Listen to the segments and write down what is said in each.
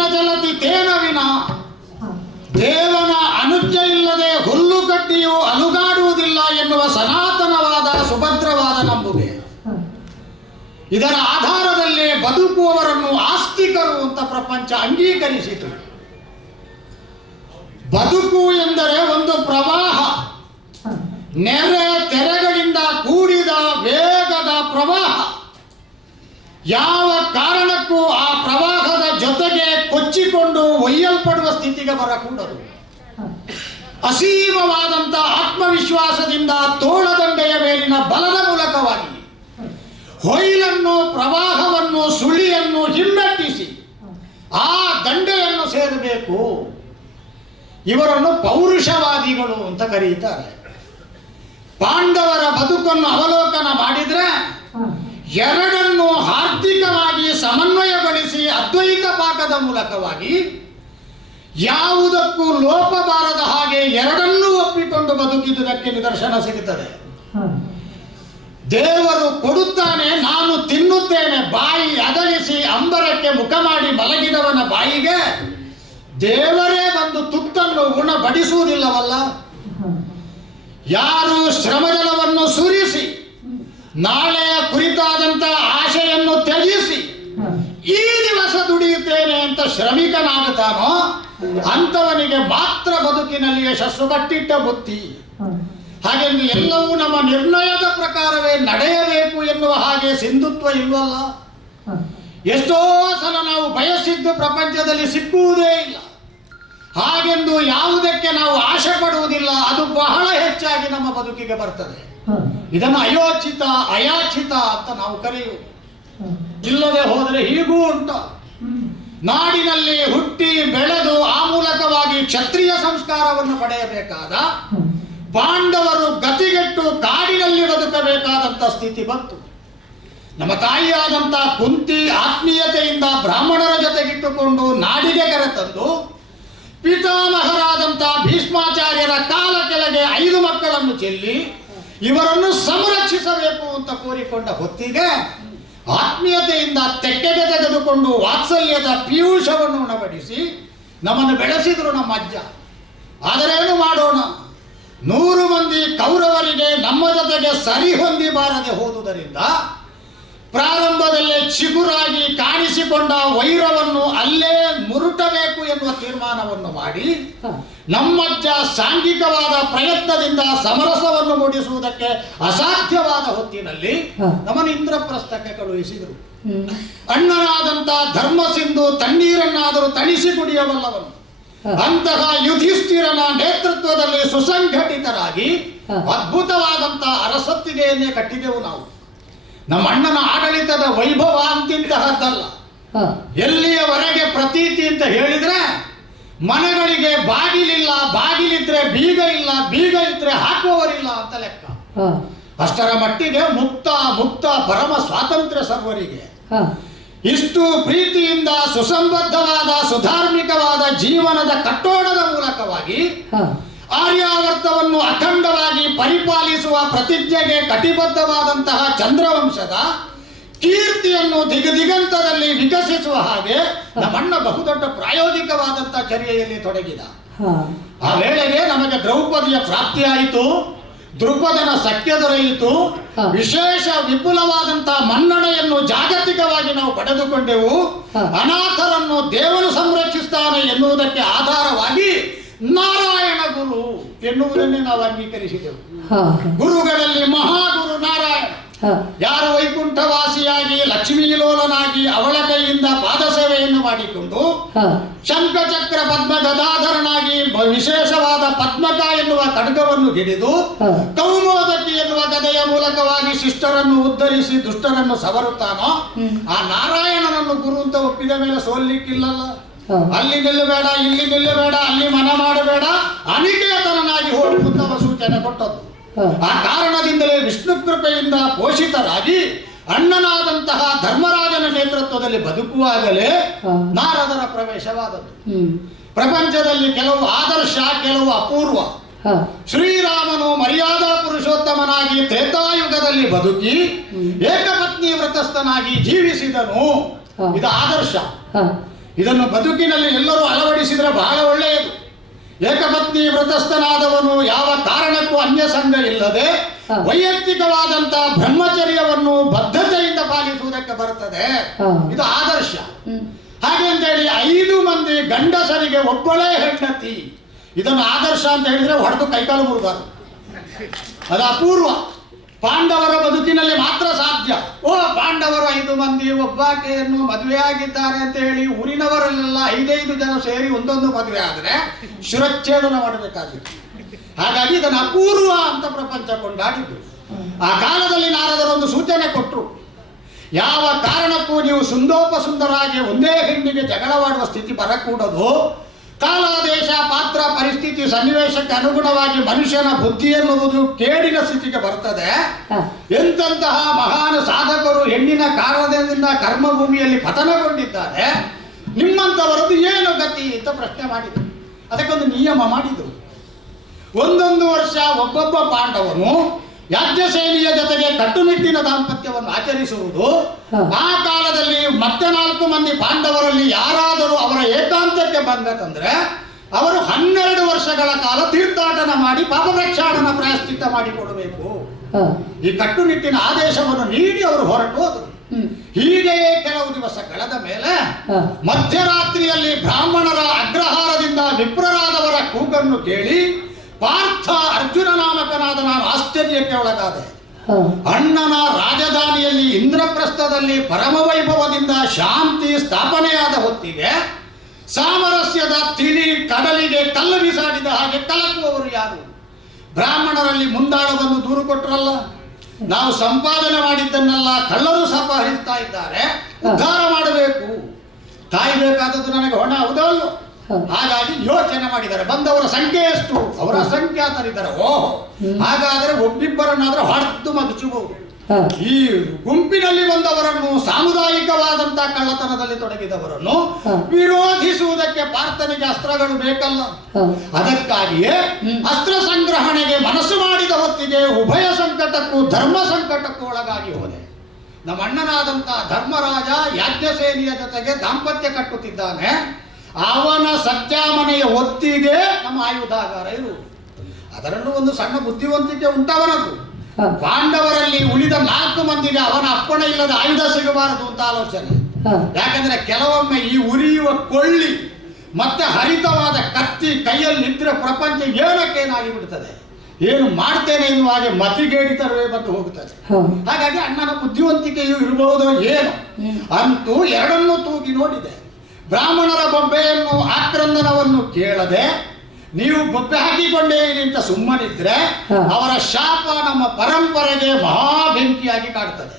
ಅನ್ಯೇನ ಚಲತಿ ತೇನ ವಿನ. ದೇವನ ಅನುಜ್ಞೆ ಇಲ್ಲದೆ ಹುಲ್ಲು ಕಡ್ಡಿಯು ಅಲುಗಾಡುವುದಿಲ್ಲ ಎನ್ನುವ ಸನಾತನವಾದ ಸುಭದ್ರವಾದ ನಂಬುಗೆ. ಇದರ ಆಧಾರದಲ್ಲಿ ಬದುಕುವವರನ್ನು ಆಸ್ತಿಕರು ಅಂತ ಪ್ರಪಂಚ ಅಂಗೀಕರಿಸಿತು. ಬದುಕು ಎಂದರೆ ಒಂದು ಪ್ರವಾಹ, ನೆರೆ ತೆರೆಗಳಿಂದ ಕೂಡಿದ ವೇಗದ ಪ್ರವಾಹ. ಯಾವ ಕಾರಣಕ್ಕೂ ಆ ಪ್ರವಾಹದ ಜೊತೆಗೆ ಕೊಚ್ಚಿಕೊಂಡು ಒಯ್ಯಲ್ಪಡುವ ಸ್ಥಿತಿಗೆ ಬರಕೂಡದು. ಅಸೀಮವಾದಂಥ ಆತ್ಮವಿಶ್ವಾಸದಿಂದ ತೋಳದಂಡೆಯ ಮೇಲಿನ ಬಲದ ಮೂಲಕವಾಗಿ ಹೊಯ್ಲನ್ನು, ಪ್ರವಾಹವನ್ನು, ಸುಳಿಯನ್ನು ಹಿಮ್ಮೆಟ್ಟಿಸಿ ಆ ದಂಡೆಯನ್ನು ಸೇರಬೇಕು. ಇವರನ್ನು ಪೌರುಷವಾದಿಗಳು ಅಂತ ಕರೆಯುತ್ತಾರೆ. ಪಾಂಡವರ ಬದುಕನ್ನು ಅವಲೋಕನ ಮಾಡಿದ್ರೆ ಎರಡನ್ನು ಹಾರ್ದಿಕವಾಗಿ ಸಮನ್ವಯಗೊಳಿಸಿ ಅದ್ವೈತ ಪಾಕದ ಮೂಲಕವಾಗಿ ಯಾವುದಕ್ಕೂ ಲೋಪ ಬಾರದ ಹಾಗೆ ಎರಡನ್ನೂ ಒಪ್ಪಿಕೊಂಡು ಬದುಕಿದುದಕ್ಕೆ ನಿದರ್ಶನ ಸಿಗುತ್ತದೆ. ದೇವರು ಕೊಡುತ್ತಾನೆ, ನಾನು ತಿನ್ನುತ್ತೇನೆ, ಬಾಯಿ ಅಗಲಿಸಿ ಅಂಬರಕ್ಕೆ ಮುಖ ಮಾಡಿ ಮಲಗಿದವನ ಬಾಯಿಗೆ ದೇವರೇ ಬಂದು ತುತ್ತನ್ನು ಉಣಬಡಿಸುವುದಿಲ್ಲವಲ್ಲ. ಯಾರು ಶ್ರಮಜಲವನ್ನು ಸುರಿಸಿ ನಾಳೆಯ ಕುರಿತಾದಂಥ ಆಶೆಯನ್ನು ತ್ಯಜಿಸಿ ಈ ದಿವಸ ದುಡಿಯುತ್ತೇನೆ ಅಂತ ಶ್ರಮಿಕನಾಗುತ್ತಾನೋ ಅಂಥವನಿಗೆ ಮಾತ್ರ ಬದುಕಿನಲ್ಲಿ ಯಶಸ್ಸು. ಕಟ್ಟಿಟ್ಟ ಬುತ್ತಿ. ಹಾಗೆಂದು ಎಲ್ಲವೂ ನಮ್ಮ ನಿರ್ಣಯದ ಪ್ರಕಾರವೇ ನಡೆಯಬೇಕು ಎನ್ನುವ ಹಾಗೆ ಸಿಂಧುತ್ವ ಇಲ್ವಲ್ಲ. ಎಷ್ಟೋ ಸಲ ನಾವು ಬಯಸಿದ್ದು ಪ್ರಪಂಚದಲ್ಲಿ ಸಿಕ್ಕುವುದೇ ಇಲ್ಲ. ಹಾಗೆಂದು ಯಾವುದಕ್ಕೆ ನಾವು ಆಶೆ ಪಡುವುದಿಲ್ಲ, ಅದು ಬಹಳ ಹೆಚ್ಚಾಗಿ ನಮ್ಮ ಬದುಕಿಗೆ ಬರ್ತದೆ. ಇದನ್ನು ಅಯೋಚಿತ, ಅಯಾಚಿತ ಅಂತ ನಾವು ಕರೆಯುವುದು. ಇಲ್ಲದೆ ಹೋದರೆ ಹೀಗೂ ಉಂಟು. ನಾಡಿನಲ್ಲಿ ಹುಟ್ಟಿ ಬೆಳೆದು ಆ ಮೂಲಕವಾಗಿ ಕ್ಷತ್ರಿಯ ಸಂಸ್ಕಾರವನ್ನು ಪಡೆಯಬೇಕಾದ ಪಾಂಡವರು ಗತಿಗೆಟ್ಟು ಕಾಡಿನಲ್ಲಿ ಬದುಕಬೇಕಾದಂಥ ಸ್ಥಿತಿ ಬಂತು. ನಮ್ಮ ತಾಯಿಯಾದಂಥ ಕುಂತಿ ಆತ್ಮೀಯತೆಯಿಂದ ಬ್ರಾಹ್ಮಣರ ಜೊತೆಗಿಟ್ಟುಕೊಂಡು ನಾಡಿಗೆ ಕರೆತಂದು ಪಿತಾಮಹರಾದಂಥ ಭೀಷ್ಮಾಚಾರ್ಯರ ಕಾಲ ಕೆಳಗೆ 5 ಮಕ್ಕಳನ್ನು ಚೆಲ್ಲಿ ಇವರನ್ನು ಸಂರಕ್ಷಿಸಬೇಕು ಅಂತ ಕೋರಿಕೊಂಡ ಹೊತ್ತಿಗೆ ಆತ್ಮೀಯತೆಯಿಂದ ತೆಕ್ಕೆಗೆ ತೆಗೆದುಕೊಂಡು ವಾತ್ಸಲ್ಯದ ಪೀಯೂಷವನ್ನು ಉಣಬಡಿಸಿ ನಮ್ಮನ್ನು ಬೆಳೆಸಿದರು ನಮ್ಮ ಅಜ್ಜ. ಆದರೇನು ಮಾಡೋಣ, 100 ಮಂದಿ ಕೌರವರಿಗೆ ನಮ್ಮ ಜೊತೆಗೆ ಸರಿ ಹೊಂದಿ ಬಾರದೆ ಹೋದುದರಿಂದ ಪ್ರಾರಂಭದಲ್ಲೇ ಚಿಗುರಾಗಿ ಕಾಣಿಸಿಕೊಂಡ ವೈರವನ್ನು ಅಲ್ಲೇ ಮುರುಟಬೇಕು ಎನ್ನುವ ತೀರ್ಮಾನವನ್ನು ಮಾಡಿ ನಮ್ಮಜ್ಜ ಸಾಂಘಿಕವಾದ ಪ್ರಯತ್ನದಿಂದ ಸಮರಸವನ್ನು ಮೂಡಿಸುವುದಕ್ಕೆ ಅಸಾಧ್ಯವಾದ ಹೊತ್ತಿನಲ್ಲಿ ನಮ್ಮನ್ನು ಇಂದ್ರಪ್ರಸ್ಥಕ್ಕೆ ಕಳುಹಿಸಿದರು. ಅಣ್ಣನಾದಂಥ ಧರ್ಮಸಿಂಧು ತಣ್ಣೀರನ್ನಾದರೂ ತಣಿಸಿ ಕುಡಿಯಬಲ್ಲವನು. ಅಂತಹ ಯುಧಿಷ್ಠಿರನ ನೇತೃತ್ವದಲ್ಲಿ ಸುಸಂಘಟಿತರಾಗಿ ಅದ್ಭುತವಾದಂಥ ಅರಸತ್ತಿಗೆಯನ್ನೇ ಕಟ್ಟಿದೆವು ನಾವು. ನಮ್ಮ ಅಣ್ಣನ ಆಡಳಿತದ ವೈಭವ ಅಂತಿಂತಹದ್ದಲ್ಲ. ಎಲ್ಲಿಯವರೆಗೆ ಪ್ರತೀತಿ ಅಂತ ಹೇಳಿದ್ರೆ ಮನೆಗಳಿಗೆ ಬಾಗಿಲಿಲ್ಲ, ಬಾಗಿಲಿದ್ರೆ ಬೀಗ ಇಲ್ಲ, ಬೀಗ ಇದ್ರೆ ಹಾಕುವವರಿಲ್ಲ ಅಂತ ಲೆಕ್ಕ. ಅಷ್ಟರ ಮಟ್ಟಿಗೆ ಮುಕ್ತ ಪರಮ ಸ್ವಾತಂತ್ರ್ಯ ಸರ್ವರಿಗೆ. ಇಷ್ಟು ಪ್ರೀತಿಯಿಂದ ಸುಸಂಬದ್ಧವಾದ ಸುಧಾರ್ಮಿಕವಾದ ಜೀವನದ ಕಟ್ಟೋಣದ ಮೂಲಕವಾಗಿ ಆರ್ಯಾವರ್ತವನ್ನು ಅಖಂಡವಾಗಿ ಪರಿಪಾಲಿಸುವ ಪ್ರತಿಜ್ಞೆಗೆ ಕಟಿಬದ್ಧವಾದಂತಹ ಚಂದ್ರವಂಶದ ಕೀರ್ತಿಯನ್ನು ದಿಗಂತದಲ್ಲಿ ವಿಕಸಿಸುವ ಹಾಗೆ ನಮ್ಮಣ್ಣ ಬಹುದೊಡ್ಡ ಪ್ರಾಯೋಗಿಕವಾದಂತಹ ಚರ್ಯೆಯಲ್ಲಿ ತೊಡಗಿದ. ಆ ವೇಳೆಗೆ ನಮಗೆ ದ್ರೌಪದಿಯ ಪ್ರಾಪ್ತಿಯಾಯಿತು, ದೃಪದನ ಸಖ್ಯ ದೊರೆಯಿತು, ವಿಶೇಷ ವಿಪುಲವಾದಂತಹ ಮನ್ನಣೆಯನ್ನು ಜಾಗತಿಕವಾಗಿ ನಾವು ಪಡೆದುಕೊಂಡೆವು. ಅನಾಥರನ್ನು ದೇವರು ಸಂರಕ್ಷಿಸ್ತಾನೆ ಎನ್ನುವುದಕ್ಕೆ ಆಧಾರವಾಗಿ ನಾರಾಯಣ ಗುರು ಎನ್ನುವುದನ್ನೇ ನಾವು ಅಂಗೀಕರಿಸಿದೆವು. ಗುರುಗಳಲ್ಲಿ ಮಹಾಗುರು ನಾರಾಯಣ. ಯಾರು ವೈಕುಂಠವಾಸಿಯಾಗಿ ಲಕ್ಷ್ಮೀಲೋಲನಾಗಿ ಅವಳ ಕೈಯಿಂದ ಪಾದ ಸೇವೆಯನ್ನು ಮಾಡಿಕೊಂಡು ಶಂಖಚಕ್ರ ಪದ್ಮ ಗದಾಧರನಾಗಿ ವಿಶೇಷವಾದ ಪದ್ಮಕ ಎನ್ನುವ ಖಡ್ಗವನ್ನು ಹಿಡಿದು ಕೌಮೋದಕಿ ಎನ್ನುವ ಗದೆಯ ಮೂಲಕವಾಗಿ ಶಿಷ್ಟರನ್ನು ಉದ್ಧರಿಸಿ ದುಷ್ಟರನ್ನು ಸವರುತ್ತಾನೋ ಆ ನಾರಾಯಣನನ್ನು ಗುರು ಅಂತ ಒಪ್ಪಿದ ಮೇಲೆ ಸೋಲಿಕ್ಕಿಲ್ಲಲ್ಲ. ಅಲ್ಲಿ ನಿಲ್ಲಬೇಡ, ಇಲ್ಲಿ ನಿಲ್ಲಬೇಡ, ಅಲ್ಲಿ ಮನ ಮಾಡಬೇಡ, ಅನಿಕೇತನಾಗಿ ಹೋಗುತ್ತವ ಸೂಚನೆ ಕೊಟ್ಟದ್ದು. ಆ ಕಾರಣದಿಂದಲೇ ವಿಷ್ಣು ಕೃಪೆಯಿಂದ ಪೋಷಿತರಾಗಿ ಅಣ್ಣನಾದಂತಹ ಧರ್ಮರಾಜನ ನೇತೃತ್ವದಲ್ಲಿ ಬದುಕುವಾಗಲೇ ನಾರದರ ಪ್ರವೇಶವಾದದ್ದು. ಪ್ರಪಂಚದಲ್ಲಿ ಕೆಲವು ಆದರ್ಶ, ಕೆಲವು ಅಪೂರ್ವ. ಶ್ರೀರಾಮನು ಮರ್ಯಾದಾ ಪುರುಷೋತ್ತಮನಾಗಿ ತ್ರೇತಾಯುಗದಲ್ಲಿ ಬದುಕಿ ಏಕಪತ್ನಿ ವ್ರತಸ್ಥನಾಗಿ ಜೀವಿಸಿದನು. ಇದು ಆದರ್ಶ. ಇದನ್ನು ಬದುಕಿನಲ್ಲಿ ಎಲ್ಲರೂ ಅಳವಡಿಸಿದರೆ ಬಹಳ ಒಳ್ಳೆಯದು. ಏಕಪತ್ನಿ ವ್ರತಸ್ಥನಾದವನು ಯಾವ ಕಾರಣಕ್ಕೂ ಅನ್ಯ ಸಂಘ ಇಲ್ಲದೆ ವೈಯಕ್ತಿಕವಾದಂತ ಬ್ರಹ್ಮಚರ್ಯವನ್ನು ಬದ್ಧತೆಯಿಂದ ಪಾಲಿಸುವುದಕ್ಕೆ ಬರುತ್ತದೆ. ಇದು ಆದರ್ಶ. ಹಾಗೆ ಅಂತ ಹೇಳಿ 5 ಮಂದಿ ಗಂಡಸರಿಗೆ ಒಬ್ಬಳೇ ಹೆಂಡತಿ, ಇದನ್ನು ಆದರ್ಶ ಅಂತ ಹೇಳಿದ್ರೆ ಹೊಡೆದು ಕೈಕಾಲು ಮುರಿಬಾರದು. ಅದು ಅಪೂರ್ವ. ಪಾಂಡವರ ಬದುಕಿನಲ್ಲಿ ಮಾತ್ರ ಸಾಧ್ಯ. ಪಾಂಡವರು 5 ಮಂದಿ ಒಬ್ಬಾಕೆಯನ್ನು ಮದುವೆಯಾಗಿದ್ದಾರೆ ಅಂತ ಹೇಳಿ ಊರಿನವರಲ್ಲೆಲ್ಲ 5 ಜನ ಸೇರಿ ಒಂದೊಂದು ಮದುವೆ ಆದರೆ ಶಿರಚ್ಛೇದನ ಮಾಡಬೇಕಾಗಿತ್ತು. ಹಾಗಾಗಿ ಇದನ್ನು ಅಪೂರ್ವ ಅಂತ ಪ್ರಪಂಚ ಕೊಂಡಾಡಿದ್ದು. ಆ ಕಾಲದಲ್ಲಿ ನಾರದರೊಂದು ಸೂಚನೆ ಕೊಟ್ಟರು, ಯಾವ ಕಾರಣಕ್ಕೂ ನೀವು ಸುಂದೋಪಸುಂದರಾಗಿ ಒಂದೇ ಹೆಣ್ಣಿಗೆ ಜಗಳವಾಡುವ ಸ್ಥಿತಿ ಬರಕೂಡದು. ಕಾಲ, ದೇಶ, ಪಾತ್ರ, ಪರಿಸ್ಥಿತಿ, ಸನ್ನಿವೇಶಕ್ಕೆ ಅನುಗುಣವಾಗಿ ಮನುಷ್ಯನ ಬುದ್ಧಿ ಎನ್ನುವುದು ಕೇಡಿನ ಸ್ಥಿತಿಗೆ ಬರ್ತದೆ. ಎಂತಹ ಮಹಾನ್ ಸಾಧಕರು ಹೆಣ್ಣಿನ ಕಾರಣದಿಂದ ಕರ್ಮಭೂಮಿಯಲ್ಲಿ ಪತನಗೊಂಡಿದ್ದಾರೆ. ನಿಮ್ಮಂಥವರದ್ದು ಏನು ಗತಿ ಅಂತ ಪ್ರಶ್ನೆ ಮಾಡಿದರು. ಅದಕ್ಕೊಂದು ನಿಯಮ ಮಾಡಿದರು. 1 ವರ್ಷ ಒಬ್ಬೊಬ್ಬ ಪಾಂಡವನು ಯಾಜ್ಞಸೇನಿಯ ಜೊತೆಗೆ ಕಟ್ಟುನಿಟ್ಟಿನ ದಾಂಪತ್ಯವನ್ನು ಆಚರಿಸುವುದು. ಆ ಕಾಲದಲ್ಲಿ ಮತ್ತೆ 4 ಮಂದಿ ಪಾಂಡವರಲ್ಲಿ ಯಾರಾದರೂ ಅವರ ಏಕಾಂತಕ್ಕೆ ಭಂಗ ತಂದ್ರೆ ಅವರು 12 ವರ್ಷಗಳ ಕಾಲ ತೀರ್ಥಾಟನ ಮಾಡಿ ಪಾಪ ಪ್ರಕ್ಷಾಳನ ಪ್ರಾಯಶ್ಚಿತ್ತ ಮಾಡಿಕೊಡಬೇಕು. ಈ ಕಟ್ಟುನಿಟ್ಟಿನ ಆದೇಶವನ್ನು ನೀಡಿ ಅವರು ಹೊರಟು ಹೋದರು. ಹೀಗೆಯೇ ಕೆಲವು ದಿವಸ ಕಳೆದ ಮೇಲೆ ಮಧ್ಯರಾತ್ರಿಯಲ್ಲಿ ಬ್ರಾಹ್ಮಣರ ಅಗ್ರಹಾರದಿಂದ ವಿಪ್ರರಾದವರ ಕೂಗನ್ನು ಕೇಳಿ ಪಾರ್ಥ ಅರ್ಜುನ ನಾಮಕನಾದ ನಾನು ಆಶ್ಚರ್ಯಕ್ಕೆ ಒಳಗಾದೆ. ಅಣ್ಣನ ರಾಜಧಾನಿಯಲ್ಲಿ ಇಂದ್ರಪ್ರಸ್ಥದಲ್ಲಿ ಪರಮವೈಭವದಿಂದ ಶಾಂತಿ ಸ್ಥಾಪನೆಯಾದ ಹೊತ್ತಿಗೆ ಸಾಮರಸ್ಯದ ತಿಳಿ ಕಡಲಿಗೆ ಕಲ್ಲು ಬಿಸಾಡಿದ ಹಾಗೆ ಕಲಕುವವರು ಯಾರು? ಬ್ರಾಹ್ಮಣರಲ್ಲಿ ಮುಂದಾಳವನ್ನು ದೂರು ಕೊಟ್ಟರಲ್ಲ, ನಾವು ಸಂಪಾದನೆ ಮಾಡಿದ್ದನ್ನೆಲ್ಲ ಕಳ್ಳರು ಸಂಪಾದಿಸ್ತಾ ಇದ್ದಾರೆ, ಉದ್ಧಾರ ಮಾಡಬೇಕು, ಕಾಯಬೇಕಾದದ್ದು ನನಗೆ ಹೊಣ ಹೌದಲ್ಲ. ಹಾಗಾಗಿ ಯೋಚನೆ ಮಾಡಿದ್ದಾರೆ. ಬಂದವರ ಸಂಖ್ಯೆ ಎಷ್ಟು? ಅವರ ಅಸಂಖ್ಯಾತರಿದ್ದಾರೆ. ಹಾಗಾದರೆ ಒಬ್ಬಿಬ್ಬರನ್ನಾದ್ರೂ ಹೊಡೆದು ಮಗುಚಬಹುದು. ಈ ಗುಂಪಿನಲ್ಲಿ ಬಂದವರನ್ನು, ಸಾಮುದಾಯಿಕವಾದಂತಹ ಕಳ್ಳತನದಲ್ಲಿ ತೊಡಗಿದವರನ್ನು ವಿರೋಧಿಸುವುದಕ್ಕೆ ಪಾರ್ಥನಿಗೆ ಅಸ್ತ್ರಗಳು ಬೇಕಲ್ಲ. ಅದಕ್ಕಾಗಿಯೇ ಅಸ್ತ್ರ ಸಂಗ್ರಹಣೆಗೆ ಮನಸ್ಸು ಮಾಡಿದ ಹೊತ್ತಿಗೆ ಉಭಯ ಸಂಕಟಕ್ಕೂ ಧರ್ಮ ಸಂಕಟಕ್ಕೂ ಒಳಗಾಗಿ ಹೋದೆ. ನಮ್ಮ ಅಣ್ಣನಾದಂತಹ ಧರ್ಮರಾಜ ಯಾಜ್ಞಸೇನಿಯ ಜೊತೆಗೆ ದಾಂಪತ್ಯ ಕಟ್ಟುತ್ತಿದ್ದಾನೆ. ಅವನ ಸತ್ಯಾಮನೆಯ ಹೊತ್ತಿಗೆ ನಮ್ಮ ಆಯುಧಾಗಾರ ಇರುವುದು. ಅದರಲ್ಲೂ ಒಂದು ಸಣ್ಣ ಬುದ್ಧಿವಂತಿಕೆ ಉಂಟವನದು. ಪಾಂಡವರಲ್ಲಿ ಉಳಿದ 4 ಮಂದಿಗೆ ಅವನ ಅಪ್ಪಣೆ ಇಲ್ಲದ ಆಯುಧ ಸಿಗಬಾರದು ಅಂತ ಆಲೋಚನೆ. ಯಾಕಂದ್ರೆ ಕೆಲವೊಮ್ಮೆ ಈ ಉರಿಯುವ ಕೊಳ್ಳಿ ಮತ್ತೆ ಹರಿತವಾದ ಕತ್ತಿ ಕೈಯಲ್ಲಿ ನಿಂತರೆ ಪ್ರಪಂಚ ಏನಕ್ಕೇನಾಗಿ ಬಿಡ್ತದೆ, ಏನು ಮಾಡ್ತೇನೆ ಎನ್ನುವ ಹಾಗೆ ಮತಿಗೇಡಿತರವೇ ಬಂದು ಹೋಗುತ್ತದೆ. ಹಾಗಾಗಿ ಅಣ್ಣನ ಬುದ್ಧಿವಂತಿಕೆಯೂ ಇರಬಹುದು ಏನು. ಅಂತೂ ಎರಡನ್ನೂ ತೂಗಿ ನೋಡಿದೆ. ಬ್ರಾಹ್ಮಣರ ಬೊಬ್ಬೆಯನ್ನು ಆಕ್ರಂದನವನ್ನು ಕೇಳದೆ ನೀವು ಬೊಬ್ಬೆ ಹಾಕಿಕೊಂಡೇ ಅಂತ ಸುಮ್ಮನಿದ್ರೆ ಅವರ ಶಾಪ ನಮ್ಮ ಪರಂಪರೆಗೆ ಮಹಾ ಬೆಂಕಿಯಾಗಿ ಕಾಡ್ತದೆ.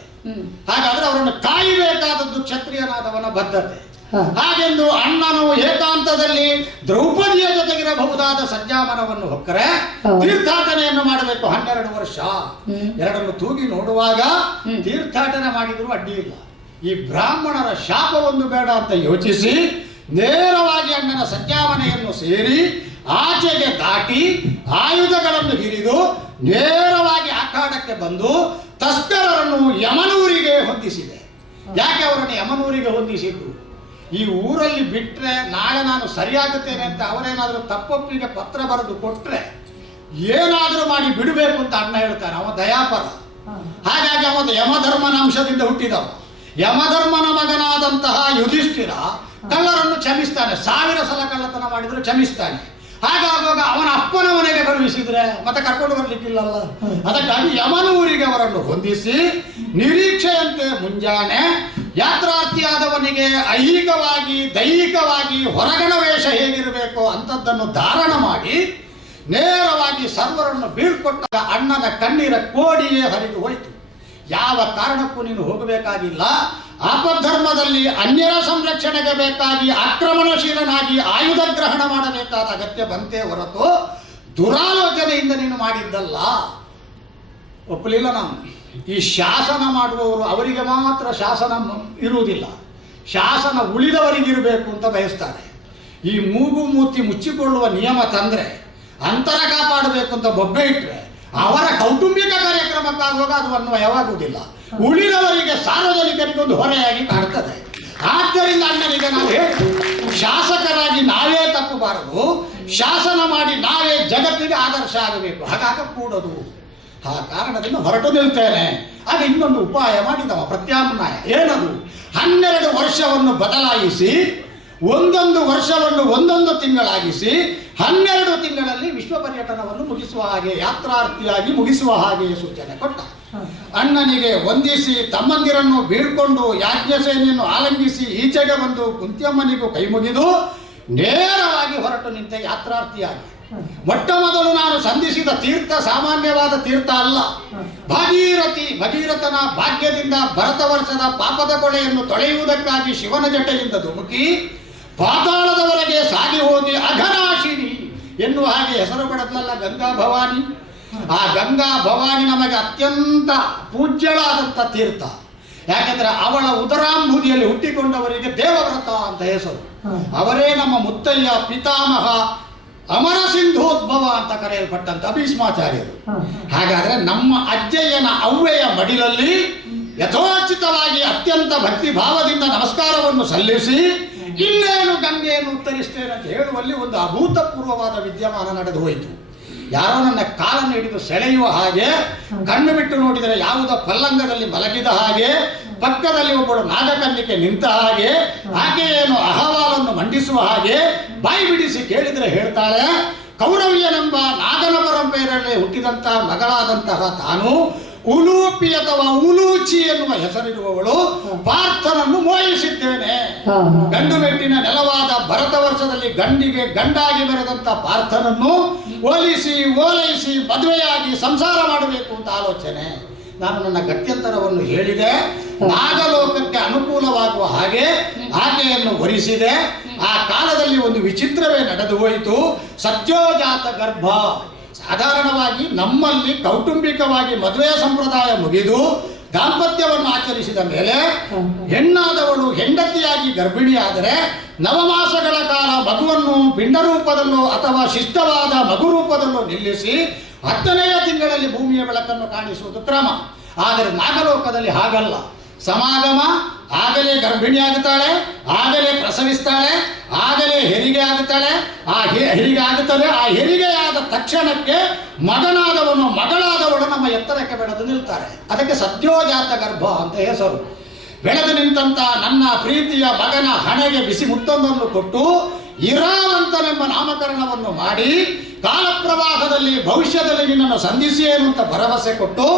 ಹಾಗಾದ್ರೆ ಅವರನ್ನು ಕಾಯಬೇಕಾದದ್ದು ಕ್ಷತ್ರಿಯನಾದವನ ಬದ್ಧತೆ. ಹಾಗೆಂದು ಅಣ್ಣನು ಏಕಾಂತದಲ್ಲಿ ದ್ರೌಪದಿಯ ಜೊತೆಗಿರಬಹುದಾದ ಸಂಜಾಮನವನ್ನು ಹೊಕ್ಕರೆ ತೀರ್ಥಾಟನೆಯನ್ನು ಮಾಡಬೇಕು 12 ವರ್ಷ. ಎರಡನ್ನು ತೂಗಿ ನೋಡುವಾಗ ತೀರ್ಥಾಟನೆ ಮಾಡಿದ್ರು ಅಡ್ಡಿ ಇಲ್ಲ. ಈ ಬ್ರಾಹ್ಮಣರ ಶಾಪವೊಂದು ಬೇಡ ಅಂತ ಯೋಚಿಸಿ ನೇರವಾಗಿ ಅಣ್ಣನ ಸಂಜಾಮನೆಯನ್ನು ಸೇರಿ ಆಚೆಗೆ ದಾಟಿ ಆಯುಧಗಳನ್ನು ಹಿರಿದು ನೇರವಾಗಿ ಅಖಾಡಕ್ಕೆ ಬಂದು ತಸ್ಕರರನ್ನು ಯಮನೂರಿಗೆ ಹೊಂದಿಸಿದೆ. ಯಾಕೆ ಅವರನ್ನು ಯಮನೂರಿಗೆ ಹೊಂದಿಸಿದ್ದು? ಈ ಊರಲ್ಲಿ ಬಿಟ್ಟರೆ ನಾಳೆ ನಾನು ಸರಿಯಾಗುತ್ತೇನೆ ಅಂತ ಅವರೇನಾದರೂ ತಪ್ಪೊಪ್ಪಿಗೆ ಪತ್ರ ಬರೆದು ಕೊಟ್ಟರೆ ಏನಾದರೂ ಮಾಡಿ ಬಿಡಬೇಕು ಅಂತ ಅಣ್ಣ ಹೇಳ್ತಾನೆ. ಅವ ದಯಾಪರ. ಹಾಗಾಗಿ ಅವ ಯಮಧರ್ಮನ ಅಂಶದಿಂದ ಹುಟ್ಟಿದವ. ಯಮಧರ್ಮನ ಮಗನಾದಂತಹ ಯುಧಿಷ್ಠಿರ ಕಳ್ಳರನ್ನು ಕ್ಷಮಿಸ್ತಾನೆ. 1000 ಸಲ ಕಳ್ಳತನ ಮಾಡಿದ್ರು ಕ್ಷಮಿಸ್ತಾನೆ. ಹಾಗಾಗುವಾಗ ಅವನ ಅಪ್ಪನ ಮನೆಗೆ ಕಳುಹಿಸಿದ್ರೆ ಮತ್ತೆ ಕರ್ಕೊಂಡು ಬರ್ಲಿಕ್ಕಿಲ್ಲಲ್ಲ. ಅದಕ್ಕಾಗಿ ಯಮನೂರಿಗೆ ಅವರನ್ನು ಹೊಂದಿಸಿ ನಿರೀಕ್ಷೆಯಂತೆ ಮುಂಜಾನೆ ಯಾತ್ರಾರ್ಥಿಯಾದವನಿಗೆ ಐಹಿಕವಾಗಿ ದೈಹಿಕವಾಗಿ ಹೊರಗಣ ವೇಷ ಹೇಗಿರಬೇಕೋ ಅಂಥದ್ದನ್ನು ಧಾರಣ ಮಾಡಿ ನೇರವಾಗಿ ಸರ್ವರನ್ನು ಬೀಳ್ಕೊಟ್ಟಾಗ ಅಣ್ಣನ ಕಣ್ಣೀರ ಕೋಡಿಯೇ ಹರಿದು ಹೋಯಿತು. ಯಾವ ಕಾರಣಕ್ಕೂ ನೀನು ಹೋಗಬೇಕಾಗಿಲ್ಲ. ಆಪಧರ್ಮದಲ್ಲಿ ಅನ್ಯರ ಸಂರಕ್ಷಣೆಗೆ ಬೇಕಾಗಿ ಆಕ್ರಮಣಶೀಲನಾಗಿ ಆಯುಧ ಗ್ರಹಣ ಮಾಡಬೇಕಾದ ಅಗತ್ಯ ಬಂತೇ ಹೊರತು ದುರಾಲೋಚನೆಯಿಂದ ನೀನು ಮಾಡಿದ್ದಲ್ಲ. ಒಪ್ಪಲಿಲ್ಲ ನಾನು. ಈ ಶಾಸನ ಮಾಡುವವರು ಅವರಿಗೆ ಮಾತ್ರ ಶಾಸನ ಇರುವುದಿಲ್ಲ, ಶಾಸನ ಉಳಿದವರಿಗಿರಬೇಕು ಅಂತ ಬಯಸ್ತಾರೆ. ಈ ಮೂಗು ಮೂತಿ ಮುಚ್ಚಿಕೊಳ್ಳುವ ನಿಯಮ ತಂದ್ರೆ, ಅಂತರ ಕಾಪಾಡಬೇಕು ಅಂತ ಬೊಬ್ಬೆ ಇಟ್ಟರೆ ಅವರ ಕೌಟುಂಬಿಕ ಕಾರ್ಯಕ್ರಮಕ್ಕಾಗುವಾಗ ಅದು ಅನ್ವಯವಾಗುವುದಿಲ್ಲ. ಉಳಿದವರಿಗೆ ಸಾರ್ವಜನಿಕರಿಗೊಂದು ಹೊರೆಯಾಗಿ ಕಾಣ್ತದೆ. ಆದ್ದರಿಂದ ಅಣ್ಣನಿಗೆ ನಾವು ಹೇಳಿ ಶಾಸಕರಾಗಿ ನಾವೇ ತಪ್ಪಬಾರದು, ಶಾಸನ ಮಾಡಿ ನಾವೇ ಜಗತ್ತಿಗೆ ಆದರ್ಶ ಆಗಬೇಕು, ಹಾಗಾಗ ಕೂಡದು. ಆ ಕಾರಣದಿಂದ ಹೊರಟು ನಿಲ್ತೇನೆ. ಆಗ ಇನ್ನೊಂದು ಉಪಾಯ ಮಾಡಿದವ ಪ್ರತ್ಯಾಮ್ನಾಯ. ಏನದು? 12 ವರ್ಷವನ್ನು ಬದಲಾಯಿಸಿ ಒಂದೊಂದು ವರ್ಷವನ್ನು ಒಂದೊಂದು ತಿಂಗಳಾಗಿಸಿ 12 ತಿಂಗಳಲ್ಲಿ ವಿಶ್ವ ಪರ್ಯಟನವನ್ನು ಮುಗಿಸುವ ಹಾಗೆ, ಯಾತ್ರಾರ್ಥಿಯಾಗಿ ಮುಗಿಸುವ ಹಾಗೆ ಸೂಚನೆ ಕೊಟ್ಟ. ಅಣ್ಣನಿಗೆ ವಂದಿಸಿ ತಮ್ಮಂದಿರನ್ನು ಬೀಳ್ಕೊಂಡು ಯಾಜ್ಞಸೇನೆಯನ್ನು ಆಲಂಗಿಸಿ ಈಚೆಗೆ ಬಂದು ಕುಂತಿಯಮ್ಮನಿಗೂ ಕೈ ಮುಗಿದು ನೇರವಾಗಿ ಹೊರಟು ನಿಂತೆ ಯಾತ್ರಾರ್ಥಿಯಾಗಿ. ಮೊಟ್ಟ ಮೊದಲು ನಾನು ಸಂಧಿಸಿದ ತೀರ್ಥ ಸಾಮಾನ್ಯವಾದ ತೀರ್ಥ ಅಲ್ಲ. ಭಗೀರಥನ ಭಾಗ್ಯದಿಂದ ಭರತ ವರ್ಷದ ಪಾಪದ ಕೊಳೆಯನ್ನು ತೊಳೆಯುವುದಕ್ಕಾಗಿ ಶಿವನ ಜಟೆಯಿಂದ ಧುಮುಕಿ ಪಾತಾಳದವರೆಗೆ ಸಾಗಿ ಹೋಗಿ ಅಘನಾಶಿನಿ ಎನ್ನುವ ಹಾಗೆ ಹೆಸರು ಪಡೆದಲ್ಲ ಗಂಗಾ ಭವಾನಿ. ಆ ಗಂಗಾ ಭವಾನಿ ನಮಗೆ ಅತ್ಯಂತ ಪೂಜ್ಯಳಾದಂಥ ತೀರ್ಥ. ಯಾಕಂದ್ರೆ ಅವಳ ಉದರಾಂಬುದಿಯಲ್ಲಿ ಹುಟ್ಟಿಕೊಂಡವರಿಗೆ ದೇವವ್ರತ ಅಂತ ಹೆಸರು. ಅವರೇ ನಮ್ಮ ಮುತ್ತಯ್ಯ ಪಿತಾಮಹ ಅಮರ ಸಿಂಧೋದ್ಭವ ಅಂತ ಕರೆಯಲ್ಪಟ್ಟಂತ ಭೀಷ್ಮಾಚಾರ್ಯರು. ಹಾಗಾದ್ರೆ ನಮ್ಮ ಅಜ್ಜಯ್ಯನ ಅವ್ವೆಯ ಮಡಿಲಲ್ಲಿ ಯಥೋಚಿತವಾಗಿ ಅತ್ಯಂತ ಭಕ್ತಿ ಭಾವದಿಂದ ನಮಸ್ಕಾರವನ್ನು ಸಲ್ಲಿಸಿ ಇನ್ನೇನು ಗಂಗೆಯನ್ನು ಉತ್ತರಿಸ್ತೇನೆ ಅಂತ ಹೇಳುವಲ್ಲಿ ಒಂದು ಅಭೂತಪೂರ್ವವಾದ ವಿದ್ಯಮಾನ ನಡೆದು ಹೋಯಿತು. ಯಾರೋ ನನ್ನ ಕಾಲನ್ನು ಹಿಡಿದು ಸೆಳೆಯುವ ಹಾಗೆ, ಕಣ್ಣು ಬಿಟ್ಟು ನೋಡಿದರೆ ಯಾವುದೋ ಪಲ್ಲಂಗದಲ್ಲಿ ಮಲಗಿದ ಹಾಗೆ, ಪಕ್ಕದಲ್ಲಿ ಒಬ್ಬಳು ನಾಗಕನ್ನಿಕೆ ನಿಂತ ಹಾಗೆ, ಆಕೆಯೇನು ಅಹವಾಲನ್ನು ಮಂಡಿಸುವ ಹಾಗೆ ಬಾಯಿ ಬಿಡಿಸಿ ಕೇಳಿದರೆ ಹೇಳ್ತಾಳೆ, ಕೌರವ್ಯನೆಂಬ ನಾಗನ ಪರಂಪರೆಯಲ್ಲಿ ಹುಟ್ಟಿದಂಥ ಮಗಳಾದಂತಹ ತಾನು ಉಲೂಪಿ ಅಥವಾ ಉಲೂಚಿ ಎನ್ನುವ ಹೆಸರಿರುವವಳು ಪಾರ್ಥನನ್ನು ಮೋಹಿಸಿದ್ದೇನೆ. ಗಂಡು ಮೆಟ್ಟಿನ ನೆಲವಾದ ಭರತ ವರ್ಷದಲ್ಲಿ ಗಂಡಿಗೆ ಗಂಡಾಗಿ ಬೆರೆದಂತ ಪಾರ್ಥನನ್ನು ಓಲೈಸಿ ಮದುವೆಯಾಗಿ ಸಂಸಾರ ಮಾಡಬೇಕು ಅಂತ ಆಲೋಚನೆ. ನಾನು ನನ್ನ ಗತ್ಯಂತರವನ್ನು ಹೇಳಿದೆ. ನಾಗಲೋಕಕ್ಕೆ ಅನುಕೂಲವಾಗುವ ಹಾಗೆ ಆಕೆಯನ್ನು ವರಿಸಿದೆ. ಆ ಕಾಲದಲ್ಲಿ ಒಂದು ವಿಚಿತ್ರವೇ ನಡೆದು ಹೋಯಿತು. ಸತ್ಯೋಜಾತ ಗರ್ಭ. ಸಾಧಾರಣವಾಗಿ ನಮ್ಮಲ್ಲಿ ಕೌಟುಂಬಿಕವಾಗಿ ಮದುವೆಯ ಸಂಪ್ರದಾಯ ಮುಗಿದು ದಾಂಪತ್ಯವನ್ನು ಆಚರಿಸಿದ ಮೇಲೆ ಹೆಣ್ಣಾದವಳು ಹೆಂಡತಿಯಾಗಿ ಗರ್ಭಿಣಿಯಾದರೆ ನವಮಾಸಗಳ ಕಾಲ ಮಗುವನ್ನು ಪಿಂಡ ರೂಪದಲ್ಲೋ ಅಥವಾ ಶಿಷ್ಟವಾದ ಮಗು ರೂಪದಲ್ಲೋ ನಿಲ್ಲಿಸಿ 10ನೆಯ ತಿಂಗಳಲ್ಲಿ ಭೂಮಿಯ ಬೆಳಕನ್ನು ಕಾಣಿಸುವುದು ಕ್ರಮ. ಆದರೆ ನಾಗಲೋಕದಲ್ಲಿ ಹಾಗಲ್ಲ. ಸಮಾಗಮ, ಆಗಲೇ ಗರ್ಭಿಣಿಯಾಗುತ್ತಾಳೆ, ಆಗಲೇ ಪ್ರಸವಿಸ್ತಾಳೆ, ಆಗಲೇ ಹೆರಿಗೆ ಆಗುತ್ತಾಳೆ. ಆ ಹೆರಿಗೆ ಆಗುತ್ತದೆ. ಆ ಹೆರಿಗೆಯಾದ ತಕ್ಷಣಕ್ಕೆ ಮಗನಾದವನು ಮಗಳಾದವಳು ನಮ್ಮ ಎತ್ತರಕ್ಕೆ ಬೆಳೆದು ನಿಲ್ತಾರೆ. ಅದಕ್ಕೆ ಸದ್ಯೋಜಾತ ಗರ್ಭ ಅಂತ ಹೆಸರು. ಬೆಳೆದು ನಿಂತಂತ ನನ್ನ ಪ್ರೀತಿಯ ಮಗನ ಹಣೆಗೆ ಬಿಸಿ ಮುತ್ತೊಂದನ್ನು ಕೊಟ್ಟು ಇರಾವಂತನೆಂಬ ನಾಮಕರಣವನ್ನು ಮಾಡಿ ಕಾಲಪ್ರವಾಹದಲ್ಲಿ ಭವಿಷ್ಯದಲ್ಲಿ ನಿನ್ನನ್ನು ಸಂಧಿಸಿಯೇನು ಅಂತ ಭರವಸೆ ಕೊಟ್ಟು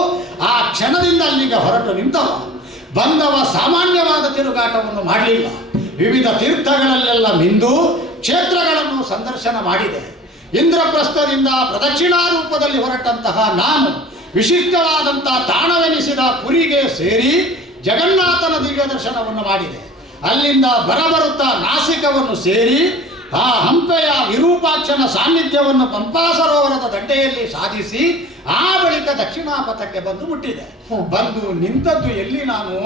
ಆ ಕ್ಷಣದಿಂದ ಅಲ್ಲಿಗೆ ಹೊರಟು ನಿಂತವ. ಬಂದವ ಸಾಮಾನ್ಯವಾದ ತಿರುಗಾಟವನ್ನು ಮಾಡಲಿಲ್ಲ. ವಿವಿಧ ತೀರ್ಥಗಳಲ್ಲೆಲ್ಲ ಮಿಂದು ಕ್ಷೇತ್ರಗಳನ್ನು ಸಂದರ್ಶನ ಮಾಡಿದೆ. ಇಂದ್ರಪ್ರಸ್ಥದಿಂದ ಪ್ರದಕ್ಷಿಣಾ ರೂಪದಲ್ಲಿ ಹೊರಟಂತಹ ನಾನು ವಿಶಿಷ್ಟವಾದಂಥ ತಾಣವೆನಿಸಿದ ಪುರಿಗೆ ಸೇರಿ ಜಗನ್ನಾಥನ ದಿವ್ಯ ದರ್ಶನವನ್ನು ಮಾಡಿದೆ. ಅಲ್ಲಿಂದ ಬರಬರುತ್ತಾ ನಾಸಿಕವನ್ನು ಸೇರಿ ಆ ಹಂಪೆಯ ವಿರೂಪಾಕ್ಷನ ಸಾನ್ನಿಧ್ಯವನ್ನು ಪಂಪಾ ಸರೋವರದ ದಂಡೆಯಲ್ಲಿ ಸಾಧಿಸಿ ಆ ಬಳಿಕ ದಕ್ಷಿಣಾಪಥಕ್ಕೆ ಬಂದು ಮುಟ್ಟಿದೆ. ಬಂದು ನಿಂತದ್ದು ಎಲ್ಲಿ ನಾನು?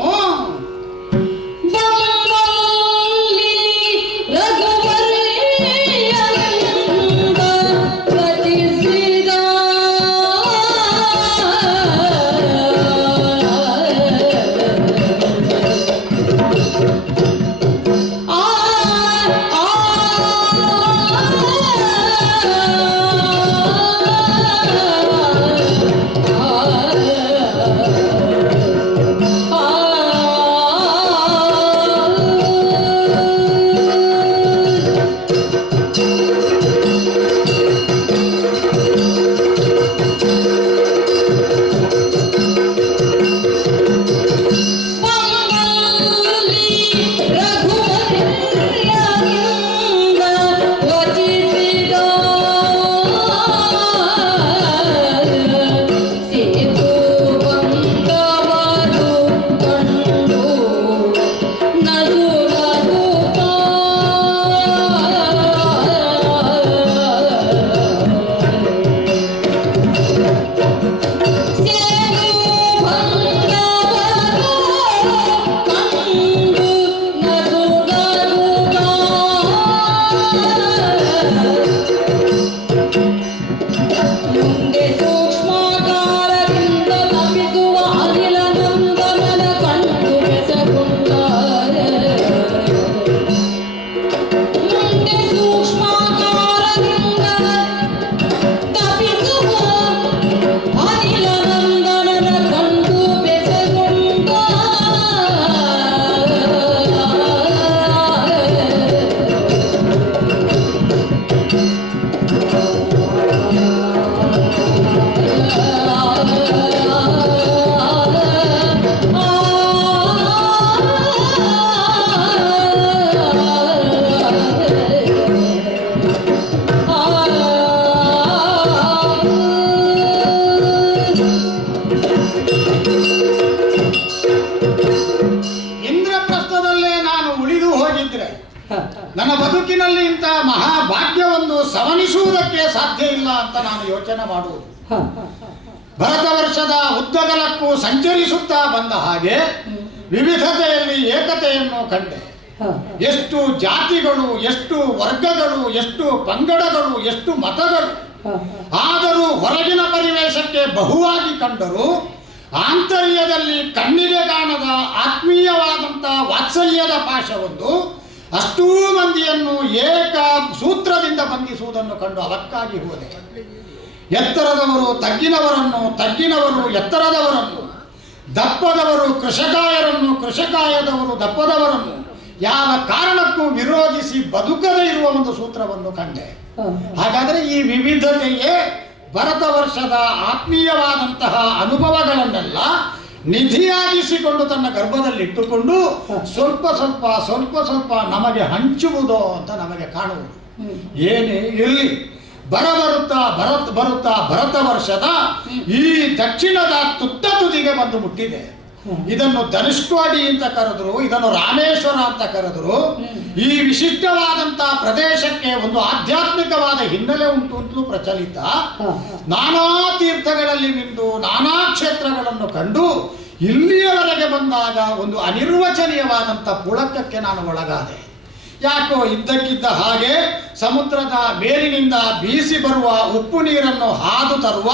ಬದುಕಿನಲ್ಲಿ ಇಂಥ ಮಹಾಭಾಗ್ಯವನ್ನು ಸವನಿಸುವುದಕ್ಕೆ ಸಾಧ್ಯ ಇಲ್ಲ ಅಂತ ನಾನು ಯೋಚನೆ ಮಾಡುವುದು. ಭರತ ವರ್ಷದ ಉದ್ದಗಲಕ್ಕೂ ಸಂಚರಿಸುತ್ತಾ ಬಂದ ಹಾಗೆ ವಿವಿಧತೆಯಲ್ಲಿ ಏಕತೆಯನ್ನು ಕಂಡೆ. ಎಷ್ಟು ಜಾತಿಗಳು, ಎಷ್ಟು ವರ್ಗಗಳು, ಎಷ್ಟು ಪಂಗಡಗಳು, ಎಷ್ಟು ಮತಗಳು, ಆದರೂ ಹೊರಗಿನ ಪರಿವೇಶಕ್ಕೆ ಬಹುವಾಗಿ ಕಂಡರೂ ಆಂತರ್ಯದಲ್ಲಿ ಕಣ್ಣಿಗೆ ಕಾಣದ ಆತ್ಮೀಯವಾದಂಥ ವಾತ್ಸಲ್ಯದ ಪಾಶವೊಂದು ಅಷ್ಟೂ ಮಂದಿಯನ್ನು ಏಕ ಸೂತ್ರದಿಂದ ಬಂಧಿಸುವುದನ್ನು ಕಂಡು ಅವಕ್ಕಾಗಿ ಹೋದೆ. ಎತ್ತರದವರು ತಗ್ಗಿನವರನ್ನು, ತಗ್ಗಿನವರು ಎತ್ತರದವರನ್ನು, ದಪ್ಪದವರು ಕೃಷಕಾಯರನ್ನು, ಕೃಷಕಾಯದವರು ದಪ್ಪದವರನ್ನು ಯಾವ ಕಾರಣಕ್ಕೂ ವಿರೋಧಿಸಿ ಬದುಕದೇ ಇರುವ ಒಂದು ಸೂತ್ರವನ್ನು ಕಂಡೆ. ಹಾಗಾದರೆ ಈ ವಿವಿಧತೆಯೇ ಭರತ ವರ್ಷದ ಆತ್ಮೀಯವಾದಂತಹ ಅನುಭವಗಳನ್ನೆಲ್ಲ ನಿಧಿಯಾಗಿಸಿಕೊಂಡು ತನ್ನ ಗರ್ಭದಲ್ಲಿಟ್ಟುಕೊಂಡು ಸ್ವಲ್ಪ ಸ್ವಲ್ಪ ಸ್ವಲ್ಪ ಸ್ವಲ್ಪ ನಮಗೆ ಹಂಚುವುದೋ ಅಂತ ನಮಗೆ ಕಾಣುವುದು. ಏನೇ ಇರಲಿ, ಬರುತ್ತಾ ಭರತ ವರ್ಷದ ಈ ದಕ್ಷಿಣದ ತುತ್ತ ತುದಿಗೆ ಬಂದು ಮುಟ್ಟಿದೆ. ಇದನ್ನು ಧನುಷ್ಕೋಡಿ ಅಂತ ಕರೆದ್ರು, ಇದನ್ನು ರಾಮೇಶ್ವರ ಅಂತ ಕರೆದ್ರು. ಈ ವಿಶಿಷ್ಟವಾದಂತಹ ಪ್ರದೇಶಕ್ಕೆ ಒಂದು ಆಧ್ಯಾತ್ಮಿಕವಾದ ಹಿನ್ನೆಲೆ ಉಂಟು ಅಂತಲೂ ಪ್ರಚಲಿತ. ನಾನಾ ತೀರ್ಥಗಳಲ್ಲಿ ನಿಂತು ನಾನಾ ಕ್ಷೇತ್ರಗಳನ್ನು ಕಂಡು ಇಲ್ಲಿಯವರೆಗೆ ಬಂದಾಗ ಒಂದು ಅನಿರ್ವಚನೀಯವಾದಂಥ ಪುಳಕಕ್ಕೆ ನಾನು ಒಳಗಾದೆ. ಯಾಕೋ ಇದ್ದಕ್ಕಿದ್ದ ಹಾಗೆ ಸಮುದ್ರದ ಮೇಲಿನಿಂದ ಬೀಸಿ ಬರುವ ಉಪ್ಪು ನೀರನ್ನು ಹಾದು ತರುವ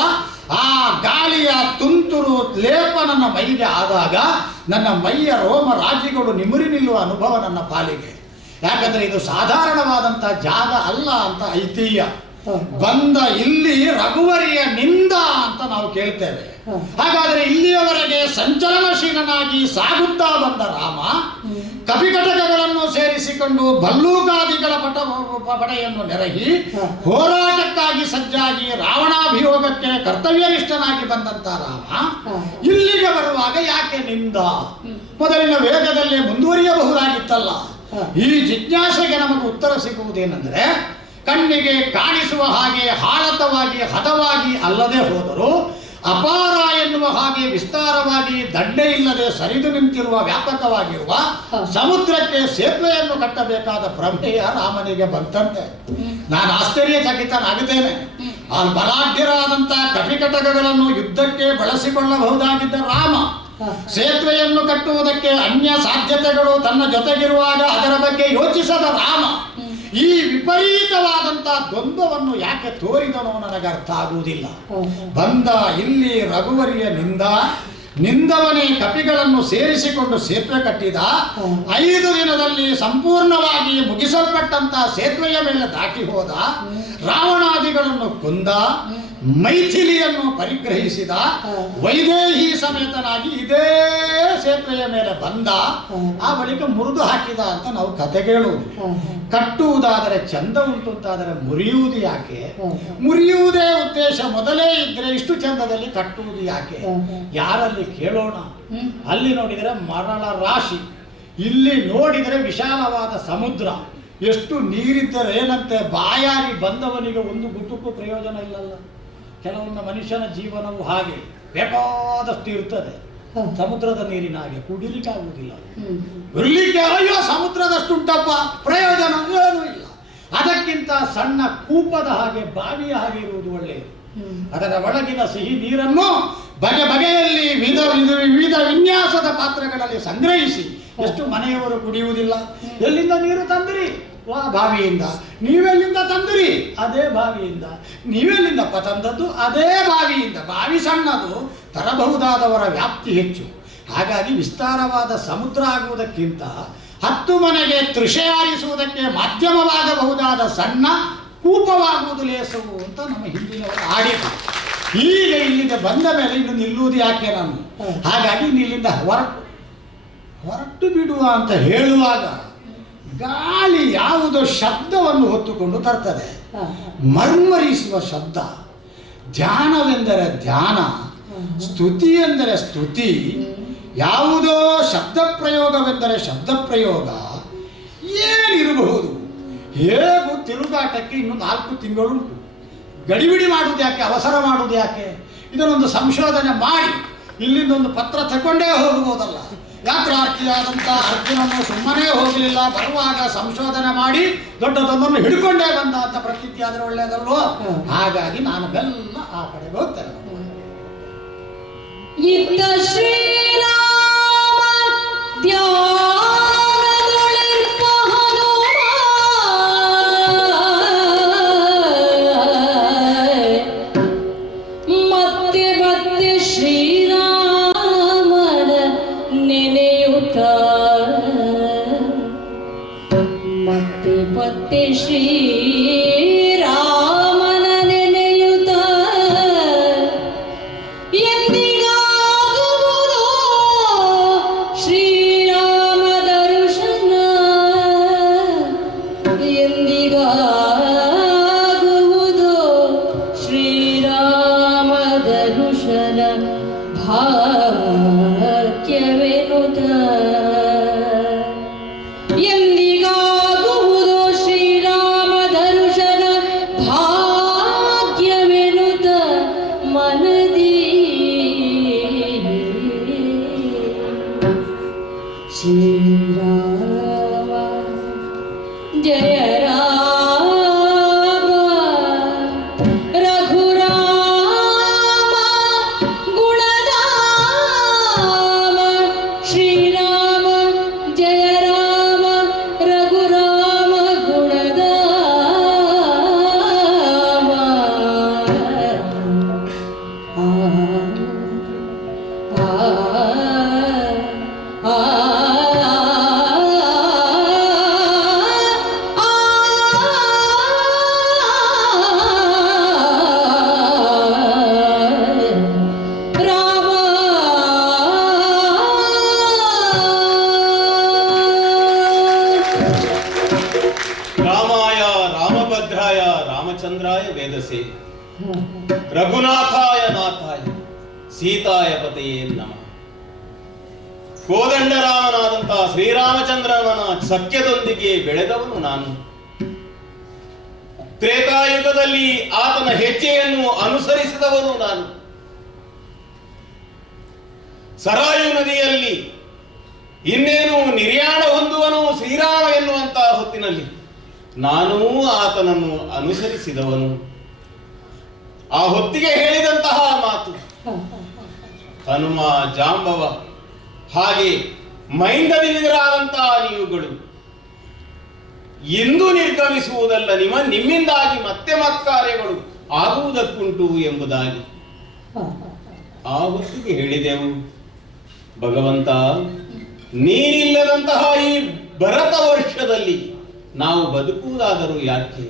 ಆ ಗಾಳಿಯ ತುಂತುರು ಲೇಪ ನನ್ನ ಮೈಗೆ ಆದಾಗ ನನ್ನ ಮೈಯ ರೋಮ ರಾಜಿಗಳು ನಿಮುರಿ ನಿಲ್ಲುವ ಅನುಭವ ನನ್ನ ಪಾಲಿಗೆ. ಯಾಕಂದ್ರೆ ಇದು ಸಾಧಾರಣವಾದಂಥ ಜಾಗ ಅಲ್ಲ ಅಂತ ಐತಿಹ್ಯ. ಬಂದ ಇಲ್ಲಿ ರಘುವರಿಯ ನಿಂದ ಅಂತ ನಾವು ಕೇಳ್ತೇವೆ. ಹಾಗಾದರೆ ಇಲ್ಲಿಯವರೆಗೆ ಸಂಚಲನಶೀಲನಾಗಿ ಸಾಗುತ್ತಾ ಬಂದ ರಾಮ ಕಪಿಕಟಕಗಳನ್ನು ಸೇರಿಸಿಕೊಂಡು ಭಲ್ಲೂಕಾದಿಗಳ ಪಡೆಯನ್ನು ನೆರಹಿ ಹೋರಾಟಕ್ಕಾಗಿ ಸಜ್ಜಾಗಿ ರಾವಣಾಭಿಯೋಗಕ್ಕೆ ಕರ್ತವ್ಯನಿಷ್ಠನಾಗಿ ಬಂದಂತ ರಾಮ ಇಲ್ಲಿಗೆ ಬರುವಾಗ ಯಾಕೆ ನಿಂದ? ಮೊದಲಿನ ವೇಗದಲ್ಲಿ ಮುಂದುವರಿಯಬಹುದಾಗಿತ್ತಲ್ಲ. ಈ ಜಿಜ್ಞಾಸೆಗೆ ನಮಗೆ ಉತ್ತರ ಸಿಗುವುದೇನೆಂದರೆ, ಕಣ್ಣಿಗೆ ಕಾಣಿಸುವ ಹಾಗೆ ಹಾಳತವಾಗಿ ಹದವಾಗಿ ಅಲ್ಲದೆ ಹೋದರೂ ಅಪಾರ ಎನ್ನುವ ಹಾಗೆ ವಿಸ್ತಾರವಾಗಿ ದಂಡೆ ಇಲ್ಲದೆ ಸರಿದು ನಿಂತಿರುವ ವ್ಯಾಪಕವಾಗಿರುವ ಸಮುದ್ರಕ್ಕೆ ಸೇತುವೆಯನ್ನು ಕಟ್ಟಬೇಕಾದ ಪ್ರಮೇಯ ರಾಮನಿಗೆ ಬಂತಂತೆ. ನಾನು ಆಶ್ಚರ್ಯಚಕಿತನಾಗಿದ್ದೇನೆ. ಆ ಬಲಾಢ್ಯರಾದಂಥ ಕಪಿಕಟಕಗಳನ್ನು ಯುದ್ಧಕ್ಕೆ ಬಳಸಿಕೊಳ್ಳಬಹುದಾಗಿದ್ದ ರಾಮ ಸೇತುವೆಯನ್ನು ಕಟ್ಟುವುದಕ್ಕೆ ಅನ್ಯ ಸಾಧ್ಯತೆಗಳು ತನ್ನ ಜೊತೆಗಿರುವಾಗ ಅದರ ಬಗ್ಗೆ ಯೋಚಿಸದ ರಾಮ ಈ ವಿಪರೀತವಾದಂಥ ದ್ವಂದ್ವವನ್ನು ಯಾಕೆ ತೋರಿದನೋ ನನಗೆ ಅರ್ಥ ಆಗುವುದಿಲ್ಲ. ಬಂದ ಇಲ್ಲಿ ರಘುವರಿಯ ನಿಂದವನೇ ಕಪಿಗಳನ್ನು ಸೇರಿಸಿಕೊಂಡು ಸೇತುವೆ ಕಟ್ಟಿದ. 5 ದಿನದಲ್ಲಿ ಸಂಪೂರ್ಣವಾಗಿ ಮುಗಿಸಲ್ಪಟ್ಟಂತ ಸೇತುವೆಯ ಮೇಲೆ ದಾಟಿ ಹೋದ. ರಾವಣಾದಿಗಳನ್ನು ಕೊಂದ, ಮೈಥಿಲಿಯನ್ನು ಪರಿಗ್ರಹಿಸಿದ, ವೈದೇಹಿ ಸಮೇತನಾಗಿ ಇದೇ ಸೇತುವೆಯ ಮೇಲೆ ಬಂದ. ಆ ಬಳಿಕ ಮುರಿದು ಹಾಕಿದ ಅಂತ ನಾವು ಕತೆ ಕೇಳುವುದು. ಕಟ್ಟುವುದಾದರೆ ಚಂದ ಉಂಟು ಅಂತಾದರೆ ಮುರಿಯುವುದು ಯಾಕೆ? ಮುರಿಯುವುದೇ ಉದ್ದೇಶ ಮೊದಲೇ ಇದ್ರೆ ಇಷ್ಟು ಚಂದದಲ್ಲಿ ಕಟ್ಟುವುದು ಯಾಕೆ? ಯಾರಲ್ಲಿ ಕೇಳೋಣ? ಅಲ್ಲಿ ನೋಡಿದರೆ ಮರಳ ರಾಶಿ, ಇಲ್ಲಿ ನೋಡಿದರೆ ವಿಶಾಲವಾದ ಸಮುದ್ರ. ಎಷ್ಟು ನೀರಿದ್ದರೆ ಏನಂತೆ, ಬಾಯಾರಿ ಬಂದವನಿಗೆ ಒಂದು ಗುಟ್ಟಕ್ಕೂ ಪ್ರಯೋಜನ ಇಲ್ಲಲ್ಲ. ಕೆಲವೊಂದು ಮನುಷ್ಯನ ಜೀವನವು ಹಾಗೆ ಬೇಕಾದಷ್ಟು ಇರ್ತದೆ. ಸಮುದ್ರದ ನೀರಿನ ಹಾಗೆ ಕುಡಿಲಿಕ್ಕೆ ಆಗುವುದಿಲ್ಲ. ಇರ್ಲಿಕ್ಕೆ ಅಯ್ಯೋ ಸಮುದ್ರದಷ್ಟು ಉಂಟಪ್ಪ, ಪ್ರಯೋಜನ ಏನೂ ಇಲ್ಲ. ಅದಕ್ಕಿಂತ ಸಣ್ಣ ಕೂಪದ ಹಾಗೆ ಬಾವಿಯ ಹಾಗೆ ಇರುವುದು ಒಳ್ಳೆಯದು. ಅದರ ಒಳಗಿನ ಸಿಹಿ ನೀರನ್ನು ಬಗೆ ಬಗೆಯಲ್ಲಿ ವಿವಿಧ ವಿನ್ಯಾಸದ ಪಾತ್ರೆಗಳಲ್ಲಿ ಸಂಗ್ರಹಿಸಿ ಎಷ್ಟು ಮನೆಯವರು ಕುಡಿಯುವುದಿಲ್ಲ. ಎಲ್ಲಿಂದ ನೀರು ತಂದಿರಿ? ಬಾವಿಯಿಂದ. ನೀವೆಲ್ಲಿಂದ ತಂದಿರಿ? ಅದೇ ಬಾವಿಯಿಂದ. ನೀವೆಲ್ಲಿಂದಪ್ಪ ತಂದದ್ದು? ಅದೇ ಬಾವಿಯಿಂದ. ಬಾವಿ ಸಣ್ಣದು, ತರಬಹುದಾದವರ ವ್ಯಾಪ್ತಿ ಹೆಚ್ಚು. ಹಾಗಾಗಿ ವಿಸ್ತಾರವಾದ ಸಮುದ್ರ ಆಗುವುದಕ್ಕಿಂತ 10 ಮನೆಗೆ ತೃಷೆ ಆರಿಸುವುದಕ್ಕೆ ಮಾಧ್ಯಮವಾಗಬಹುದಾದ ಸಣ್ಣ ಕೂಪವಾಗುವುದು ಲೇಸವು ಅಂತ ನಮ್ಮ ಹಿಂದಿನವರು ಆಡಿದರು. ಈಗ ಇಲ್ಲಿಂದ ಬಂದ ಮೇಲೆ ಇನ್ನು ನಿಲ್ಲುವುದು ಯಾಕೆ ನಾನು? ಹಾಗಾಗಿ ಇಲ್ಲಿಂದ ಹೊರಟು ಬಿಡುವ ಅಂತ ಹೇಳುವಾಗ ಗಾಳಿ ಯಾವುದೋ ಶಬ್ದವನ್ನು ಹೊತ್ತುಕೊಂಡು ತರ್ತದೆ, ಮರ್ಮರಿಸುವ ಶಬ್ದ. ಧ್ಯಾನವೆಂದರೆ ಧ್ಯಾನ, ಸ್ತುತಿ ಎಂದರೆ ಸ್ತುತಿ, ಯಾವುದೋ ಶಬ್ದ ಪ್ರಯೋಗವೆಂದರೆ ಶಬ್ದ ಪ್ರಯೋಗ. ಏನಿರಬಹುದು? ಹೇಗೂ ತಿರುಗಾಟಕ್ಕೆ ಇನ್ನು 4 ತಿಂಗಳುಂಟು. ಗಡಿಬಿಡಿ ಮಾಡುವುದು ಯಾಕೆ? ಅವಸರ ಮಾಡುವುದು ಯಾಕೆ? ಇದನ್ನೊಂದು ಸಂಶೋಧನೆ ಮಾಡಿ ಇಲ್ಲಿಂದೊಂದು ಪತ್ರ ತಗೊಂಡೇ ಹೋಗ್ಬೋದಲ್ಲ. ಯಾತ್ರಾರ್ಥಿಯಾದಂಥ ಅರ್ಜುನನು ಸುಮ್ಮನೆ ಹೋಗಲಿಲ್ಲ, ಬರುವಾಗ ಸಂಶೋಧನೆ ಮಾಡಿ ದೊಡ್ಡದೊಂದನ್ನು ಹಿಡ್ಕೊಂಡೇ ಬಂದ ಅಂತ ಪ್ರತೀತಿ ಆದ್ರೆ ಒಳ್ಳೇದಲ್ವೋ? ಹಾಗಾಗಿ ನಾನು ಬೆಲ್ಲ ಆ ಕಡೆಗೆ ಹೋಗ್ತೇನೆ. ಶ್ರೀರಾಮನ ನೆನೆಯುತ್ತ ಎಂದಿಗಾಗುವುದು ಶ್ರೀರಾಮ ದರ್ಶನ, ಎಂದಿಗಾಗುವುದು ಶ್ರೀರಾಮ ದರ್ಶನ ಭಾಗ್ಯವೆನುತ. ಶ್ರೀರಾಮ ಜಯ ರಾಮ ರಘುರಾಮ ಗುಣಧಾಮ, ಶ್ರೀರಾಮ ಜಯ ರಾಮ ರಘುರಾಮ ಗುಣಧಾಮ. ರಾಮಾಯ ರಾಮಭದ್ರಾಯ ರಾಮಚಂದ್ರಾಯ ವೇದಸೆ ರಘುನಾಥಾಯ ನಾಥಾಯ ಸೀತಾಯ ಪತೆಯೇ ನಮಃ. ಕೋದಂಡರಾಮನಾದಂತಹ ಶ್ರೀರಾಮಚಂದ್ರನ ಸಖ್ಯದೊಂದಿಗೆ ಬೆಳೆದವನು ನಾನು. ತ್ರೇತಾಯುಗದಲ್ಲಿ ಆತನ ಹೆಜ್ಜೆಯನ್ನು ಅನುಸರಿಸಿದವನು ನಾನು. ಸರಾಯು ನದಿಯಲ್ಲಿ ಇನ್ನೇನು ನಿರ್ಯಾಣ ಹೊಂದುವನು ಶ್ರೀರಾಮ ಎನ್ನುವಂತಹ ಹೊತ್ತಿನಲ್ಲಿ ನಾನೂ ಆತನನ್ನು ಅನುಸರಿಸಿದವನು. ಆ ಹೊತ್ತಿಗೆ ಹೇಳಿದಂತಹ ಮಾತು ಹನುಮ, ಜಾಂಬವ ಹಾಗೆ ಮೈಂದನಿಗರಾದಂತಹ ನೀವುಗಳು ಎಂದು ನಿರ್ಗಮಿಸುವುದಲ್ಲ, ನಿಮ್ಮಿಂದಾಗಿ ಮತ್ತೆ ಮತ್ಕಾರ್ಯಗಳು ಆಗುವುದಕ್ಕುಂಟು ಎಂಬುದಾಗಿ ಆ ಹೊತ್ತಿಗೆ ಹೇಳಿದೆವು. ಭಗವಂತ, ನೀನಿಲ್ಲದಂತಹ ಈ ಭರತ ವರ್ಷದಲ್ಲಿ ನಾವು ಬದುಕುವುದಾದರೂ ಯಾಕೆ?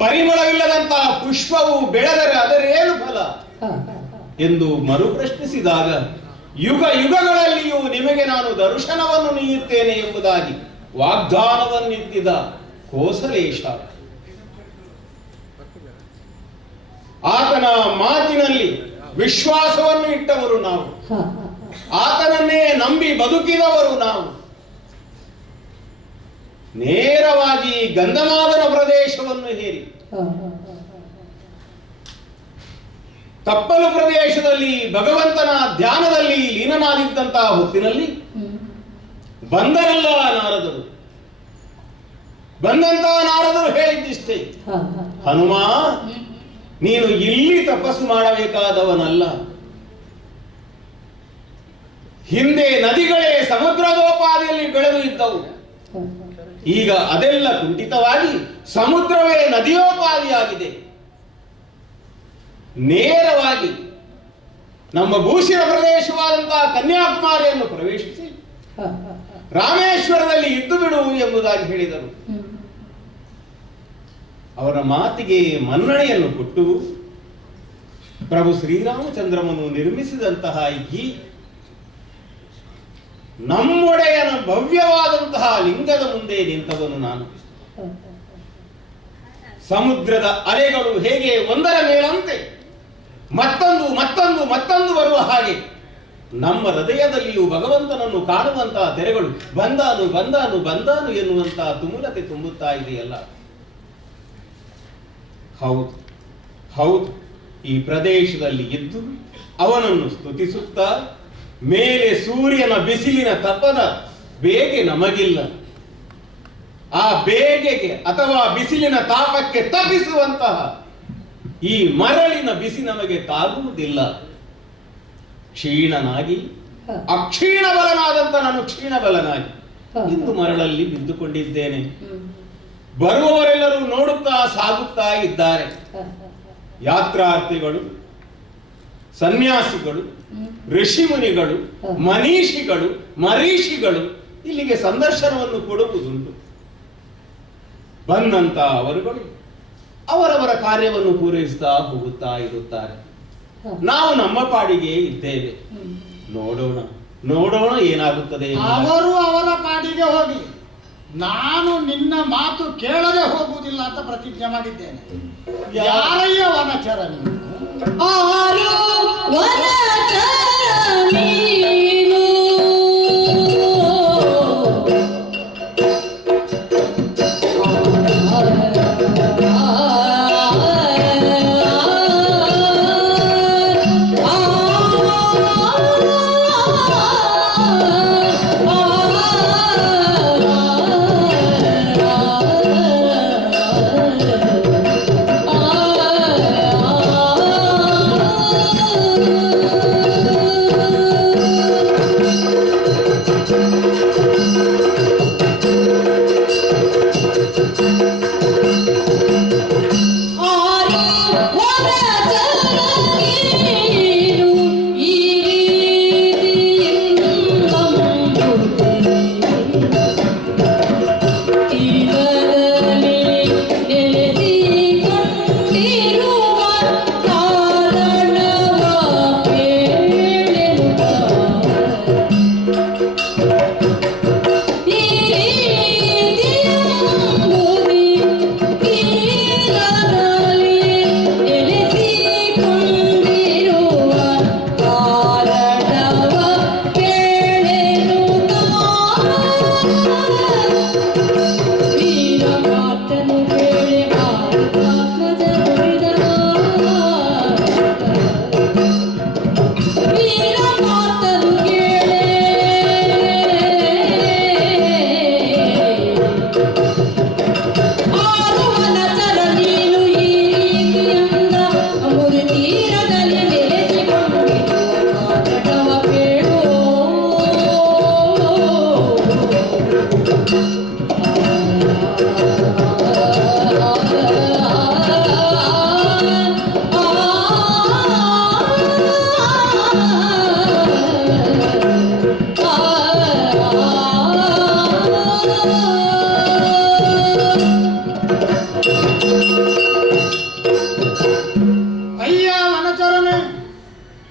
ಪರಿಮಳವಿಲ್ಲದಂತಹ ಪುಷ್ಪವು ಬೆಳೆದರೆ ಅದರೇನು ಫಲ ಎಂದು ಮರುಪ್ರಶ್ನಿಸಿದಾಗ, ಯುಗ ಯುಗಗಳಲ್ಲಿಯೂ ನಿಮಗೆ ನಾನು ದರ್ಶನವನ್ನು ನೀಡುತ್ತೇನೆ ಎಂಬುದಾಗಿ ವಾಗ್ದಾನವನ್ನಿತ್ತಿದ ಕೋಸಲೇಶ. ಆತನ ಮಾತಿನಲ್ಲಿ ವಿಶ್ವಾಸವನ್ನು ಇಟ್ಟವರು ನಾವು, ಆತನನ್ನೇ ನಂಬಿ ಬದುಕಿದವರು ನಾವು. ನೇರವಾಗಿ ಗಂಧಮಾದನ ಪ್ರದೇಶವನ್ನು ಹೇರಿ ತಪ್ಪಲು ಪ್ರದೇಶದಲ್ಲಿ ಭಗವಂತನ ಧ್ಯಾನದಲ್ಲಿ ಲೀನನಾಗಿದ್ದಂತಹ ಹೊತ್ತಿನಲ್ಲಿ ಬಂದರಲ್ಲ ನಾರದರು. ಬಂದಂತಹ ನಾರದರು ಹೇಳಿದ್ದಿಷ್ಟೇ, ಹನುಮ, ನೀನು ಇಲ್ಲಿ ತಪಸ್ಸು ಮಾಡಬೇಕಾದವನಲ್ಲ. ಹಿಂದೆ ನದಿಗಳೇ ಸಮುದ್ರದೋಪಾದಿಯಲ್ಲಿ ಬೆಳೆದು ಇದ್ದವು. ಈಗ ಅದೆಲ್ಲ ಕುಂಠಿತವಾಗಿ ಸಮುದ್ರವೇ ನದಿಯೋಪಾದಿಯಾಗಿದೆ. ನೇರವಾಗಿ ನಮ್ಮ ಭೂಷಿರ ಪ್ರದೇಶವಾದಂತಹ ಕನ್ಯಾಕುಮಾರಿಯನ್ನು ಪ್ರವೇಶಿಸಿ ರಾಮೇಶ್ವರದಲ್ಲಿ ಇದ್ದು ಬಿಡು ಎಂಬುದಾಗಿ ಹೇಳಿದರು. ಅವರ ಮಾತಿಗೆ ಮನ್ನಣೆಯನ್ನು ಕೊಟ್ಟು ಪ್ರಭು ಶ್ರೀರಾಮಚಂದ್ರಮನು ನಿರ್ಮಿಸಿದಂತಹ ಈ ನಮ್ಮೊಡೆಯನ ಭವ್ಯವಾದಂತಹ ಲಿಂಗದ ಮುಂದೆ ನಿಂತವನು ನಾನು. ಸಮುದ್ರದ ಅಲೆಗಳು ಹೇಗೆ ಒಂದರ ಮೇಲಂತೆ ಮತ್ತೊಂದು ಮತ್ತೊಂದು ಮತ್ತೊಂದು ಬರುವ ಹಾಗೆ ನಮ್ಮ ಹೃದಯದಲ್ಲಿಯೂ ಭಗವಂತನನ್ನು ಕಾಣುವಂತಹ ತೆರೆಗಳು ಬಂದಾನು ಬಂದಾನು ಬಂದಾನು ಎನ್ನುವಂತಹ ತುಮುಲತೆ ತುಂಬುತ್ತಾ ಇದೆಯಲ್ಲ. ಹೌದು ಹೌದು, ಈ ಪ್ರದೇಶದಲ್ಲಿ ಇದ್ದು ಅವನನ್ನು ಸ್ತುತಿಸುತ್ತಾ ಮೇಲೆ ಸೂರ್ಯನ ಬಿಸಿಲಿನ ತಪದ ಬೇಗೆ ನಮಗಿಲ್ಲ. ಆ ಬೇಗೆಗೆ ಅಥವಾ ಬಿಸಿಲಿನ ತಾಪಕ್ಕೆ ತಪ್ಪಿಸುವಂತಹ ಈ ಮರಳಿನ ಬಿಸಿ ನಮಗೆ ತಾಗುವುದಿಲ್ಲ. ಕ್ಷೀಣನಾಗಿ ಅಕ್ಷೀಣ ಬಲನಾದಂತ ನಾನು ಕ್ಷೀಣ ಬಲನಾಗಿ ಇಂದು ಮರಳಲ್ಲಿ ಬಿದ್ದುಕೊಂಡಿದ್ದೇನೆ. ಬರುವವರೆಲ್ಲರೂ ನೋಡುತ್ತಾ ಸಾಗುತ್ತಾ ಇದ್ದಾರೆ. ಯಾತ್ರಾರ್ಥಿಗಳು, ಸನ್ಯಾಸಿಗಳು, ಋಷಿಮುನಿಗಳು, ಮನೀಷಿಗಳು, ಮರೀಷಿಗಳು ಇಲ್ಲಿಗೆ ಸಂದರ್ಶನವನ್ನು ಕೊಡುವುದುಂಟು. ಬಂದಂತ ಅವರುಗಳು ಅವರವರ ಕಾರ್ಯವನ್ನು ಪೂರೈಸುತ್ತಾ ಹೋಗುತ್ತಾ ಇರುತ್ತಾರೆ. ನಾವು ನಮ್ಮ ಪಾಡಿಗೆ ಇದ್ದೇವೆ. ನೋಡೋಣ ನೋಡೋಣ ಏನಾಗುತ್ತದೆ. ಅವರು ಅವರ ಪಾಡಿಗೆ ಹೋಗಿ, ನಾನು ನಿನ್ನ ಮಾತು ಕೇಳದೆ ಹೋಗುವುದಿಲ್ಲ ಅಂತ ಪ್ರತಿಜ್ಞೆ ಮಾಡಿದ್ದೇನೆ. ಯಾರಯ್ಯ ವನಚರ ನೀನು? ಆರು ವನಚರ ನೀನು.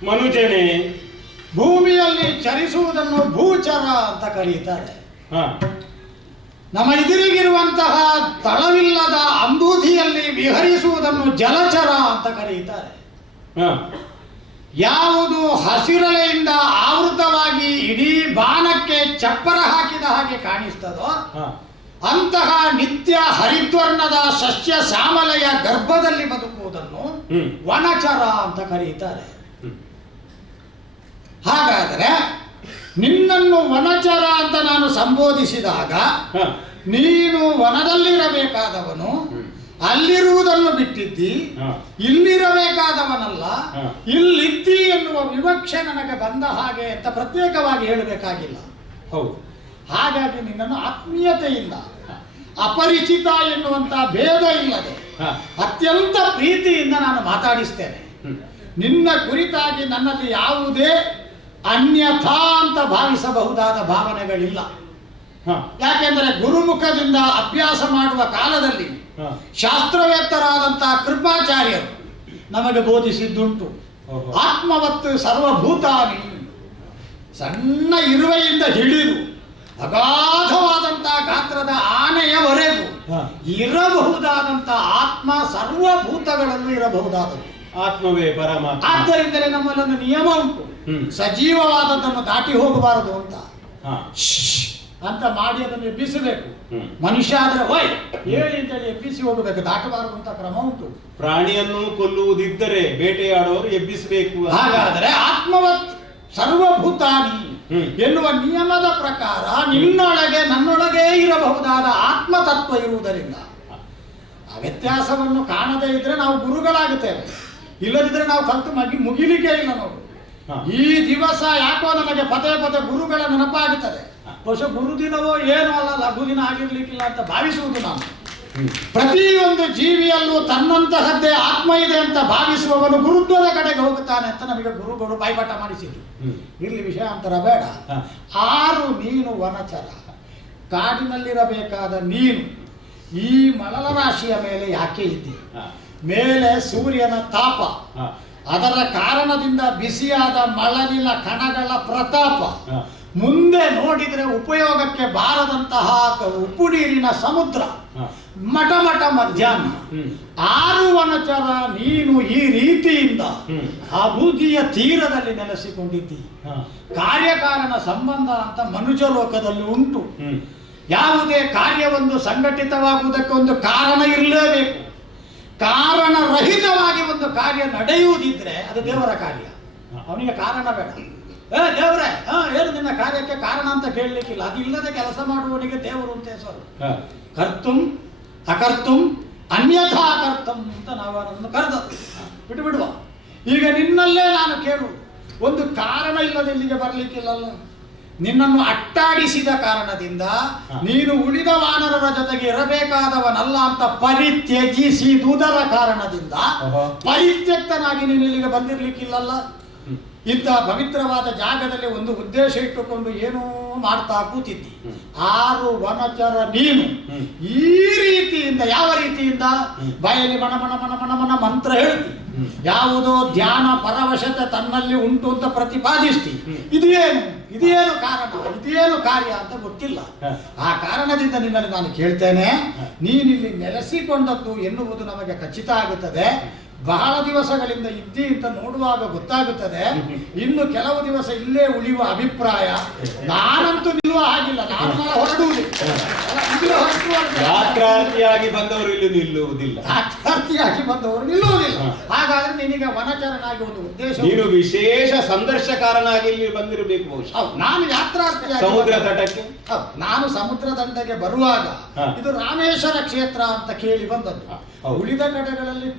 ಮನುಜನೇ, ಭೂಮಿಯಲ್ಲಿ ಚರಿಸುವುದನ್ನು ಭೂಚರ ಅಂತ ಕರೆಯುತ್ತಾರೆ. ನಮ್ಮ ಎದುರಿಗಿರುವಂತಹ ತಳವಿಲ್ಲದ ಅಂಬೂದಿಯಲ್ಲಿ ವಿಹರಿಸುವುದನ್ನು ಜಲಚರ ಅಂತ ಕರೆಯುತ್ತಾರೆ. ಯಾವುದು ಹಸಿರಲೆಯಿಂದ ಆವೃತವಾಗಿ ಇಡೀ ಬಾಣಕ್ಕೆ ಚಪ್ಪರ ಹಾಕಿದ ಹಾಗೆ ಕಾಣಿಸ್ತದೋ ಅಂತಹ ನಿತ್ಯ ಹರಿದ್ವರ್ಣದ ಸಸ್ಯ ಶ್ಯಾಮಲೆಯ ಗರ್ಭದಲ್ಲಿ ಬದುಕುವುದನ್ನು ವನಚರ ಅಂತ ಕರೆಯುತ್ತಾರೆ. ಹಾಗಾದರೆ ನಿನ್ನನ್ನು ವನಚರ ಅಂತ ನಾನು ಸಂಬೋಧಿಸಿದಾಗ ನೀನು ವನದಲ್ಲಿರಬೇಕಾದವನು, ಅಲ್ಲಿರುವುದನ್ನು ಬಿಟ್ಟಿದ್ದಿ, ಇಲ್ಲಿರಬೇಕಾದವನಲ್ಲ, ಇಲ್ಲಿದ್ದಿ ಎನ್ನುವ ವಿವಕ್ಷೆ ನನಗೆ ಬಂದ ಹಾಗೆ ಅಂತ ಪ್ರತ್ಯೇಕವಾಗಿ ಹೇಳಬೇಕಾಗಿಲ್ಲ. ಹೌದು. ಹಾಗಾಗಿ ನಿನ್ನನ್ನು ಆತ್ಮೀಯತೆಯಿಂದ, ಅಪರಿಚಿತ ಎನ್ನುವಂತ ಭೇದ ಇಲ್ಲದೆ ಅತ್ಯಂತ ಪ್ರೀತಿಯಿಂದ ನಾನು ಮಾತಾಡಿಸ್ತೇನೆ. ನಿನ್ನ ಕುರಿತಾಗಿ ನನ್ನಲ್ಲಿ ಯಾವುದೇ ಅನ್ಯಥಾ ಅಂತ ಭಾವಿಸಬಹುದಾದ ಭಾವನೆಗಳಿಲ್ಲ. ಯಾಕೆಂದರೆ ಗುರುಮುಖದಿಂದ ಅಭ್ಯಾಸ ಮಾಡುವ ಕಾಲದಲ್ಲಿ ಶಾಸ್ತ್ರವೇತ್ತರಾದಂತಹ ಕೃಪಾಚಾರ್ಯರು ನಮಗೆ ಬೋಧಿಸಿದ್ದುಂಟು. ಆತ್ಮವತ್ತು ಸರ್ವಭೂತಾನಿ, ಸಣ್ಣ ಇರುವೆಯಿಂದ ಹಿಡಿದು ಅಗಾಧವಾದಂತಹ ಗಾತ್ರದ ಆನೆಯವರೆಗೂ ಇರಬಹುದಾದಂತಹ ಆತ್ಮ ಸರ್ವಭೂತಗಳಲ್ಲೂ ಇರಬಹುದಾದದ್ದು ಆತ್ಮವೇ ಪರಮಾತ್ಮ. ಆದ್ದರಿಂದಲೇ ನಮ್ಮಲ್ಲೊಂದು ನಿಯಮ ಉಂಟು, ಸಜೀವವಾದದ್ದನ್ನು ದಾಟಿ ಹೋಗಬಾರದು ಅಂತ ಅಂತ ಮಾಡಿ ಅದನ್ನು ಎಬ್ಬಿಸಬೇಕು. ಮನುಷ್ಯ ಆದ್ರೆ ಹೋಯ್ ಹೇಳಿ ಅಂತೇಳಿ ಎಬ್ಬಿಸಿ ಹೋಗಬೇಕು, ದಾಟಬಾರದು ಅಂತ ಕ್ರಮ ಉಂಟು. ಪ್ರಾಣಿಯನ್ನು ಕೊಲ್ಲುವುದಿದ್ದರೆ ಬೇಟೆಯಾಡುವವರು ಎಬ್ಬಿಸಬೇಕು. ಹಾಗಾದರೆ ಆತ್ಮವತ್ ಸರ್ವಭೂತಾನಿ ಎನ್ನುವ ನಿಯಮದ ಪ್ರಕಾರ ನಿನ್ನೊಳಗೆ ನನ್ನೊಳಗೆ ಇರಬಹುದಾದ ಆತ್ಮತತ್ವ ಇರುವುದರಿಂದ ಆ ವ್ಯತ್ಯಾಸವನ್ನು ಕಾಣದೇ ಇದ್ರೆ ನಾವು ಗುರುಗಳಾಗುತ್ತೇವೆ. ಇಲ್ಲದಿದ್ರೆ ನಾವು ಕಲ್ತು ಮುಗಿಲಿಕ್ಕೆ ಇಲ್ಲ. ನಾವು ಈ ದಿವಸ ಯಾಕೋ ನನಗೆ ಪದೇ ಪದೇ ಗುರುಗಳ ನೆನಪಾಗುತ್ತದೆ. ಬಹುಶಃ ಗುರುದಿನವೋ ಏನೋ ಅಲ್ಲ, ಲಘು ದಿನ ಆಗಿರ್ಲಿಕ್ಕಿಲ್ಲ ಅಂತ ಭಾವಿಸುವುದು ನಾನು. ಪ್ರತಿಯೊಂದು ಜೀವಿಯಲ್ಲೂ ತನ್ನಂತಹದ್ದೇ ಆತ್ಮ ಇದೆ ಅಂತ ಭಾವಿಸುವವನು ಗುರುತ್ವದ ಕಡೆಗೆ ಹೋಗುತ್ತಾನೆ ಅಂತ ನಮಗೆ ಗುರುಗಳು ಬಾಯ್ಪಾಠ ಮಾಡಿಸಿದ್ರು. ಇಲ್ಲಿ ವಿಷಯಾಂತರ ಬೇಡ. 6 ನೀನು ವನಚರ, ಕಾಡಿನಲ್ಲಿರಬೇಕಾದ ನೀನು ಈ ಮಳಲ ರಾಶಿಯ ಮೇಲೆ ಯಾಕೆ ಇದ್ದಿ? ಮೇಲೆ ಸೂರ್ಯನ ತಾಪ, ಅದರ ಕಾರಣದಿಂದ ಬಿಸಿಯಾದ ಮಳಲಿನ ಕಣಗಳ ಪ್ರತಾಪ, ಮುಂದೆ ನೋಡಿದರೆ ಉಪಯೋಗಕ್ಕೆ ಬಾರದಂತಹ ಉಪ್ಪು ನೀರಿನ ಸಮುದ್ರ, ಮಠ ಮಠ ಮಧ್ಯಾಹ್ನ. 6 ವನಚರ ನೀನು ಈ ರೀತಿಯಿಂದ ಅಬೂದಿಯ ತೀರದಲ್ಲಿ ನೆಲೆಸಿಕೊಂಡಿದ್ದಿ. ಕಾರ್ಯಕಾರಣ ಸಂಬಂಧ ಅಂತ ಮನುಷ್ಯ ಲೋಕದಲ್ಲಿ ಉಂಟು. ಯಾವುದೇ ಕಾರ್ಯವೊಂದು ಸಂಘಟಿತವಾಗುವುದಕ್ಕೆ ಒಂದು ಕಾರಣ ಇರಲೇಬೇಕು. ಕಾರಣರಹಿತವಾಗಿ ಒಂದು ಕಾರ್ಯ ನಡೆಯುವುದಿದ್ರೆ ಅದು ದೇವರ ಕಾರ್ಯ, ಅವನಿಗೆ ಕಾರಣ ಬೇಡ. ದೇವರೇ ಏನು ನಿನ್ನ ಕಾರ್ಯಕ್ಕೆ ಕಾರಣ ಅಂತ ಕೇಳಲಿಕ್ಕಿಲ್ಲ. ಅದು ಇಲ್ಲದೆ ಕೆಲಸ ಮಾಡುವವನಿಗೆ ದೇವರು ಅಂತ ಹೆಸರು. ಕರ್ತುಂ ಅಕರ್ತುಂ ಅನ್ಯಥಾ ಕರ್ತಂ ಅಂತ ನಾವು ಅದನ್ನು ಕರೆದದ್ದು. ಬಿಡುವ. ಈಗ ನಿನ್ನಲ್ಲೇ ನಾನು ಕೇಳು, ಒಂದು ಕಾರಣ ಇಲ್ಲದೆ ಇಲ್ಲಿಗೆ ಬರಲಿಕ್ಕಿಲ್ಲಲ್ಲ. ನಿನ್ನನ್ನು ಅಟ್ಟಾಡಿಸಿದ ಕಾರಣದಿಂದ ನೀನು ಉಳಿದ ವಾನರರ ಜೊತೆಗೆ ಇರಬೇಕಾದವನಲ್ಲ ಅಂತ ಪರಿತ್ಯಜಿಸಿದುದರ ಕಾರಣದಿಂದ ಪರಿತ್ಯಕ್ತನಾಗಿ ನೀನು ಇಲ್ಲಿಗೆ ಬಂದಿರ್ಲಿಕ್ಕಿಲ್ಲಲ್ಲ. ಇಂಥ ಪವಿತ್ರವಾದ ಜಾಗದಲ್ಲಿ ಒಂದು ಉದ್ದೇಶ ಇಟ್ಟುಕೊಂಡು ಏನೋ ಮಾಡ್ತಾ ಕೂತಿದ್ದಿ. 6 ವನಚರ ನೀನು ಈ ರೀತಿಯಿಂದ, ಯಾವ ರೀತಿಯಿಂದ? ಬಾಯಲ್ಲಿ ಮನ ಮನ ಮನ ಮನ ಮನ ಮಂತ್ರ ಹೇಳ್ತಿ, ಯಾವುದೋ ಧ್ಯಾನ ಪರವಶತೆ ತನ್ನಲ್ಲಿ ಉಂಟು ಅಂತ ಪ್ರತಿಪಾದಿಸ್ತಿ. ಇದೇನು ಕಾರಣ, ಇದೇನು ಕಾರ್ಯ ಅಂತ ಗೊತ್ತಿಲ್ಲ. ಆ ಕಾರಣದಿಂದ ನಿನ್ನಲ್ಲಿ ನಾನು ಕೇಳ್ತೇನೆ, ನೀನಿಲ್ಲಿ ನೆಲೆಸಿಕೊಂಡದ್ದು ಎನ್ನುವುದು ನಮಗೆ ಖಚಿತ ಆಗುತ್ತದೆ. ಬಹಳ ದಿವಸಗಳಿಂದ ಇದ್ದಿ ಅಂತ ನೋಡುವಾಗ ಗೊತ್ತಾಗುತ್ತದೆ. ಇನ್ನು ಕೆಲವು ದಿವಸ ಇಲ್ಲೇ ಉಳಿಯುವ ಅಭಿಪ್ರಾಯ. ನಾನಂತೂ ನಿಲ್ಲುವ ಹಾಗಿಲ್ಲ, ನಾನು ಹೊರಡುವುದಿಲ್ಲ. ಯಾತ್ರಾರ್ಥಿಯಾಗಿ ಬಂದವರು ಇಲ್ಲಿ ನಿಲ್ಲುವುದಿಲ್ಲ. ಯಾತ್ರಾರ್ಥಿಯಾಗಿ ಬಂದವರು ನಿಲ್ಲುವುದಿಲ್ಲ. ಹಾಗಾದ್ರೆ ನಿನಗೆ ವನಚರನಾಗಿ ಒಂದು ಉದ್ದೇಶ, ನೀನು ವಿಶೇಷ ಸಂದರ್ಶಕಾರನಾಗಿ ಇಲ್ಲಿ ಬಂದಿರಬೇಕು ಬಹುಶಃ. ನಾನು ಯಾತ್ರಾರ್ಥಿಯಾಗಿ ಸಮುದ್ರ ತಟಕ್ಕೆ, ನಾನು ಸಮುದ್ರ ದಂಡೆಗೆ ಬರುವಾಗ ಇದು ರಾಮೇಶ್ವರ ಕ್ಷೇತ್ರ ಅಂತ ಕೇಳಿ ಬಂದದ್ದು. ಉಳಿದ ಕಡೆಗಳಲ್ಲಿ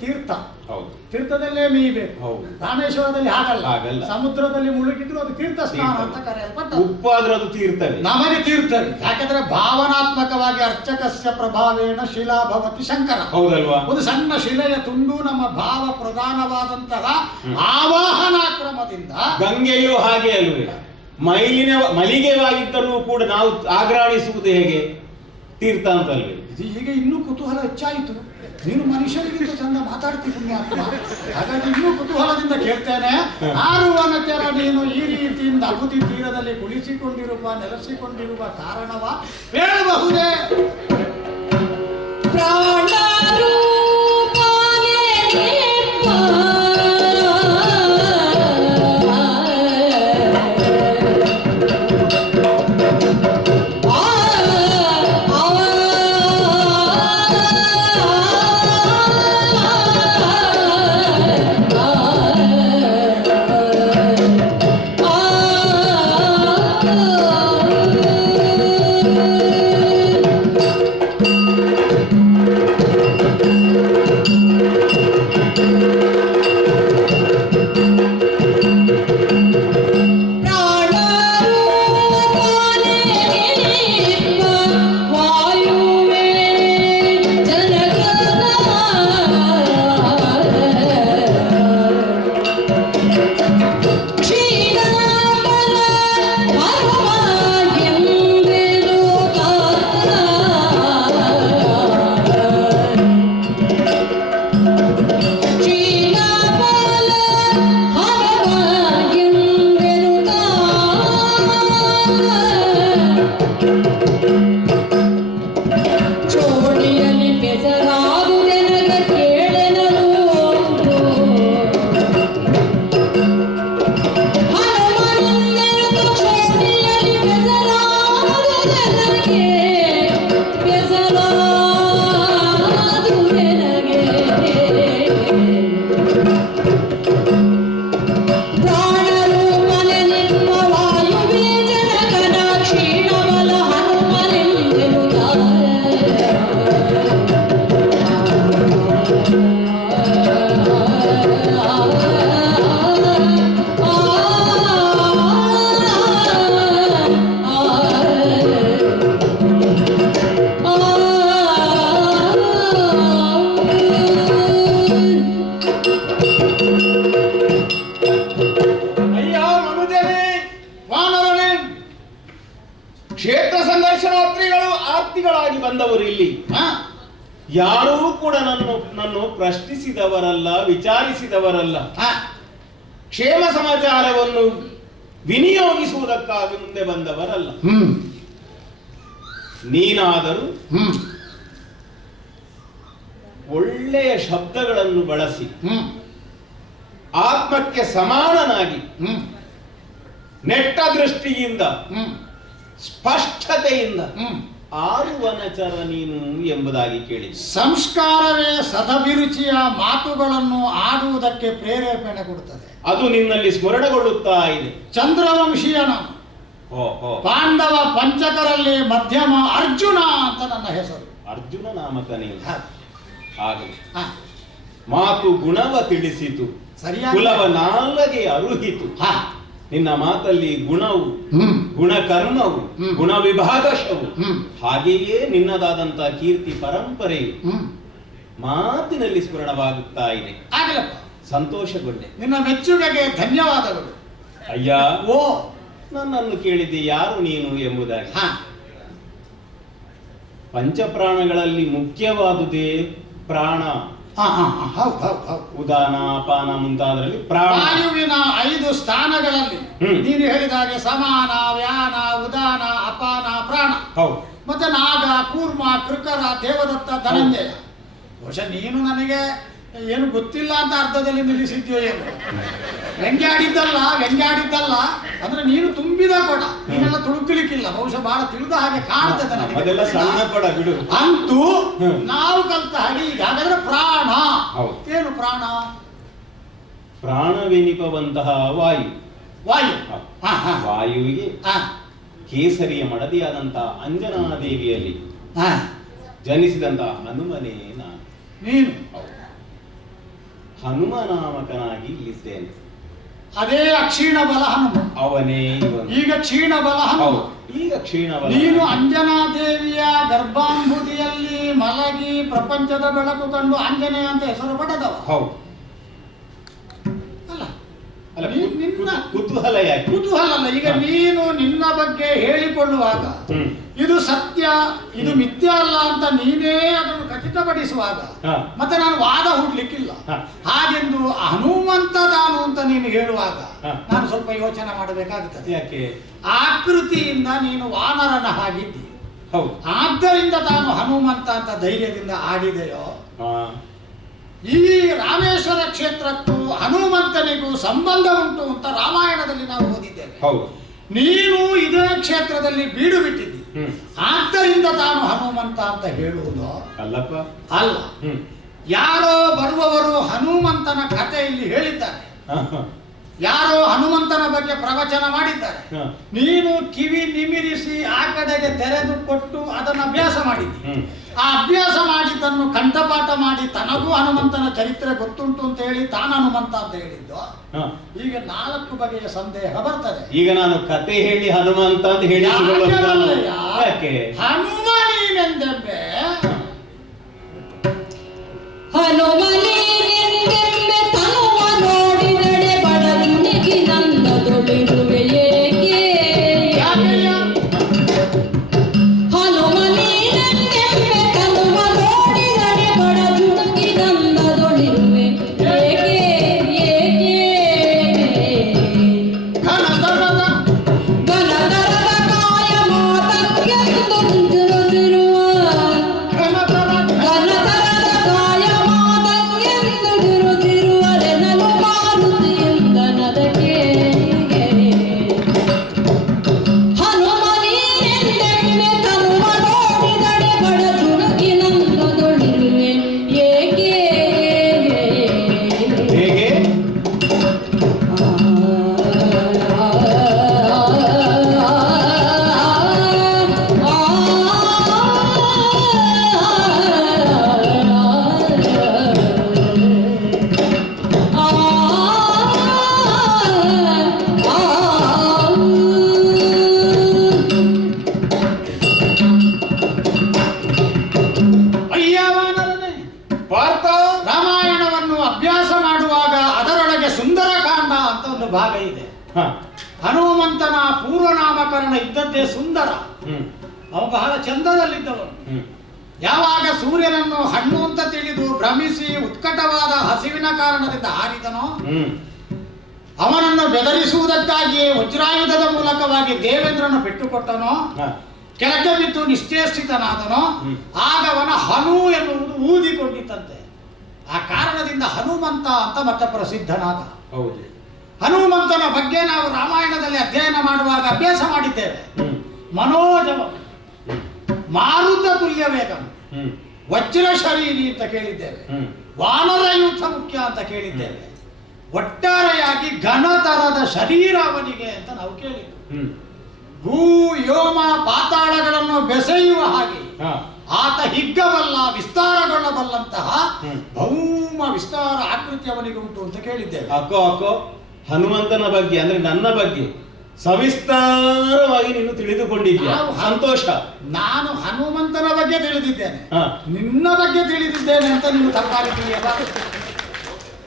ತೀರ್ಥದಲ್ಲೇ ಮೀಬೇಕು. ರಾಮೇಶ್ವರದಲ್ಲಿ ಹಾಗಲ್ಲ. ಸಮುದ್ರದಲ್ಲಿ ಮುಳುಗಿದ್ರು ಅದು ತೀರ್ಥ ಸ್ನಾನ ಅಂತ ಕರೆಯಲ್ಪಟ್ಟ. ಉಪ್ಪಾದ್ರೂ ಅದು ತೀರ್ಥವೇ, ನಮಗೆ ತೀರ್ಥವೇ. ಯಾಕಂದ್ರೆ ಭಾವನಾತ್ಮಕವಾಗಿ ಅರ್ಚಕಸ್ಯ ಪ್ರಭಾವೇಣ ಶಿಲಾ ಭವತಿ ಶಂಕರ. ಹೌದಲ್ವಾ? ಒಂದು ಸಣ್ಣ ಶಿಲೆಯ ತುಂಡು ನಮ್ಮ ಭಾವ ಪ್ರಧಾನವಾದಂತಹ ಆವಾಹನಾಕ್ರಮದಿಂದ. ಗಂಗೆಯೂ ಹಾಗೆ ಅಲ್ವೇ? ಮಲಿಗೆವಾಗಿದ್ದರೂ ಕೂಡ ನಾವು ಆಗ್ರಾಣಿಸುವುದು ಹೇಗೆ? ತೀರ್ಥ ಅಂತಲ್ವೇ? ಹೀಗೆ ಇನ್ನೂ ಕುತೂಹಲ ಹೆಚ್ಚಾಯಿತು. ನೀನು ಮನುಷ್ಯರಿಗಿಂತ ಚಂದ ಮಾತಾಡ್ತೀನಿ ಪುಣ್ಯಾತ್ಮ. ಹಾಗಾಗಿ ಇನ್ನೂ ಕುತೂಹಲದಿಂದ ಕೇಳ್ತೇನೆ, 6 ವನಚರ ನೀನು ಈ ರೀತಿಯಿಂದ ಅಬೂದಿ ತೀರದಲ್ಲಿ ನೆಲೆಸಿಕೊಂಡಿರುವ ಕಾರಣವ ಹೇಳಬಹುದೇ? ವಾನರನೇ, ಕ್ಷೇತ್ರ ಸಂದರ್ಶನಾರ್ಥಿಗಳು ಆರ್ತಿಗಳಾಗಿ ಬಂದವರು ಇಲ್ಲಿ ಹಾ? ಯಾರೂ ಕೂಡ ನನ್ನು ಪ್ರಶ್ನಿಸಿದವರಲ್ಲ, ವಿಚಾರಿಸಿದವರಲ್ಲ. ಹಾ? ಕ್ಷೇಮ ಸಮಾಚಾರವನ್ನು ವಿನಿಯೋಗಿಸುವುದಕ್ಕಾಗಿ ಮುಂದೆ ಬಂದವರಲ್ಲ. ನೀನಾದರೂ ಹ್ಮ್ ಒಳ್ಳೆಯ ಶಬ್ದಗಳನ್ನು ಬಳಸಿ ಹ್ಮ್ ಆತ್ಮಕ್ಕೆ ಸಮಾನನಾಗಿ ಹ್ಮ್ ನೆಟ್ಟ ದೃಷ್ಟಿಯಿಂದ ಹ್ಮ್ ಸ್ಪಷ್ಟತೆಯಿಂದ ಹ್ಮ್ ಆರುವನಚರ ನೀನು ಎಂಬುದಾಗಿ ಕೇಳಿದೆ. ಸಂಸ್ಕಾರವೇ ಸದಭಿರುಚಿಯ ಮಾತುಗಳನ್ನು ಆಡುವುದಕ್ಕೆ ಪ್ರೇರೇಪಣೆ ಕೊಡುತ್ತದೆ. ಅದು ನಿನ್ನಲ್ಲಿ ಸ್ಮರಣಗೊಳ್ಳುತ್ತಾ ಇದೆ. ಚಂದ್ರವಂಶೀಯನ ಹೋ ಹೋ ಪಾಂಡವ ಪಂಚಕರಲ್ಲಿ ಮಧ್ಯಮ ಅರ್ಜುನ ಅಂತ ನನ್ನ ಹೆಸರು. ಅರ್ಜುನ ನಾಮಕ ನೀವು ಹ, ಆಗಲಿ. ಹ, ಮಾತು ಗುಣವ ತಿಳಿಸಿತು, ಸರಿಯಾಗಿ. ಕುಲವ ನಾಲ್ಗೆ ಅರುಹಿತು. ಹ, ನಿನ್ನ ಮಾತಲ್ಲಿ ಗುಣವು, ಹ್ಮ್ ಗುಣಕರ್ಮವು, ಹ್ಮ್. ಗುಣ ವಿಭಾಗಶವು, ಹ್ಮ್. ಹಾಗೆಯೇ ನಿನ್ನದಾದಂತ ಕೀರ್ತಿ ಪರಂಪರೆಯು ಹ್ಮ್ ಮಾತಿನಲ್ಲಿ ಸ್ಮರಣವಾಗುತ್ತಾ ಇದೆ. ಆಗಲಪ್ಪ, ಸಂತೋಷಗೊಂಡೆ. ನಿನ್ನ ಮೆಚ್ಚುಗೆಗೆ ಧನ್ಯವಾದಗಳು. ಅಯ್ಯ, ಓ, ನನ್ನನ್ನು ಕೇಳಿದೆ ಯಾರು ನೀನು ಎಂಬುದಾಗಿ. ಹ, ಪಂಚಪ್ರಾಣಗಳಲ್ಲಿ ಮುಖ್ಯವಾದುದೇ ಪ್ರಾಣ. ಹ, ಹ, ಹ, ಹೌದು ಹೌದು ಹೌದು. ಉದಾನ ಅಪಾನ ಮುಂತಾದರಲ್ಲಿ ಪ್ರಾಣ. ವಾಯುವಿನ 5 ಸ್ಥಾನಗಳಲ್ಲಿ ಹ್ಮ್. ನೀನು ಹೇಳಿದ ಹಾಗೆ ಸಮಾನ, ವ್ಯಾನ, ಉದಾನ, ಅಪಾನ, ಪ್ರಾಣ. ಹೌದು. ಮತ್ತೆ ನಾಗ, ಕೂರ್ಮ, ಕೃಕರ, ದೇವದತ್ತ, ಧನಂಜಯ. ಬಹುಶಃ ನೀನು ನನಗೆ ಏನು ಗೊತ್ತಿಲ್ಲ ಅಂತ ಅರ್ಥದಲ್ಲಿ ನಿಲ್ಲಿಸಿದ್ಯೋ ಏನು. ವ್ಯಂಗ್ಯಾಡಿದ್ದಲ್ಲ ಅಂದ್ರೆ ನೀನು ತುಂಬಿದ ಕೊಡ, ನೀನೆಲ್ಲ ತುಳುಕಲಿಕ್ಕಿಲ್ಲ. ಬಹುಶಃ ಬಹಳ ತಿಳಿದ ಹಾಗೆ ಕಾಣ್ತದೆ ಅದೆಲ್ಲ ನನಗೆ. ಸಣ್ಣ ಕೊಡ ಬಿಡು. ಅಂತೂ ಹ್ಮ್. ನಾವು ಕಲ್ತ ಹಾಗೆ ಈಗ ಹಾಗಾದ್ರೆ ಪ್ರಾಣ ಹೌದು. ಏನು ಪ್ರಾಣ? ಪ್ರಾಣವೆನಿಪವಂತಹ ವಾಯು. ವಾಯು. ಹೌದು. ಹ, ಹ, ವಾಯುವಿಗೆ ಹ, ಕೇಸರಿಯ ಮಡದಿಯಾದಂತಹ ಅಂಜನಾದೇವಿಯಲ್ಲಿ ಹ. ಜನಿಸಿದಂತಹ ಹನುಮನೇ ನಾನು. ನೀನು ಹನುಮ ನಾಮಕನಾಗಿ ಇಲ್ಲಿದ್ದೇನೆ. ಅದೇ ಅಕ್ಷೀಣ ಬಲ ಹನುಮ. ಅವನೇ ಇವನು. ಈಗ ಕ್ಷೀಣ ಬಲ ಹನುಮ. ಹೌದು. ಈಗ ಕ್ಷೀಣವಲ್ಲ. ನೀನು ಅಂಜನಾದೇವಿಯ ಗರ್ಭಾಂಬುದಿಯಲ್ಲಿ ಮಲಗಿ ಪ್ರಪಂಚದ ಬೆಳಕು ಕಂಡು ಆಂಜನೇಯ ಅಂತ ಹೆಸರು ಪಡೆದವ. ಹೌದು. ಅಲ್ಲ ಅಲ್ಲ, ನಿನ್ನ ಕುತೂಹಲ ಯಾಕೆ? ಕುತೂಹಲ ಅಲ್ಲ. ಈಗ ಹ. ನೀನು ನಿನ್ನ ಬಗ್ಗೆ ಹೇಳಿಕೊಳ್ಳುವಾಗ ಹ್ಮ್. ಇದು ಸತ್ಯ, ಇದು ಮಿಥ್ಯ ಅಲ್ಲ ಅಂತ ನೀನೇ ಅದನ್ನು ಖಚಿತಪಡಿಸುವಾಗ ಹ. ಮತ್ತೆ ನಾನು ವಾದ ಹೂಡ್ಲಿಕ್ಕಿಲ್ಲ. ಹ. ಹಾಗೆಂದು ಹನುಮಂತ ನಾನು ಅಂತ ನೀನು ಹೇಳುವಾಗ ಹ. ನಾನು ಸ್ವಲ್ಪ ಯೋಚನೆ ಮಾಡಬೇಕಾಗುತ್ತದೆ. ಯಾಕೆ? ಆಕೃತಿಯಿಂದ ನೀನು ವಾನರನ ಹಾಗಿದ್ದಿ, ಹೌದು. ಆದ್ದರಿಂದ ತಾನು ಹನುಮಂತ ಅಂತ ಧೈರ್ಯದಿಂದ ಆಡಿದೆಯೋ? ಹಾ. ಈ ರಾಮೇಶ್ವರ ಕ್ಷೇತ್ರಕ್ಕೂ ಹನುಮಂತನಿಗೂ ಸಂಬಂಧ ಉಂಟು ಅಂತ ರಾಮಾಯಣದಲ್ಲಿ ನಾವು ಓದಿದ್ದೇವೆ. ಹೌದು. ನೀನು ಇದೇ ಕ್ಷೇತ್ರದಲ್ಲಿ ಬೀಡು ಬಿಟ್ಟಿದ್ದಿ, ಹ್ಮ್. ಆದ್ದರಿಂದ ತಾನು ಹನುಮಂತ ಅಂತ ಹೇಳುವುದು ಅಲ್ಲಪ್ಪ. ಅಲ್ಲ. ಹ್ಮ್. ಯಾರೋ ಬರುವವರು ಹನುಮಂತನ ಕಥೆ ಇಲ್ಲಿ ಹೇಳಿದ್ದಾರೆ, ಹ, ಹ. ಯಾರೋ ಹನುಮಂತನ ಬಗ್ಗೆ ಪ್ರವಚನ ಮಾಡಿದ್ದಾರೆ. ಹ. ನೀನು ಕಿವಿ ನಿಮಿರಿಸಿ ಆ ಕಡೆಗೆ ತೆರೆದು ಕೊಟ್ಟು ಅದನ್ನು ಅಭ್ಯಾಸ ಮಾಡಿದ್ದಿ. ಹ್ಮ್. ಆ ಅಭ್ಯಾಸ ಮಾಡಿದ್ದನ್ನು ಕಂಠಪಾಠ ಮಾಡಿ ತನಗೂ ಹನುಮಂತನ ಚರಿತ್ರೆ ಗೊತ್ತುಂಟು ಅಂತ ಹೇಳಿ ತಾನು ಹನುಮಂತ ಅಂತ ಹೇಳಿದ್ದು. ಹ. ಈಗ 4 ಬಗೆಯ ಸಂದೇಹ ಬರ್ತದೆ. ಈಗ ನಾನು ಕತೆ ಹೇಳಿ ಹನುಮಂತ ಅಂತ ಹೇಳಿಸಿಕೊಳ್ಳುವ ಯಾಕೆ? ಹನುಮ ನೀನೆಂದೆಂಬೆ ಹನುಮನೇನೆಂದೆಂಬೆ ತನುವ ನೋಡಿದಡೆ ಬಡದುಣಿಗಿ ನಂದದೊಳಿರುವೆ ಏಕೆ? ಯಾಕೆಯ? ಹನುಮನೇನೆಂದೆಂಬೆ ತನುವ ನೋಡಿದಡೆ ಬಡದುಣಿಗಿ ನಂದದೊಳಿರುವೆ ಏಕೆ? ಘನತರದ ಗಣಧರದ ಕಾಯ ಮಾತಕ್ಕೆಂದು ನಿಂತಿರುತ್ತಿರುವ ಹನುಮಂತನ ಪೂರ್ವನಾಮಕರಣ ಇದ್ದದ್ದೇ ಸುಂದರ. ಹ್ಮ್ ಅವ ಬಹಳ ಚಂದದಲ್ಲಿದ್ದವನು. ಹ್ಮ್ ಯಾವಾಗ ಸೂರ್ಯನನ್ನು ಹಣ್ಣು ಅಂತ ತಿಳಿದು ಭ್ರಮಿಸಿ ಉತ್ಕಟವಾದ ಹಸಿವಿನ ಕಾರಣದಿಂದ ಹಾರಿದನೋ, ಹ್ಮ್ ಅವನನ್ನು ಬೆದರಿಸುವುದಕ್ಕಾಗಿಯೇ ವಜ್ರಾಯುಧದ ಮೂಲಕವಾಗಿ ದೇವೇಂದ್ರನು ಬಿಟ್ಟುಕೊಟ್ಟನೋ, ಹ. ಕೆಳಗೆ ಬಿದ್ದು ನಿಶ್ಚೇಷ್ಟಿತನಾದನೋ, ಆಗ ಅವನ ಹನು ಎನ್ನುವುದು ಊದಿಕೊಂಡಿತ್ತಂತೆ. ಆ ಕಾರಣದಿಂದ ಹನುಮಂತ ಅಂತ ಮತ್ತೆ ಪ್ರಸಿದ್ಧನಾದ. ಹೌದು. ಹನುಮಂತನ ಬಗ್ಗೆ ನಾವು ರಾಮಾಯಣದಲ್ಲಿ ಅಧ್ಯಯನ ಮಾಡುವಾಗ ಅಭ್ಯಾಸ ಮಾಡಿದ್ದೇವೆ. ಹ್ಮ್ ಮನೋಜವ, ಮಾರುತ ತುಲ್ಯ ವೇಗ, ಹ್ಮ್ ವಜ್ರ ಶರೀರಿ ಅಂತ ಕೇಳಿದ್ದೇವೆ. ಹ್ಮ್ ವಾನರ ಯೂಥ ಮುಖ್ಯ ಅಂತ ಕೇಳಿದ್ದೇವೆ. ಒಟ್ಟಾರೆಯಾಗಿ ಘನತರದ ಶರೀರ ಅವನಿಗೆ ಅಂತ ನಾವು ಕೇಳಿದ್ದು. ಹ್ಮ್ ಭೂ ಯೋಮ ಪಾತಾಳಗಳನ್ನು ಬೆಸೆಯುವ ಹಾಗೆ ಹ. ಆತ ಹಿಗ್ಗಬಲ್ಲ, ವಿಸ್ತಾರಗೊಳ್ಳಬಲ್ಲಂತಹ ಹ್ಮ್. ಭೌಮ ವಿಸ್ತಾರ ಆಕೃತಿ ಅವನಿಗೆ ಉಂಟು ಅಂತ ಕೇಳಿದ್ದೇವೆ. ಅಕ್ಕೋ ಹನುಮಂತನ ಬಗ್ಗೆ ಅಂದ್ರೆ ನನ್ನ ಬಗ್ಗೆ ಸವಿಸ್ತಾರವಾಗಿ ನೀನು ತಿಳಿದುಕೊಂಡಿದ್ಯಾ. ನಾವು ಸಂತೋಷ. ನಾನು ಹನುಮಂತನ ಬಗ್ಗೆ ತಿಳಿದಿದ್ದೇನೆ, ಹ. ನಿನ್ನ ಬಗ್ಗೆ ತಿಳಿದಿದ್ದೇನೆ ಅಂತ ನೀವು ತಪ್ಪಾಗಿ ತಿಳಿಯಬಾರದು.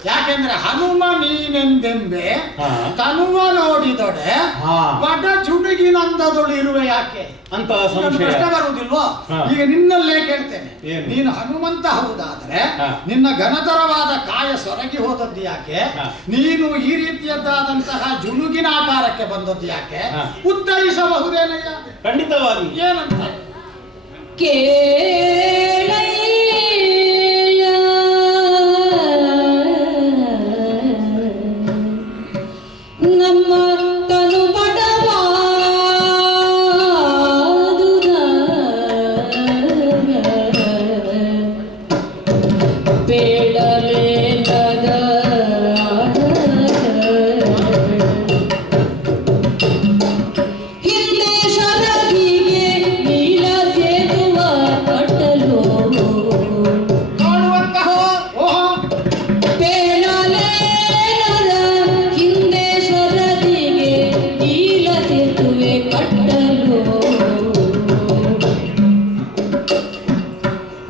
ಯಾಕೆಂದ್ರೆ ಹನುಮ ನೀನೆಂದೆಂಬೆ ಹಾ. ತನುವ ನೋಡಿದೊಡೆ ಹಾ. ಬಡ ಜುಡುಗಿನಂದದೊಳು ಇರುವೆ ಯಾಕೆ ಅಂತ ಇದೊಂದು ಸಂಶಯ. ಪ್ರಶ್ನೆ ಬರುವುದಿಲ್ವೋ? ಹಾ. ಈಗ ನಿನ್ನಲ್ಲೇ ಕೇಳ್ತೇನೆ, ಏನು? ನೀನು ಹನುಮಂತ ಹೌದಾದ್ರೆ ಹಾ. ನಿನ್ನ ಘನತರವಾದ ಕಾಯ ಸೊರಗಿ ಹೋದದ್ದು ಯಾಕೆ? ಹಾ. ನೀನು ಈ ರೀತಿಯದ್ದಾದಂತಹ ಜುಳುಗಿನ ಆಕಾರಕ್ಕೆ ಬಂದದ್ದು ಯಾಕೆ? ಹಾ. ಉತ್ತರಿಸಬಹುದೇನಯ್ಯ? ಖಂಡಿತವಾಗಿ. ಏನಂತ? ಕೇಳಯ್ಯ ನಮ್ಮ ತನು ಬಡವಾದುದ ಬೇಡಲೇನದ ಹಿಂದೆ ಶರದಿಗೆ ನೀಲ ಸೇತುವ ಕಟ್ಟಲು ನೋಡುವಂತಹ ಓಹೋ ಬೇಡಲೇನದ ಹಿಂದೆ ಶರದಿಗೆ ನೀಲ ಸೇತುವೆ ಕಟ್ಟಲು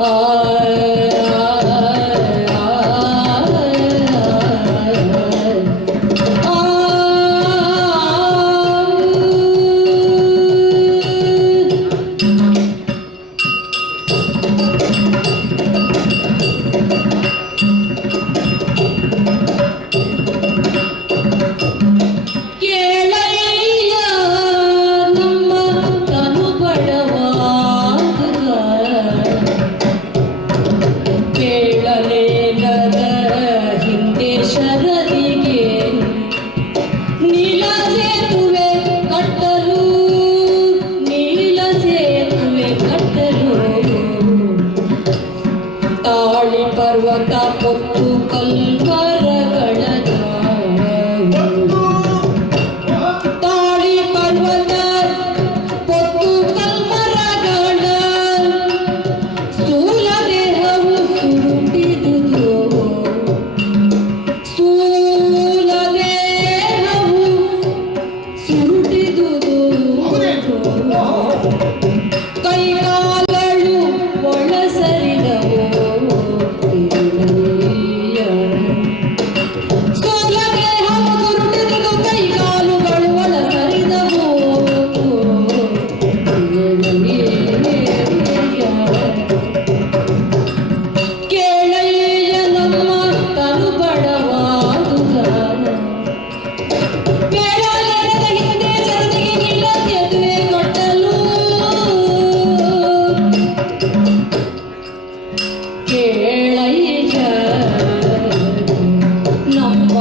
ಆ ಕೇಳಯ್ಯ ನಮ್ಮ ತನು ಬಡವಾದುದ ಕೇಳಲೇನದ ಹಿಂದೆ ಶರದಿಗೆ ನೀಲ ಸೇತುವೆ ಕಟ್ಟಲು ನೀಲ ಸೇತುವೆ ಕಟ್ಟಲು ತಾಳಿ ಪರ್ವತ ಪೊತ್ತು ಕಲ್ವರಗಳದ ತಾಳಿ ಪರ್ವತ ಪೊತ್ತು ಕಲ್ಮರಗಳ ಸ್ಥೂಲ ದೇಹವು ಸುರುಟಿದುದು ಸ್ಥೂಲ ದೇಹವು ಸುರುಟಿದುದು ಕೈಕಾಲಳು ಒಳಸರಿದವು ಸ್ಥೂಲ ದೇಹವು ಸುರುಟಿದುದು ಕೈಕಾಲುಗಳು ಒಳಸರಿದವು ಕೇಳಯ್ಯ ನಮ್ಮ ತನು ಬಡವಾದುದ ಬೇಡಲೇನದ ಹಿಂದೆ ಶರದಿಗೆ ನೀಲ ಸೇತುವೆ ಕಟ್ಟಲು ಕೇಳಯ್ಯ ನಮ್ಮ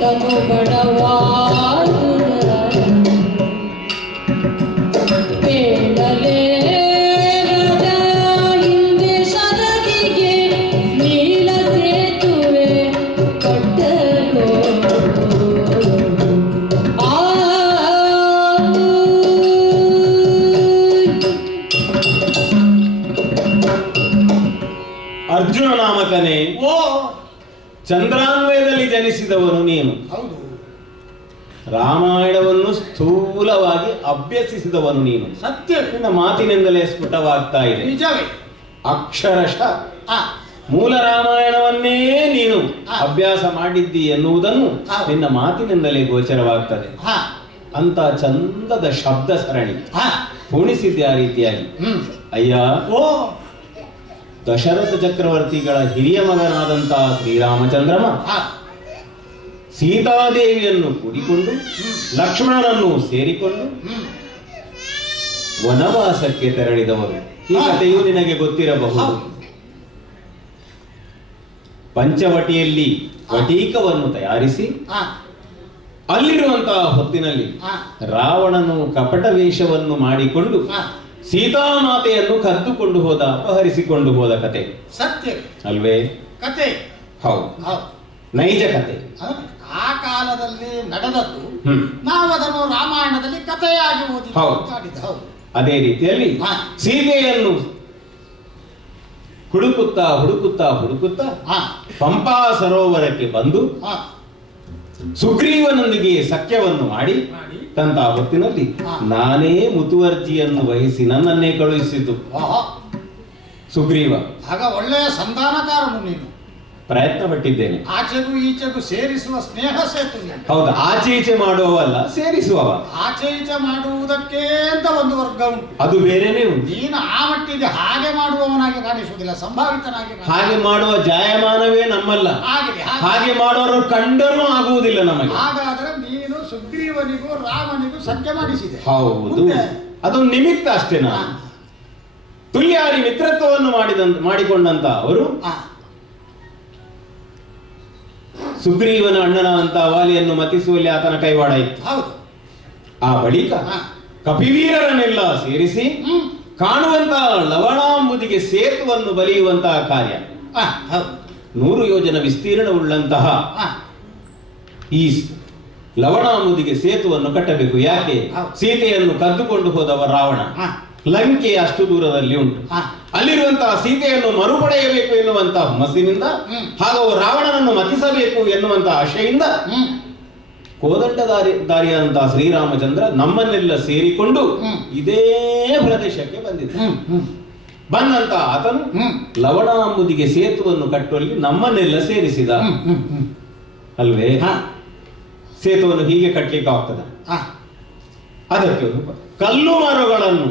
ತನು ಬಡವಾದುದ ಬೇಡಲೇನದ ಹಿಂದೆ ಶರದಿಗೆ ನೀಲ ಸೇತುವೆ ಕಟ್ಟಲು ಆ ಅರ್ಜುನ ನಾಮಕನೇ, ಓ ಚಂದ್ರಾನ್ವಯದಲ್ಲಿ ಜನಿಸಿದವನು ನೀನು. ಹೌದು. ರಾಮಾಯಣವನ್ನು ಸ್ಥೂಲವಾಗಿ ಅಭ್ಯಸಿಸಿದವನು ನೀನು. ಸತ್ಯ, ನಿನ್ನ ಮಾತಿನಿಂದಲೇ ಸ್ಫುಟವಾಗ್ತಾ ಇದೆ. ನಿಜವೇ. ಅಕ್ಷರಶಃ ಆ ಮೂಲ ರಾಮಾಯಣವನ್ನೇ ನೀನು ಹಾ. ಅಭ್ಯಾಸ ಮಾಡಿದ್ದಿ ಎನ್ನುವುದನ್ನು ಹೌದು. ನಿನ್ನ ಮಾತಿನಿಂದಲೇ ಗೋಚರವಾಗ್ತದೆ. ಹಾ ಅಂತ ಚಂದದ ಶಬ್ದ ಸರಣಿ ಹಾ ಪೂಣಿಸಿದ್ದೆ ಆ ರೀತಿಯಾಗಿ. ಅಯ್ಯ, ಓ ದಶರಥ ಚಕ್ರವರ್ತಿಗಳ ಹಿರಿಯ ಮಗನಾದಂತಹ ಶ್ರೀರಾಮಚಂದ್ರಮ ಹಾ ಸೀತಾದೇವಿಯನ್ನು ಕೂಡಿಕೊಂಡು ಲಕ್ಷ್ಮಣನನ್ನು ಸೇರಿಕೊಂಡು ವನವಾಸಕ್ಕೆ ತೆರಳಿದವರು. ಈ ಕಥೆಯು ನಿನಗೆ ಗೊತ್ತಿರಬಹುದು. ಪಂಚವಟಿಯಲ್ಲಿ ವಟೀಕವನ್ನು ತಯಾರಿಸಿ ಹಾ ಅಲ್ಲಿರುವಂತಹ ಹೊತ್ತಿನಲ್ಲಿ ಹಾ ರಾವಣನು ಕಪಟ ವೇಷವನ್ನು ಮಾಡಿಕೊಂಡು ಹಾ ಸೀತಾಮಾತೆಯನ್ನು ಕದ್ದುಕೊಂಡು ಹೋದ, ಅಪಹರಿಸಿಕೊಂಡು ಹೋದ ಕತೆ ಸತ್ಯ ಅಲ್ವೇ? ಕತೆ. ಹೌದು, ಹೌದು. ನೈಜ ಕತೆ. ಆ ಕಾಲದಲ್ಲಿ ನಡೆದದ್ದು ಹ್ಮ್. ನಾವು ಅದನ್ನು ರಾಮಾಯಣದಲ್ಲಿ ಕಥೆಯಾಗಿ ಓದಿ ಹೌದು. ಮಾಡಿದ್ದು. ಹೌದು. ಅದೇ ರೀತಿಯಲ್ಲಿ ಹಾ. ಸೀತೆಯನ್ನು ಹುಡುಕುತ್ತಾ ಹುಡುಕುತ್ತಾ ಹುಡುಕುತ್ತಾ ಹಾ ಪಂಪಾ ಸರೋವರಕ್ಕೆ ಬಂದು ಹಾ ಸುಗ್ರೀವನೊಂದಿಗೆ ಸಖ್ಯವನ್ನು ಮಾಡಿ ಮಾಡಿ ತಂತ ಹೊತ್ತಿನಲ್ಲಿ ಹಾ. ನಾನೇ ಮುತುವರ್ಜಿಯನ್ನು ವಹಿಸಿ ನನ್ನನ್ನೇ ಕಳುಹಿಸಿತು ಓಹೋ. ಸುಗ್ರೀವ. ಆಗ ಒಳ್ಳೆಯ ಸಂಧಾನಕಾರನು ನೀನು. ಪ್ರಯತ್ನ ಪಟ್ಟಿದ್ದೇನೆ. ಆಚೆಗೂ ಈಚೆಗೂ ಸೇರಿಸುವ ಸ್ನೇಹ ಸೇತು ನೀನು. ಹೌದು, ಆಚೆ ಈಚೆ ಮಾಡುವವಲ್ಲ, ಸೇರಿಸುವವ. ಆಚೆ ಈಚೆ ಮಾಡುವುದಕ್ಕೆ ಅಂತ ಒಂದು ವರ್ಗ ಉಂಟು. ಅದು ಬೇರೆನೇ ಉಂಟು. ನೀನು ಆ ಮಟ್ಟಿಗೆ ಹಾಗೆ ಮಾಡುವವನಾಗಿ ಕಾಣಿಸುವುದಿಲ್ಲ, ಸಂಭಾವಿತನಾಗಿ ಹಾಗೆ ಮಾಡುವ ಜಾಯಮಾನವೇ ನಮ್ಮಲ್ಲ. ಆಗಿದೆ. ಹಾಗೆ ಮಾಡುವವರು ಕಂಡರೂ ಆಗುವುದಿಲ್ಲ ನಮಗೆ. ಹಾಗಾದ್ರೆ ನೀನು ಸುಗ್ರೀವನಿಗೂ ರಾಮನಿಗೂ ಸಖ್ಯ ಮಾಡಿಸಿದೆ. ಹೌದು, ಮುಂದೆ? ಅದೊಂದು ನಿಮಿತ್ತ ಅಷ್ಟೇ. ಹಾ. ನಾನು ತುಲ್ಯಾರಿ ಮಿತ್ರತ್ವವನ್ನು ಮಾಡಿಕೊಂಡಂತ ಅವರು ಹಾ. ಸುಗ್ರೀವನ ಅಣ್ಣನಾದಂತ ವಾಲಿಯನ್ನು ಮತಿಸುವಲ್ಲಿ ಆತನ ಕೈವಾಡ ಇತ್ತು. ಹೌದು. ಆ ಬಳಿಕ ಹಾ. ಕಪಿವೀರರನ್ನೆಲ್ಲ ಸೇರಿಸಿ ಹ್ಮ್. ಕಾಣುವಂತಹ ಲವಣಾಂಬುದಿಗೆ ಸೇತುವನ್ನು ಬಲಿಯುವಂತಹ ಕಾರ್ಯ. ಹಾ. ಹೌದು. 100 ಯೋಜನ ವಿಸ್ತೀರ್ಣವುಳ್ಳಂತಹ ಹಾ. ಈ ಲವಣಾಂಬುದಿಗೆ ಸೇತುವನ್ನು ಕಟ್ಟಬೇಕು. ಯಾಕೆ? ಹೌದು. ಸೀತೆಯನ್ನು ಕದ್ದುಕೊಂಡು ಹೋದವ ರಾವಣ ಹಾ. ಲಂಕೆ ಅಷ್ಟು ದೂರದಲ್ಲಿ ಉಂಟು. ಹಾ. ಅಲ್ಲಿರುವಂತಹ ಸೀತೆಯನ್ನು ಮರುಪಡೆಯಬೇಕು ಎನ್ನುವಂತಹ ಹುಮ್ಮಸ್ಸಿನಿಂದ ಹಾಗೂ ರಾವಣನನ್ನು ಮತಿಸಬೇಕು ಎನ್ನುವಂತಹ ಆಶೆಯಿಂದ ಹ್ಮ್. ಕೋದಂಡದಾರಿಯಾದಂತಹ ಶ್ರೀರಾಮಚಂದ್ರ ನಮ್ಮನ್ನೆಲ್ಲ ಸೇರಿಕೊಂಡು ಇದೇ ಪ್ರದೇಶಕ್ಕೆ ಬಂದಿದ್ದ. ಬಂದಂತ ಆತನು ಲವಣಾಂಬುದಿಗೆ ಸೇತುವನ್ನು ಕಟ್ಟುವಲ್ಲಿ ನಮ್ಮನ್ನೆಲ್ಲ ಸೇರಿಸಿದ. ಅಲ್ವೇ? ಸೇತುವನ್ನು ಹೀಗೆ ಕಟ್ಟಲಿಕ್ಕೆ ಆಗ್ತದ? ಅದಕ್ಕೆ ಕಲ್ಲು ಮರಗಳನ್ನು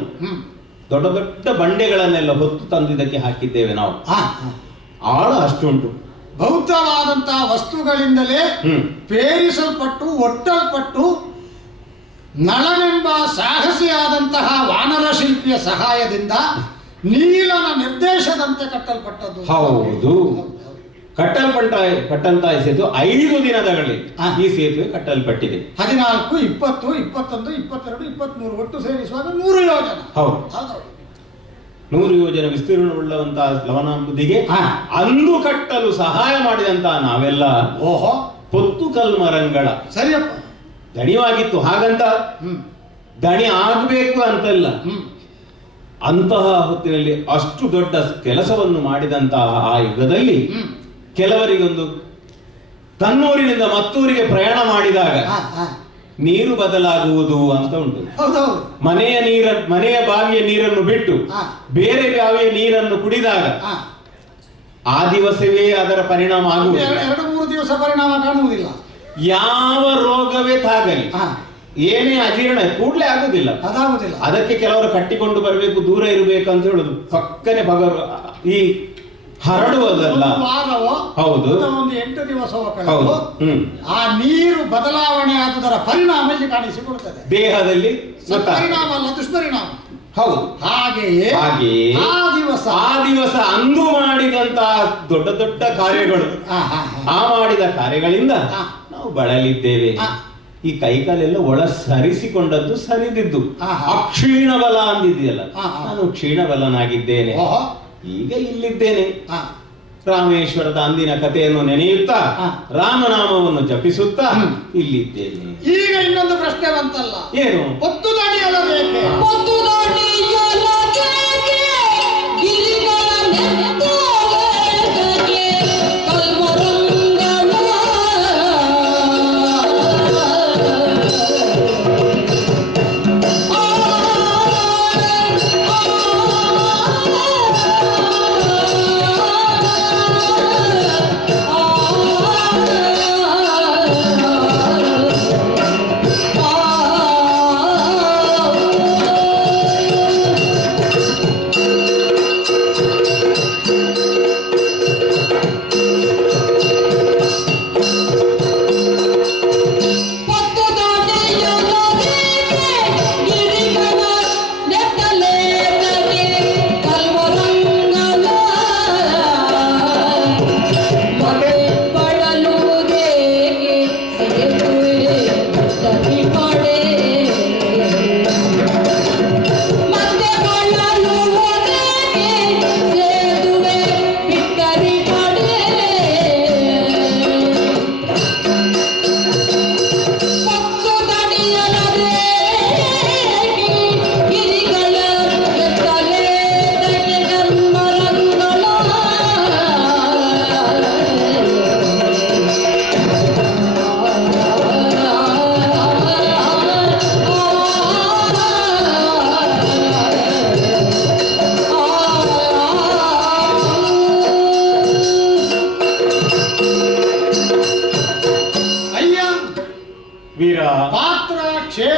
ದೊಡ್ಡ ದೊಡ್ಡ ಬಂಡೆಗಳನ್ನೆಲ್ಲ ಹೊತ್ತು ತಂದಿದ್ದಕ್ಕೆ ಹಾಕಿದ್ದೇವೆ ನಾವು. ಆಳ ಅಷ್ಟುಂಟು. ಭೌತವಾದಂತಹ ವಸ್ತುಗಳಿಂದಲೇ ಪೇರಿಸಲ್ಪಟ್ಟು ಒಟ್ಟಲ್ಪಟ್ಟು ನಳನೆಂಬ ಸಾಹಸಿಯಾದಂತಹ ವಾನರ ಶಿಲ್ಪಿಯ ಸಹಾಯದಿಂದ ನೀಲನ ನಿರ್ದೇಶದಂತೆ ಕಟ್ಟಲ್ಪಟ್ಟದ್ದು. ಹೌದು, ಕಟ್ಟಂತ ಸೇತುವೆ 5 ದಿನದಲ್ಲಿ ಈ ಸೇತುವೆ ಕಟ್ಟಲ್ಪಟ್ಟಿದೆ. 14, 20, 21, 22, 23 ಒಟ್ಟು ಸೇರಿಸುವಾಗ 100 ಯೋಜನ. ಹೌದು, 100 ಯೋಜನ ವಿಸ್ತೀರ್ಣವುಳ್ಳಂತಹ ಲವಣಾಂಬುದಿಗೆ ಅಂದು ಕಟ್ಟಲು ಸಹಾಯ ಮಾಡಿದಂತಹ ನಾವೆಲ್ಲ ಓಹೋ ಪೊತ್ತು ಕಲ್ಮರಂಗಳ ಸರಿಯಪ್ಪ ದಣಿವಾಗಿತ್ತು. ಹಾಗಂತ ದಣಿ ಆಗಬೇಕು ಅಂತಲ್ಲ, ಅಂತಹ ಹೊತ್ತಿನಲ್ಲಿ ಅಷ್ಟು ದೊಡ್ಡ ಕೆಲಸವನ್ನು ಮಾಡಿದಂತಹ ಆ ಯುಗದಲ್ಲಿ ಕೆಲವರಿಗೊಂದು ತನ್ನೂರಿನಿಂದ ಮತ್ತೂರಿಗೆ ಪ್ರಯಾಣ ಮಾಡಿದಾಗ ನೀರು ಬದಲಾಗುವುದು ಅಂತ ಉಂಟು. ಮನೆಯ ಬಾವಿಯ ನೀರನ್ನು ಬಿಟ್ಟು ಬೇರೆ ಬಾವಿಯ ನೀರನ್ನು ಕುಡಿದಾಗ ಆ ದಿವಸವೇ ಅದರ ಪರಿಣಾಮ ಆಗುವುದು. 2-3 ದಿವಸ ಪರಿಣಾಮ ಕಾಣುವುದಿಲ್ಲ. ಯಾವ ರೋಗವೇ ತಾಗಲಿ, ಏನೇ ಅಜೀರ್ಣ ಕೂಡಲೇ ಆಗುದಿಲ್ಲ. ಅದಾಗುದಿಲ್ಲ. ಅದಕ್ಕೆ ಕೆಲವರು ಕಟ್ಟಿಕೊಂಡು ಬರಬೇಕು, ದೂರ ಇರಬೇಕು ಅಂತ ಹೇಳುದು. ಪಕ್ಕನೆ ಈ ಹರಡುವುದಲ್ಲ. ಹೌದು, ಒಂದು 8 ದಿವಸವ ಹೌದು. ಆ ನೀರು ಬದಲಾವಣೆ ಆದುದರ ಪರಿಣಾಮ ಇಲ್ಲಿ ಕಾಣಿಸಿಕೊಳ್ತದೆ ದೇಹದಲ್ಲಿ. ಪರಿಣಾಮ ಅಲ್ಲ, ದುಷ್ಪರಿಣಾಮ. ಹೌದು, ಹಾಗೆಯೇ ಆ ದಿವಸ ಅಂದು ಮಾಡಿದಂತಹ ದೊಡ್ಡ ದೊಡ್ಡ ಕಾರ್ಯಗಳು, ಆ ಮಾಡಿದ ಕಾರ್ಯಗಳಿಂದ ನಾವು ಬಳಲಿದ್ದೇವೆ. ಈ ಕೈಕಾಲೆಲ್ಲ ಒಳ ಸರಿಸಿಕೊಂಡದ್ದು ಸರಿದಿದ್ದು. ಅಕ್ಷೀಣ ಬಲ ಅಂದಿದೆಯಲ್ಲ, ನಾನು ಕ್ಷೀಣ ಬಲನಾಗಿದ್ದೇನೆ. ಈಗ ಇಲ್ಲಿದ್ದೇನೆ. ರಾಮೇಶ್ವರದ ಅಂದಿನ ಕಥೆಯನ್ನು ನೆನೆಯುತ್ತಾ ರಾಮನಾಮವನ್ನು ಜಪಿಸುತ್ತಾ ಇಲ್ಲಿದ್ದೇನೆ. ಈಗ ಇನ್ನೊಂದು ಪ್ರಶ್ನೆ ಬಂತಲ್ಲ, ಏನು? ಒತ್ತು ದಾಟಿಯಲ್ಲಬೇಕೆ? ಒತ್ತು ದಾಟಿಯಲ್ಲಬೇಕೆ? ಗಿರಿಗಳ ನೆತ್ತೋಗಕ್ಕೆ ಕಲ್ಮರಂಗಳ ಆ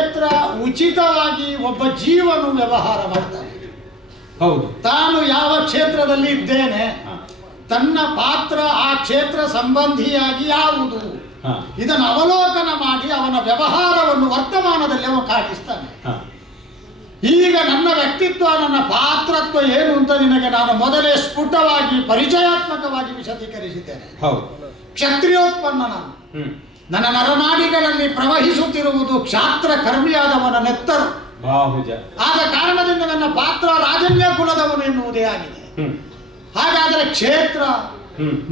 ಕ್ಷೇತ್ರ ಉಚಿತವಾಗಿ ಒಬ್ಬ ಜೀವನು ವ್ಯವಹಾರ ಮಾಡ್ತಾನೆ. ಹೌದು. ತಾನು ಯಾವ ಕ್ಷೇತ್ರದಲ್ಲಿ ಇದ್ದೇನೆ, ಹಾ. ತನ್ನ ಪಾತ್ರ ಆ ಕ್ಷೇತ್ರ ಸಂಬಂಧಿಯಾಗಿ ಯಾವುದು, ಹಾ. ಇದನ್ನು ಅವಲೋಕನ ಮಾಡಿ ಅವನ ವ್ಯವಹಾರವನ್ನು ವರ್ತಮಾನದಲ್ಲಿ ಅವನು ಕಾಣಿಸ್ತಾನೆ. ಹಾ. ಈಗ ನನ್ನ ವ್ಯಕ್ತಿತ್ವ, ನನ್ನ ಪಾತ್ರತ್ವ ಏನು ಅಂತ ನಿನಗೆ ನಾನು ಮೊದಲೇ ಸ್ಫುಟವಾಗಿ ಪರಿಚಯಾತ್ಮಕವಾಗಿ ವಿಶದೀಕರಿಸಿದ್ದೇನೆ. ಹೌದು. ಕ್ಷತ್ರಿಯೋತ್ಪನ್ನ ನಾನು. ನನ್ನ ನರನಾಡಿಗಳಲ್ಲಿ ಪ್ರವಹಿಸುತ್ತಿರುವುದು ಕ್ಷಾತ್ರ ಕರ್ಮಿಯಾದವನ ನೆತ್ತರು. ಬಾಹುಜ. ಆದ ಕಾರಣದಿಂದ ನನ್ನ ಪಾತ್ರ ರಾಜನ್ಯ ಕುಲದವನು ಎನ್ನುವುದೇ ಆಗಿದೆ. ಹಾಗಾದರೆ ಕ್ಷೇತ್ರ,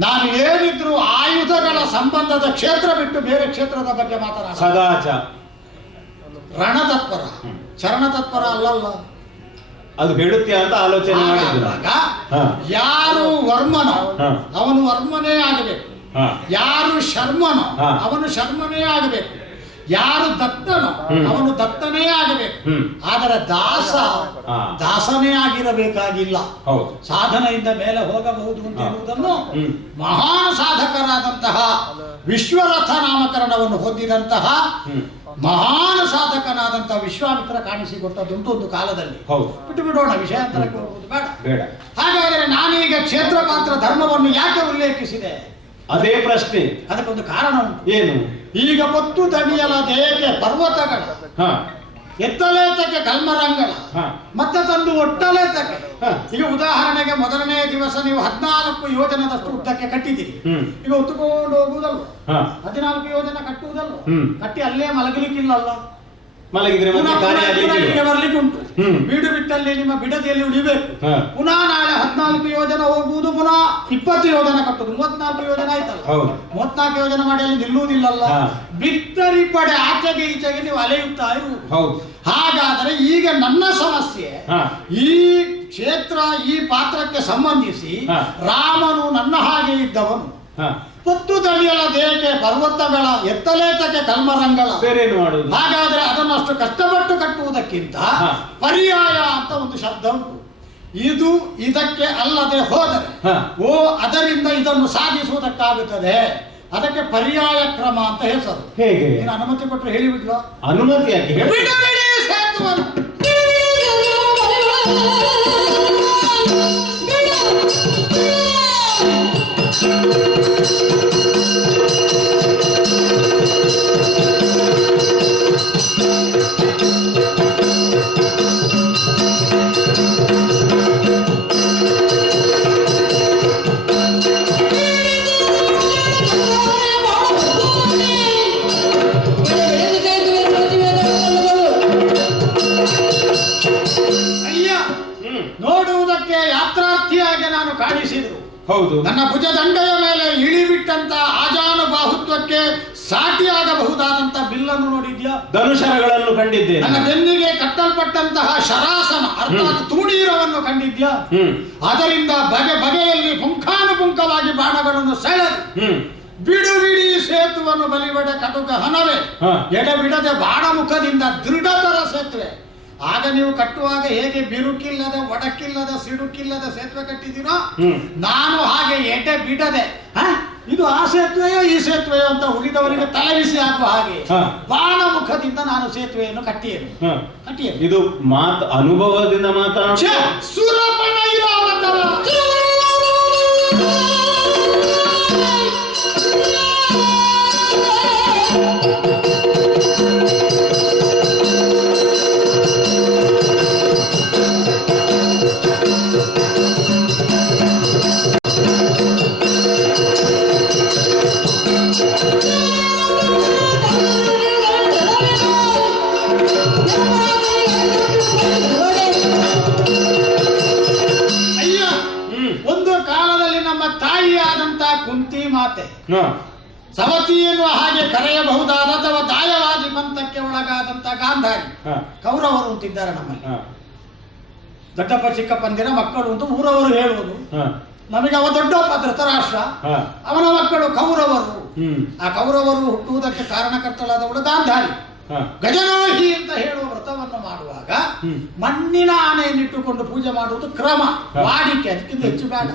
ನಾನು ಏನಿದ್ರು ಆಯುಧಗಳ ಸಂಬಂಧದ ಕ್ಷೇತ್ರ ಬಿಟ್ಟು ಬೇರೆ ಕ್ಷೇತ್ರದ ಬಗ್ಗೆ ಮಾತನಾಡ. ಸದಾಚ ರಣತತ್ಪರ, ಚರಣತತ್ಪರ ಅಲ್ಲಲ್ಲ. ಅದು ಹೇಳುತ್ತೆ ಅಂತ ಆಲೋಚನೆ ಮಾಡಿದ್ರು. ಯಾರು ವರ್ಮನೋ ಅವನು ವರ್ಮನೇ ಆಗಬೇಕು, ಯಾರು ಶರ್ಮನೋ ಅವನು ಶರ್ಮನೇ ಆಗಬೇಕು, ಯಾರು ದತ್ತನೋ ಅವನು ದತ್ತನೇ ಆಗಬೇಕು. ಆದರೆ ದಾಸನೇ ಆಗಿರಬೇಕಾಗಿಲ್ಲ. ಸಾಧನೆಯಿಂದ ಮೇಲೆ ಹೋಗಬಹುದು ಅಂತ ಹೇಳುವುದನ್ನು ಮಹಾನ್ ಸಾಧಕರಾದಂತಹ ವಿಶ್ವರಥ ನಾಮಕರಣವನ್ನು ಹೊಂದಿದಂತಹ ಮಹಾನ್ ಸಾಧಕನಾದಂತಹ ವಿಶ್ವಾಮಿತ್ರ ಕಾಣಿಸಿಕೊಟ್ಟದ್ದುಂಟು ಒಂದು ಕಾಲದಲ್ಲಿ. ಬಿಟ್ಟು ಬಿಡೋಣ, ವಿಷಯಾಂತರಕ್ಕೆ ಹೋಗುವುದು ಬೇಡ. ಹಾಗಾದರೆ ನಾನೀಗ ಕ್ಷೇತ್ರ ಪಾತ್ರ ಧರ್ಮವನ್ನು ಯಾಕೆ ಉಲ್ಲೇಖಿಸಿದೆ? ಅದೇ ಪ್ರಶ್ನೆ. ಅದಕ್ಕೊಂದು ಕಾರಣ ಉಂಟು. ಏನು? ಈಗ ಹೊತ್ತು ದಣಿಯಲದೇಕೆ ಪರ್ವತಗಳ, ಎತ್ತಲೇತಕ್ಕೆ ಕಲ್ಮರಂಗಳ, ಮತ್ತೆ ತಂದು ಒಟ್ಟಲೇತಕ್ಕೆ. ಈಗ ಉದಾಹರಣೆಗೆ ಮೊದಲನೇ ದಿವಸ ನೀವು 14 ಯೋಜನದಷ್ಟು ಉದ್ದಕ್ಕೆ ಕಟ್ಟಿದ್ದೀರಿ. ಈಗ ಹೊತ್ತುಕೊಂಡು ಹೋಗುವುದಲ್ಲ, 14 ಯೋಜನ ಕಟ್ಟುವುದಲ್ಲ, ಕಟ್ಟಿ ಅಲ್ಲೇ ಮಲಗಲಿಕ್ಕಿಲ್ಲಲ್ಲ, ಮಲಗಿದ್ರೆ ಬರ್ಲಿಕ್ಕೆ ಉಂಟು. ಬೀಡು ಬಿಟ್ಟಲ್ಲಿ ನಿಮ್ಮ ಬಿಡದಿಯಲ್ಲಿ ಉಳಿಬೇಕು. ಪುನಃ ನಾಳೆ 14 ಯೋಜನ ಹೋಗುವುದು, ಪುನಃ 20 ಯೋಜನ ಕಟ್ಟುದು, 34 ಯೋಜನ ಆಯ್ತಲ್ಲ. 34 ಯೋಜನ ಮಾಡಿ ಅಲ್ಲಿ ನಿಲ್ಲುವುದಿಲ್ಲಲ್ಲ. ಬಿತ್ತರಿ ಪಡೆ ಆಚೆಗೆ ಈಚೆಗೆ ನೀವು ಅಲೆಯುತ್ತಾ ಇರುವುದು. ಹಾಗಾದರೆ ಈಗ ನನ್ನ ಸಮಸ್ಯೆ, ಈ ಕ್ಷೇತ್ರ ಈ ಪಾತ್ರಕ್ಕೆ ಸಂಬಂಧಿಸಿ ರಾಮನು ನನ್ನ ಹಾಗೆ ಇದ್ದವನು. ಹೊತ್ತು ದಣಿಯಲದೇಕೆ ಪರ್ವತಗಳ, ಎತ್ತಲೇತಕ್ಕೆ ಕಲ್ಮರಂಗಳ. ಹಾಗಾದ್ರೆ ಅದನ್ನು ಅಷ್ಟು ಕಷ್ಟಪಟ್ಟು ಕಟ್ಟುವುದಕ್ಕಿಂತ ಪರ್ಯಾಯ ಅಂತ ಒಂದು ಶಬ್ದ ಉಂಟು. ಇದು ಇದಕ್ಕೆ ಅಲ್ಲದೆ ಹೋದರೆ ಅದರಿಂದ ಇದನ್ನು ಸಾಧಿಸುವುದಕ್ಕಾಗುತ್ತದೆ. ಅದಕ್ಕೆ ಪರ್ಯಾಯ ಕ್ರಮ ಅಂತ ಹೆಸರು. ಹೇಗೆ? ಅನುಮತಿ ಕೊಟ್ಟರೆ ಹೇಳಿಬಿಡ್ಲ? ಅನುಮತಿ ಯಾಕೆ? ಸೇತುವನ್ನು ನೋಡುವುದಕ್ಕೆ ಯಾತ್ರಾರ್ಥಿಯಾಗಿ ನಾನು ಕಾಣಿಸಿದ್ರು. ಹೌದು. ನನ್ನ ಭುಜದಂಡೆಯ ಮೇಲೆ ಇಳಿಬಿಟ್ಟಂತ ಆಜಾನುಬಾಹುತ್ವಕ್ಕೆ ಸಾಟಿಯಾಗಬಹುದಾದಂತ ಬಿಲ್ಲನ್ನು ನೋಡಿದ್ಯಾ? ಧನುಷರಗಳನ್ನು ಕಂಡಿದ್ದೇನೆ. ನನ್ನ ಬೆನ್ನಿಗೆ ಕಟ್ಟಲ್ಪಟ್ಟಂತಹ ಶರಾಸನ ಅರ್ಥಾತ್ ತೂಣೀರವನ್ನು ಕಂಡಿದ್ಯಾ? ಅದರಿಂದ ಬಗೆ ಬಗೆಯಲ್ಲಿ ಪುಂಖಾನುಪುಂಖವಾಗಿ ಬಾಣಗಳನ್ನು ಸೆಳೆದು ಬಿಡುಬಿಡಿ ಸೇತುವನ್ನು ಬಲಿಬಡ ಕಟುಕ ಹನವೇ ಎಡೆಬಿಡದೆ ಬಾಣ ಮುಖದಿಂದ ದೃಢತರ ಸೇತುವೆ. ಆಗ ನೀವು ಕಟ್ಟುವಾಗ ಹೇಗೆ ಬಿರುಕಿಲ್ಲದ, ಒಡಕಿಲ್ಲದ, ಸಿಡುಕಿಲ್ಲದ ಸೇತುವೆ ಕಟ್ಟಿದ್ದೀರೋ, ನಾನು ಹಾಗೆ ಎಡೆ ಬಿಡದೆ ಇದು ಆ ಸೇತುವೆಯೋ ಈ ಸೇತುವೆಯೋ ಅಂತ ಉಳಿದವರಿಗೆ ತಲೆಬಿಸಿ ಹಾಕುವ ಹಾಗೆ ಬಾಣ ಮುಖದಿಂದ ನಾನು ಸೇತುವೆಯನ್ನು ಕಟ್ಟಿಯೇನು. ಇದು ಅನುಭವದಿಂದ ಮಾತ್ರ ಸುರಪಣ ಇರೋ ಅವತರ ಕುಂತಿ ಮಾತೆ ಸವತಿ ಎನ್ನುವ ಹಾಗೆ ಕರೆಯಬಹುದಾದ ಅಥವಾ ದಾಯವಾದಿ ಪಂಥಕ್ಕೆ ಒಳಗಾದಂತ ಗಾಂಧಾರಿ ಕೌರವರು ಅಂತಿದ್ದಾರೆ ನಮ್ಮಲ್ಲಿ. ದೊಡ್ಡಪ್ಪ ಚಿಕ್ಕಪ್ಪಂದಿರ ಮಕ್ಕಳು ಅಂತ ಊರವರು ಹೇಳುವುದು. ನಮಗೆ ಅವ ದೊಡ್ಡಪ್ಪ ಧೃತರಾಷ್ಟ್ರ, ಅವನ ಮಕ್ಕಳು ಕೌರವರು. ಆ ಕೌರವರು ಹುಟ್ಟುವುದಕ್ಕೆ ಕಾರಣಕರ್ತಳಾದವಳು ಗಾಂಧಾರಿ. ಗಜರೋಹಿ ಅಂತ ಹೇಳುವ ವ್ರತವನ್ನು ಮಾಡುವಾಗ ಮಣ್ಣಿನ ಆನೆಯನ್ನಿಟ್ಟುಕೊಂಡು ಪೂಜೆ ಮಾಡುವುದು ಕ್ರಮ, ವಾಡಿಕೆ, ಅದಕ್ಕಿಂತ ಹೆಚ್ಚು ಬೇಡ.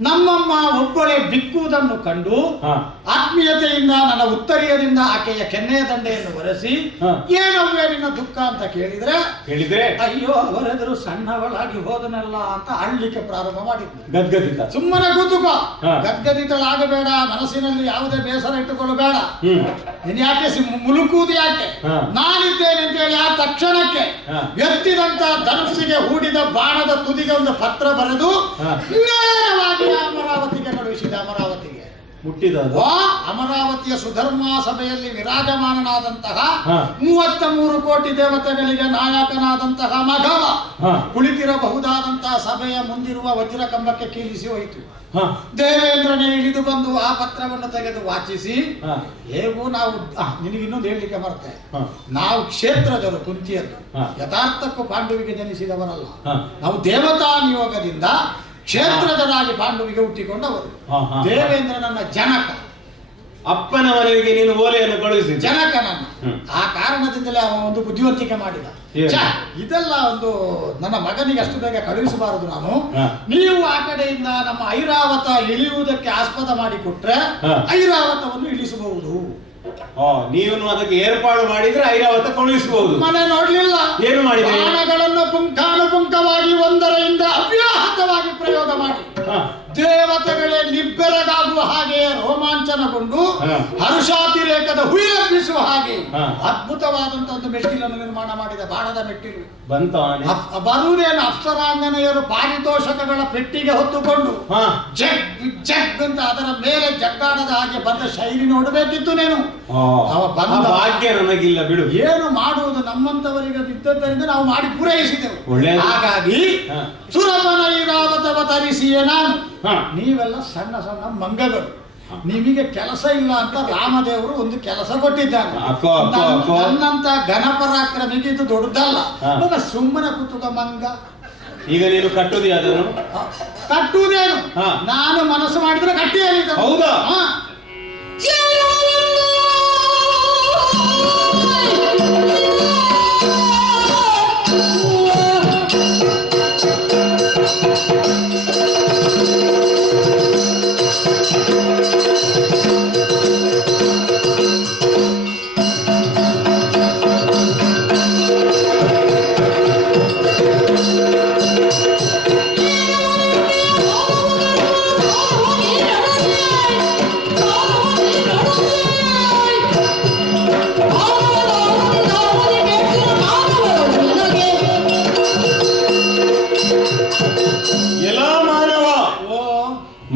ನಮ್ಮಮ್ಮ ಒಬ್ಬಳೇ ಬಿಕ್ಕುವುದನ್ನು ಕಂಡು ಹಾ. ಆತ್ಮೀಯತೆಯಿಂದ ನನ್ನ ಉತ್ತರೀಯದಿಂದ ಆಕೆಯ ಕೆನ್ನೆಯ ದಂಡೆಯನ್ನು ಒರೆಸಿ ಹಾ. ಏನವ್ವೇ ನಿನ್ನ ದುಃಖ ಅಂತ ಕೇಳಿದ್ರೆ ಹೇಳಿದ್ರೆ ಅಯ್ಯೋ ಅವರೆದುರು ಸಣ್ಣವಳಾಗಿ ಹೋದನಲ್ಲ ಅಂತ ಅಳ್ಲಿಕ್ಕೆ ಪ್ರಾರಂಭ ಮಾಡಿದ್ಲು. ಗದ್ಗದಿತ. ಸುಮ್ಮನೆ ಕೂತುಕೋ, ಹಾ. ಗದ್ಗದಿತಳಾಗಬೇಡ, ಮನಸ್ಸಿನಲ್ಲಿ ಯಾವುದೇ ಬೇಸರ ಇಟ್ಟುಕೊಳ್ಳಬೇಡ. ಹ್ಮ್. ನೀನ್ ಯಾಕೆ ಮುಲುಕುವುದು ಯಾಕೆ? ಹಾ. ನಾನಿದ್ದೇನೆ ಅಂತ ಹೇಳಿ ಆ ತಕ್ಷಣಕ್ಕೆ ಹಾ. ಎತ್ತಿದಂತ ಧನುಸ್ಸಿಗೆ ಹೂಡಿದ ಬಾಣದ ತುದಿಗೆ ಒಂದು ಪತ್ರ ಬರೆದು ಹಾ. ನೇರವಾಗಿ ಅಮರಾವತಿಗೆ ಕಳುಹಿಸಿದ. ಅಮರಾವತಿಗೆ ಹುಟ್ಟಿದ ಅಮರಾವತಿಯ ಸುಧರ್ಮ ಸಭೆಯಲ್ಲಿ ವಿರಾಜಮಾನನಾದಂತಹ ಹಾ. 33 ಕೋಟಿ ದೇವತೆಗಳಿಗೆ ನಾಯಕನಾದಂತಹ ಮಗವ ಹಾ. ಕುಳಿತಿರಬಹುದಾದಂತಹ ಸಭೆಯ ಮುಂದಿರುವ ವಜ್ರ ಕಂಬಕ್ಕೆ ಕೀಲಿಸಿ ಹೋಯಿತು. ಹಾ. ದೇವೇಂದ್ರನೇ ಇಳಿದು ಬಂದು ಆ ಪತ್ರವನ್ನು ತೆಗೆದು ವಾಚಿಸಿ, ಹಾ. ಹೇಗೂ ನಾವು ನಿನಗಿನ್ನೊಂದು ಹೇಳಲಿಕ್ಕೆ ಬರುತ್ತೆ, ಹಾ. ನಾವು ಕ್ಷೇತ್ರಜರು ಕುಂತಿಯದ್ದು, ಹಾ. ಯಥಾರ್ಥಕ್ಕೂ ಪಾಂಡವಿಗೆ ಜನಿಸಿದವರಲ್ಲ. ಹಾ. ನಾವು ದೇವತಾ ನಿಯೋಗದಿಂದ ಕ್ಷೇತ್ರಜರಾಗಿ ಪಾಂಡವಿಗೆ ಹುಟ್ಟಿಕೊಂಡವರು. ಹಾ, ಹಾ. ದೇವೇಂದ್ರ ನನ್ನ ಜನಕ, ಅಪ್ಪನ ಮನೆಗೆ ನೀನು ಓಲೆಯನ್ನು ಕಳುಹಿಸಿ. ಜನಕ ನನ್ನ. ಹ್ಮ್. ಆ ಕಾರಣದಿಂದಲೇ ಅವನು ಒಂದು ಬುದ್ಧಿವಂತಿಕೆ ಮಾಡಿದ. ಏನು? ಛೆ, ಇದೆಲ್ಲ ಒಂದು ನನ್ನ ಮಗನಿಗೆ ಅಷ್ಟು ಬೇಗ ಕಳುಹಿಸಬಾರದು ನಾನು. ಹಾ. ನೀವು ಆ ಕಡೆಯಿಂದ ನಮ್ಮ ಐರಾವತ ಇಳಿಯುವುದಕ್ಕೆ ಆಸ್ಪದ ಮಾಡಿಕೊಟ್ರೆ ಹಾ. ಐರಾವತವನ್ನು ಇಳಿಸಬಹುದು. ನೀನು ಅದಕ್ಕೆ ಏರ್ಪಾಡು ಮಾಡಿದ್ರೆ ಐರಾವತ ಕಳುಹಿಸಬಹುದು. ಮನೆ ನೋಡ್ಲಿಲ್ಲ, ಏನು ಮಾಡಿದೆ? ಬಾಣಗಳನ್ನು ಪುಂಖಾನುಪುಂಖವಾಗಿ ಒಂದರಿಂದ ಅವ್ಯಾಹತವಾಗಿ ಪ್ರಯೋಗ ಮಾಡಿ ಹಾ. ದೇವತೆಗಳೇ ನಿಬ್ಬೆರಗಾಗುವ ಹಾಗೆ ರೋಮಾಂಚನಗೊಂಡು ಹಾ. ಹರ್ಷಾತಿರೇಕದ ಹುಯಿಲೆಬ್ಬಿಸುವ ಹಾಗೆ ಹಾ. ಅದ್ಭುತವಾದಂತಹ ಒಂದು ಮೆಟ್ಟಿಲನ್ನು ನಿರ್ಮಾಣ ಮಾಡಿದ. ಬಾಣದ ಮೆಟ್ಟಿಲು ಬಂತ ಬರುವುದೇನು, ಅಪ್ಸರಾಂಗನೆಯರು ಪಾರಿತೋಷಕಗಳ ಪೆಟ್ಟಿಗೆ ಹೊತ್ತುಕೊಂಡು ಹಾ. ಜಗ್ ಜಗ್ ಅಂತ ಅದರ ಮೇಲೆ ಜಗ್ಗಾಡದ ಹಾಗೆ ಬಂದ ಶೈಲಿ ನೋಡಬೇಕಿತ್ತು ನೀನು. ಅವ ಬಂದ ಭಾಗ್ಯ ನನಗಿಲ್ಲ ಬಿಡು. ಏನು ಮಾಡುವುದು, ನಮ್ಮಂತವರಿಗೆ ಬಿದ್ದದ್ದರಿಂದ ನಾವು ಮಾಡಿ ಪೂರೈಸಿದೆವು. ಒಳ್ಳೆಯದು. ಹಾಗಾಗಿ ಹಾ. ಸುರಪನ ಐರಾವತವ ತರಿಸಿಯೇ ನಾನು. ಹಾ. ನೀವೆಲ್ಲ ಸಣ್ಣ ಸಣ್ಣ ಮಂಗಗಳು, ನಿಮಗೆ ಕೆಲಸ ಇಲ್ಲ ಅಂತ ರಾಮದೇವರು ಒಂದು ಕೆಲಸ ಕೊಟ್ಟಿದ್ದಾನೆ. ಅಕ್ಕೋ, ಅಕ್ಕೋ, ಅಕ್ಕೋ. ನನ್ನಂತ ಘನಪರಾಕ್ರಮಿಗೆ ಇದು ದೊಡ್ಡದಲ್ಲ. ಹಾ. ಸುಮ್ಮನೆ ಕೂತುಕ ಮಂಗ. ಈಗ ನೀನು ಕಟ್ಟುದಿ ಅದನ್ನು? ಕಟ್ಟುವುದೇನು, ಹಾ. ನಾನು ಮನಸ್ಸು ಮಾಡಿದ್ರೆ ಕಟ್ಟಿ ಹೇಳಿದ. ಹೌದಾ? ಹಾ.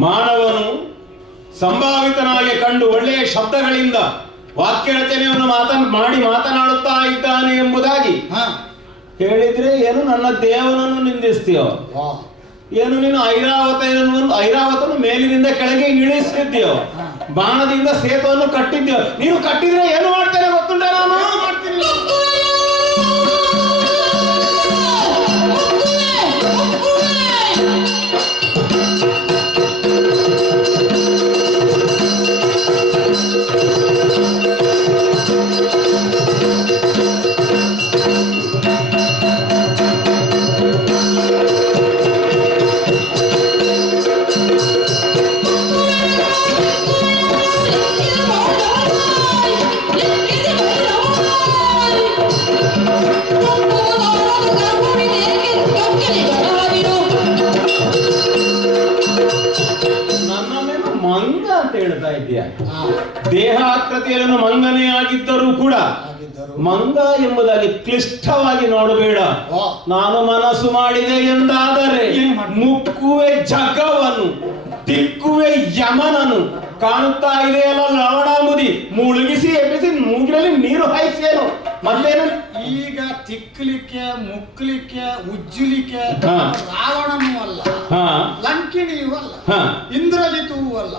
ಮಾನವನು ಸಂಭಾವಿತನಾಗಿ ಕಂಡು ಒಳ್ಳೆಯ ಶಬ್ದಗಳಿಂದ ವಾಕ್ಯ ರಚನೆಯನ್ನು ಮಾತನಾಡುತ್ತಾ ಇದ್ದಾನೆ ಎಂಬುದಾಗಿ ಹಾ. ಹೇಳಿದ್ರೆ ಏನು ನನ್ನ ದೇವನನ್ನು ನಿಂದಿಸ್ತೀಯೋ, ಏನು ನೀನು ಐರಾವತನು ಮೇಲಿನಿಂದ ಕೆಳಗೆ ಇಳಿಸಿದ್ಯೋ, ಬಾಣದಿಂದ ಸೇತುವನ್ನು ಕಟ್ಟಿದ್ಯೋ. ನೀನು ಕಟ್ಟಿದ್ರೆ ಏನು ಮಾಡ್ತೇನೆ ಗೊತ್ತುಂಟ? ನಾನು ಮಾಡ್ತೀನಿ. ಮಂಗ ಅಂತ ಹೇಳ್ತಾ ಇದ್ದೀಯ. ದೇಹಾಕೃತಿಯನ್ನು ಮಂಗನೇ ಆಗಿದ್ದರೂ ಕೂಡ ಮಂಗ ಎಂಬುದಾಗಿ ಕ್ಲಿಷ್ಟವಾಗಿ ನೋಡಬೇಡ. ನಾನು ಮನಸ್ಸು ಮಾಡಿದೆ ಎಂದಾದರೆ ಮುಕ್ಕುವೆ ಜಗವನ್ನು, ತಿಕ್ಕುವೆ ಯಮನನು. ಕಾಣುತ್ತಾ ಇದೆಯಲ್ಲ ಲವಣಾಮುದಿ, ಮುಳುಗಿಸಿ ಎಬ್ಬಿಸಿ ಮೂಗಿನಲ್ಲಿ ನೀರು ಹಾಯಿಸೇನು ಮತ್ತೇನು? ಈಗ ತಿಕ್ಕಲಿಕ್ಕೆ, ಮುಕ್ಕಲಿಕ್ಕೆ, ಉಜ್ಜಲಿಕ್ಕೆ ರಾವಣನೂ ಅಲ್ಲ, ಲಂಕಿಣಿಯೂ ಅಲ್ಲ, ಇಂದ್ರಜಿತೂ ಅಲ್ಲ,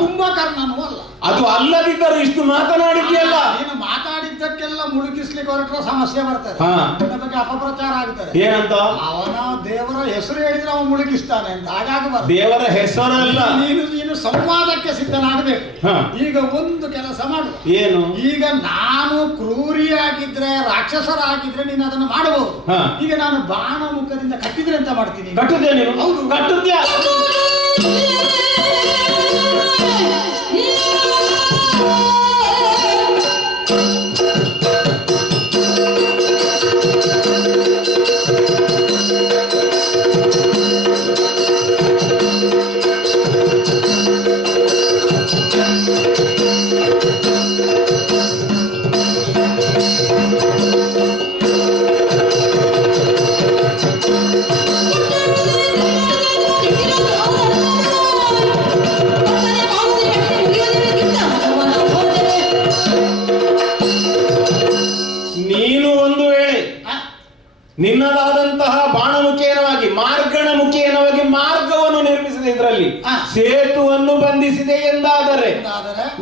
ಕುಂಭಕರ್ಣನೂ ಅಲ್ಲ. ಅದು ಅಲ್ಲದಿದ್ದರೂ ಇಷ್ಟು ಮಾತನಾಡಿದ್ಯಲ್ಲ. ನೀನು ಮಾತಾಡಿದ್ದಕ್ಕೆಲ್ಲ ಮುಳುಗಿಸ್ಲಿಕ್ಕೆ ಹೊರಟ್ರೆ ಸಮಸ್ಯೆ ಬರ್ತದೆ, ನಿನ್ನ ಬಗ್ಗೆ ಅಪಪ್ರಚಾರ ಆಗ್ತದೆ. ಏನಂತ? ಅವನ ದೇವರ ಹೆಸರು ಹೇಳಿದ್ರೆ ಅವನು ಮುಳುಗಿಸ್ತಾನೆ ಅಂತ ಹಾಗಾಗಬಾರ್ದು. ದೇವರ ಹೆಸರಲ್ಲ, ನೀನು ಸಂವಾದಕ್ಕೆ ಸಿದ್ಧನಾಗಬೇಕು. ಈಗ ಒಂದು ಕೆಲಸ ಮಾಡು. ಏನು? ಈಗ ನಾನು ಕ್ರೂರಿಯಾಗಿದ್ರೆ, ರಾಕ್ಷಸರಾಗಿದ್ರೆ ನೀನು ಅದನ್ನು ಮಾಡಬಹುದು. ಈಗ ನಾನು ಬಾಣ ಮುಖದಿಂದ ಕಟ್ಟಿದ್ರೆ ಅಂತ ಮಾಡ್ತೀನಿ. ಕಟ್ಟುತ್ತೇನೆ. ಹೌದು, ಕಟ್ಟುತ್ತೀಯ. ನೀನು ಒಂದು ವೇಳೆ ನಿನ್ನದಾದಂತಹ ಬಾಣ ಮುಖೇನವಾಗಿ ಮಾರ್ಗಣ ಮುಖೇನವಾಗಿ ಮಾರ್ಗವನ್ನು ನಿರ್ಮಿಸಿದೆ, ಇದರಲ್ಲಿ ಸೇತುವನ್ನು ಬಂಧಿಸಿದೆ ಎಂದಾದರೆ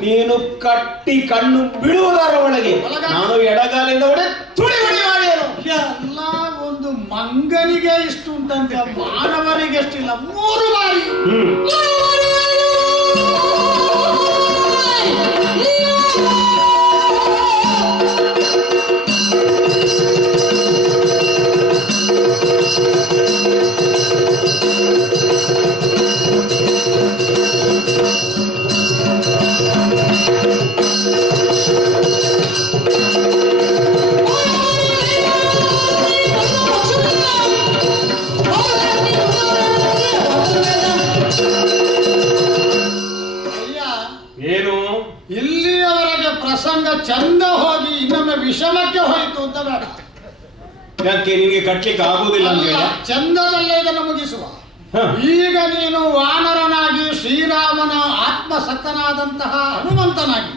ನೀನು ಕಟ್ಟಿ ಕಣ್ಣು ಬಿಡುವುದರ ಒಳಗೆ ನಾನು ಎಡಗಾಲಿಂದ ಹೊಡೆ ತುಳಿ ಹೊಡಿ ಮಾಡಿಯನು. ಎಲ್ಲ ಒಂದು ಮಂಗನಿಗೆ ಇಷ್ಟು ಉಂಟಂತೆ, ಮಾನವರಿಗೆ ಎಷ್ಟಿಲ್ಲ, 3 ಬಾರಿ. ಏನು ಇಲ್ಲಿಯವರೆಗೆ ಪ್ರಸಂಗ ಚಂದ ಹೋಗಿ ಇನ್ನೊಮ್ಮೆ ವಿಷಮಕ್ಕೆ ಹೋಯಿತು ಅಂತ ಬೇಡ. ಯಾಕೆ ನಿಮಗೆ ಕಟ್ಲಿಕ್ಕೆ ಆಗುವುದಿಲ್ಲ ಅಂತ ಹೇಳ? ಚಂದದಲ್ಲೇ ಇದನ್ನು ಮುಗಿಸುವ. ಈಗ ನೀನು ವಾನರನಾಗಿ ಶ್ರೀರಾಮನ ಆತ್ಮಸಕ್ತನಾದಂತಹ ಹನುಮಂತನಾಗಿ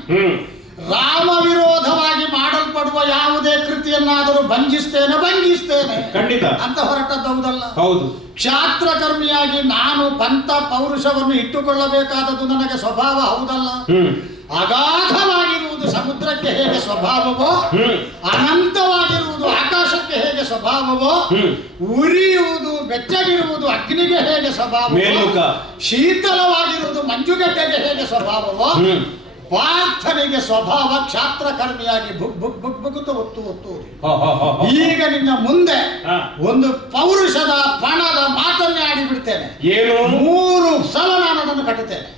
ರಾಮ ವಿರೋಧವಾಗಿ ಮಾಡಲ್ಪಡುವ ಯಾವುದೇ ಕೃತಿಯನ್ನಾದರೂ ಭಂಜಿಸ್ತೇನೆ ಖಂಡಿತ ಅಂತ ಹೊರಟದ್ದೌದಲ್ಲ. ಹೌದು. ಕ್ಷಾತ್ರಕರ್ಮಿಯಾಗಿ ನಾನು ಪಂಥ ಪೌರುಷವನ್ನು ಇಟ್ಟುಕೊಳ್ಳಬೇಕಾದದ್ದು ನನಗೆ ಸ್ವಭಾವ ಹೌದಲ್ಲ. ಅಗಾಧವಾಗಿರುವುದು ಸಮುದ್ರಕ್ಕೆ ಹೇಗೆ ಸ್ವಭಾವವೋ, ಅನಂತವಾಗಿರುವುದು ಆಕಾಶಕ್ಕೆ ಹೇಗೆ ಸ್ವಭಾವವೋ, ಉರಿಯುವುದು ಬೆಚ್ಚಗಿರುವುದು ಅಗ್ನಿಗೆ ಹೇಗೆ ಸ್ವಭಾವವೋ, ಶೀತಲವಾಗಿರುವುದು ಮಂಜುಗಡ್ಡೆಗೆ ಹೇಗೆ ಸ್ವಭಾವವೋ, ಪಾರ್ಥನಿಗೆ ಸ್ವಭಾವ ಕ್ಷಾತ್ರಕರ್ಮಿಯಾಗಿ ಬುಗುತ್ತು ಒತ್ತು. ಈಗ ನಿನ್ನ ಮುಂದೆ ಒಂದು ಪೌರುಷದ ಪಣದ ಮಾತನ್ನೇ ಆಡಿಬಿಡ್ತೇನೆ. ಏನು? 3 ಸಲ ನಾನು ಅದನ್ನು ಕಟ್ಟುತ್ತೇನೆ.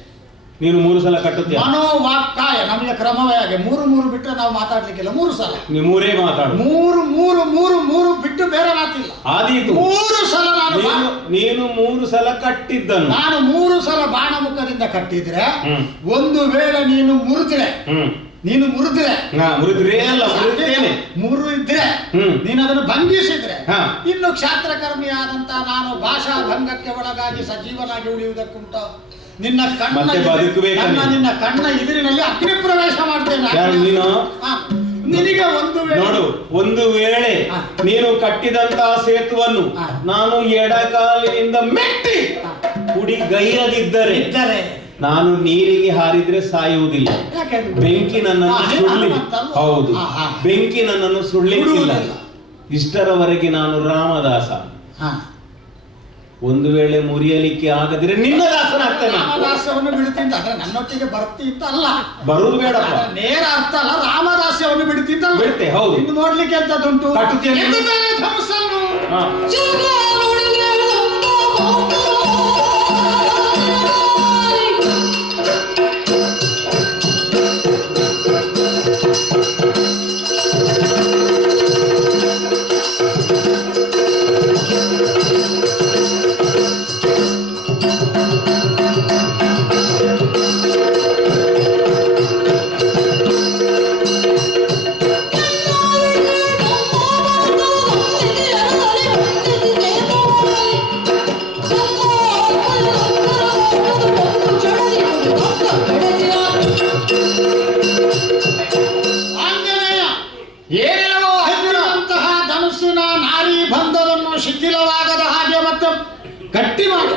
ನೀನು 3 ಸಲ ಕಟ್ಟುತ್ತೀಯ? ಮನೋವಾಕ್ಕಾಯ ನಮಗೆ ಕ್ರಮವೇ ಹಾಗೆ. 3 ಬಿಟ್ಟರೆ ನಾವು ಮಾತಾಡ್ಲಿಕ್ಕಿಲ್ಲ. 3 ಸಲ ನೀವು 3 ಮಾತಾಡು. 3 ಬಿಟ್ಟು ಬೇರೆ ಮಾತಿಲ್ಲ. ಆದೀತು. 3 ಸಲ ನೀನು 3 ಸಲ ಕಟ್ಟಿದ್ದನ್ನು ನಾನು 3 ಸಲ ಬಾಣಮುಖದಿಂದ ಕಟ್ಟಿದ್ರೆ, ಒಂದು ವೇಳೆ ನೀನು ಮುರಿದ್ರೆ ನೀನು ಅದನ್ನು ಭಂಗಿಸಿದ್ರೆ, ಇನ್ನು ಕ್ಷಾತ್ರಕರ್ಮಿಯಾದಂತ ನಾನು ಭಾಷಾ ಭಂಗಕ್ಕೆ ಒಳಗಾಗಿ ಸಜೀವನಾಗಿ ಉಳಿಯುವುದಕ್ಕುಂಟ ನಿನ್ನ ಕಣ್ಣ ಎದುರಿನಲ್ಲಿ ಅಗ್ನಿ ಪ್ರವೇಶ ಮಾಡ್ತೇನೆ. ನಿನಗೆ ಒಂದು ವೇಳೆ ನೀನು ಕಟ್ಟಿದಂತಹ ಸೇತುವನ್ನು ನಾನು ಎಡಕಾಲಿನಿಂದ ಮೆಟ್ಟಿ ಕುಡಿಗೈರದಿದ್ದರೆ ನಾನು ನೀರಿಗೆ ಹಾರಿದ್ರೆ ಸಾಯುವುದಿಲ್ಲ. ಬೆಂಕಿ ನನ್ನನ್ನು ಸುಳ್ಳಿಕ್ಕಿಲ್ಲ. ಇಷ್ಟರವರೆಗೆ ನಾನು ರಾಮದಾಸ. ಒಂದು ವೇಳೆ ಮುರಿಯಲಿಕ್ಕೆ ಆಗದಿದ್ರೆ ನಿನ್ನ ದಾಸನಾಗ್ತೇನೆ. ರಾಮದಾಸವನ್ನು ಬಿಡುತ್ತಿದ್ದ ನನ್ನೊಟ್ಟಿಗೆ ಬರ್ತಿತ್ತು ಅಲ್ಲ, ಬರುವುದು ಬೇಡ, ನೇರ ಅರ್ಥ ಅಲ್ಲ. ರಾಮದಾಸ್ಯವನ್ನು ಬಿಡುತ್ತಿದ್ದ ಬಿಡುತ್ತೆ. ಹೌದು. ಇನ್ನು ನೋಡ್ಲಿಕ್ಕೆ ಎಂತದುಂಟು? ಶಿಥಿಲವಾಗದ ಹಾಗೆ ಮತ್ತೆ ಗಟ್ಟಿ ಮಾಡಿ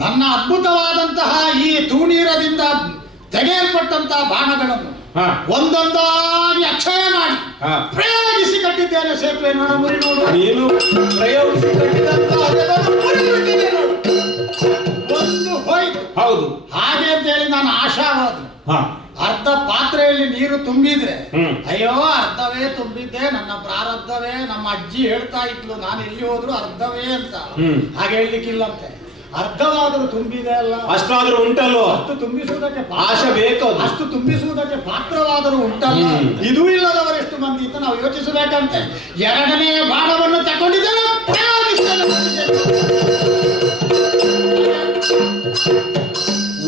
ನನ್ನ ಅದ್ಭುತವಾದಂತಹ ಈ ತೂಣೀರದಿಂದ ತೆಗೆಯಲ್ಪಟ್ಟಂತಹ ಬಾಣಗಳನ್ನು ಒಂದೊಂದಾಗಿ ಅಕ್ಷಯ ಮಾಡಿ ಪ್ರಯೋಗಿಸಿ ಕಟ್ಟಿದ್ದೇನೆ. ಸೇತುವೆ ಮುರಿ ನೋಡು. ನೀನು ಪ್ರಯೋಗಿಸಿ ಒಂದು ಹೋಯ್ತು. ಹೌದು. ಹಾಗೆ ಅಂತ ಹೇಳಿ ನಾನು ಆಶಾವಾದಿ. ಅರ್ಧ ಪಾತ್ರೆಯಲ್ಲಿ ನೀರು ತುಂಬಿದ್ರೆ ಅಯ್ಯೋ ಅರ್ಧವೇ ತುಂಬಿದ್ದೆ, ನನ್ನ ಪ್ರಾರಬ್ಧವೇ. ನಮ್ಮ ಅಜ್ಜಿ ಹೇಳ್ತಾ ಇದ್ಲು, ನಾನು ಎಲ್ಲಿ ಹೋದ್ರು ಅರ್ಧವೇ ಅಂತ. ಹಾಗೆ ಹೇಳ್ಲಿಕ್ಕಿಲ್ಲಂತೆ. ಅರ್ಧವಾದರೂ ತುಂಬಿದೆ ಅಲ್ಲ, ಅಷ್ಟಾದ್ರೂ ಉಂಟಲ್ವೋ? ಅಷ್ಟು ತುಂಬಿಸುವುದಕ್ಕೆ ಆಶೆ ಬೇಕು ಅದು. ಅಷ್ಟು ತುಂಬಿಸುವುದಕ್ಕೆ ಪಾತ್ರವಾದರೂ ಉಂಟಲ್ಲ. ಇದು ಇಲ್ಲದವರು ಎಷ್ಟು ಮಂದಿ ಅಂತ ನಾವು ಯೋಚಿಸಬೇಕಂತೆ. ಎರಡನೇ ಬಾಣವನ್ನು ತಗೊಂಡಿದ್ದೇನೆ,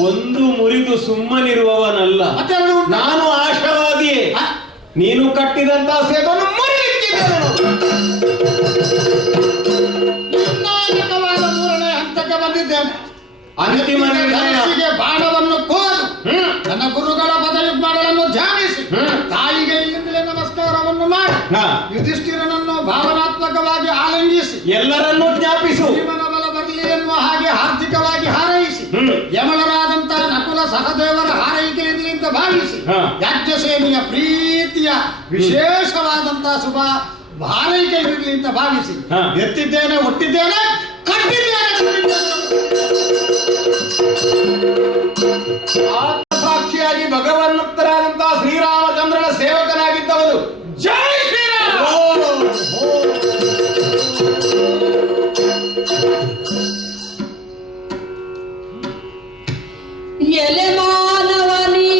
ಒಂದು ಮುರಿದು ಸುಮ್ಮನಿರುವವನಲ್ಲ ಮತ್ತೆ ಅವನು ನಾನು. ಆಶಾವಾದಿಯೇ. ನೀನು ಕಟ್ಟಿದಂತ ಸೇತುವನ್ನು ಮುರಿಲಿಕ್ಕಿದ್ದೇನೆ. ನಿರ್ಣಾಯಕವಾದ ಮೂರನೇ ಹಂತಕ್ಕೆ ಬಂದಿದ್ದೇನೆ. ಅಂತಿಮ ನಿರ್ಣಯ. ಧನುಸ್ಸಿಗೆ ಬಾಣವನ್ನು ಕೋದು ನನ್ನ ಗುರುಗಳ ಪದಯುಗ್ಮಗಳನ್ನು ಧ್ಯಾನಿಸಿ ತಾಯಿಗೆ ಇಲ್ಲಿಂದಲೇ ನಮಸ್ಕಾರವನ್ನು ಮಾಡಿ ಯುಧಿಷ್ಠಿರನನ್ನು ಭಾವನಾತ್ಮಕವಾಗಿ ಆಲಿಂಗಿಸಿ ಎಲ್ಲರನ್ನೂ ಜ್ಞಾಪಿಸು. ಜೀವನ ಬಲ ಬರಲಿ ಎನ್ನುವ ಹಾಗೆ ಹಾರ್ದಿಕವಾಗಿ ಹಾರೈಸಿ ಯಮಳರಾದಂತ ನಕುಲ ಸಹದೇವರ ಹಾರೈಕೆಯಲ್ಲಿ ಅಂತ ಭಾವಿಸಿ ಯಾಜ್ಞಸೇನಿಯ ಪ್ರೀತಿಯ ವಿಶೇಷವಾದಂತಹ ಶುಭ ಹಾರೈಕೆ ಇರಲಿ ಅಂತ ಭಾವಿಸಿ ಎತ್ತಿದ್ದೇನೆ, ಹುಟ್ಟಿದ್ದೇನೆ, ಕಟ್ಟಿದ್ದೇನೆ. ಸಾಕ್ಷಿಯಾಗಿ ಭಗವನ್ಮುಕ್ತರಾದಂತಹ ಶ್ರೀರಾಮಚಂದ್ರನ ಸೇವಕನಾಗಿದ್ದವರು. ಜೈ ಶ್ರೀರಾಮ. ಎಲೆ ಮಾನವನಿ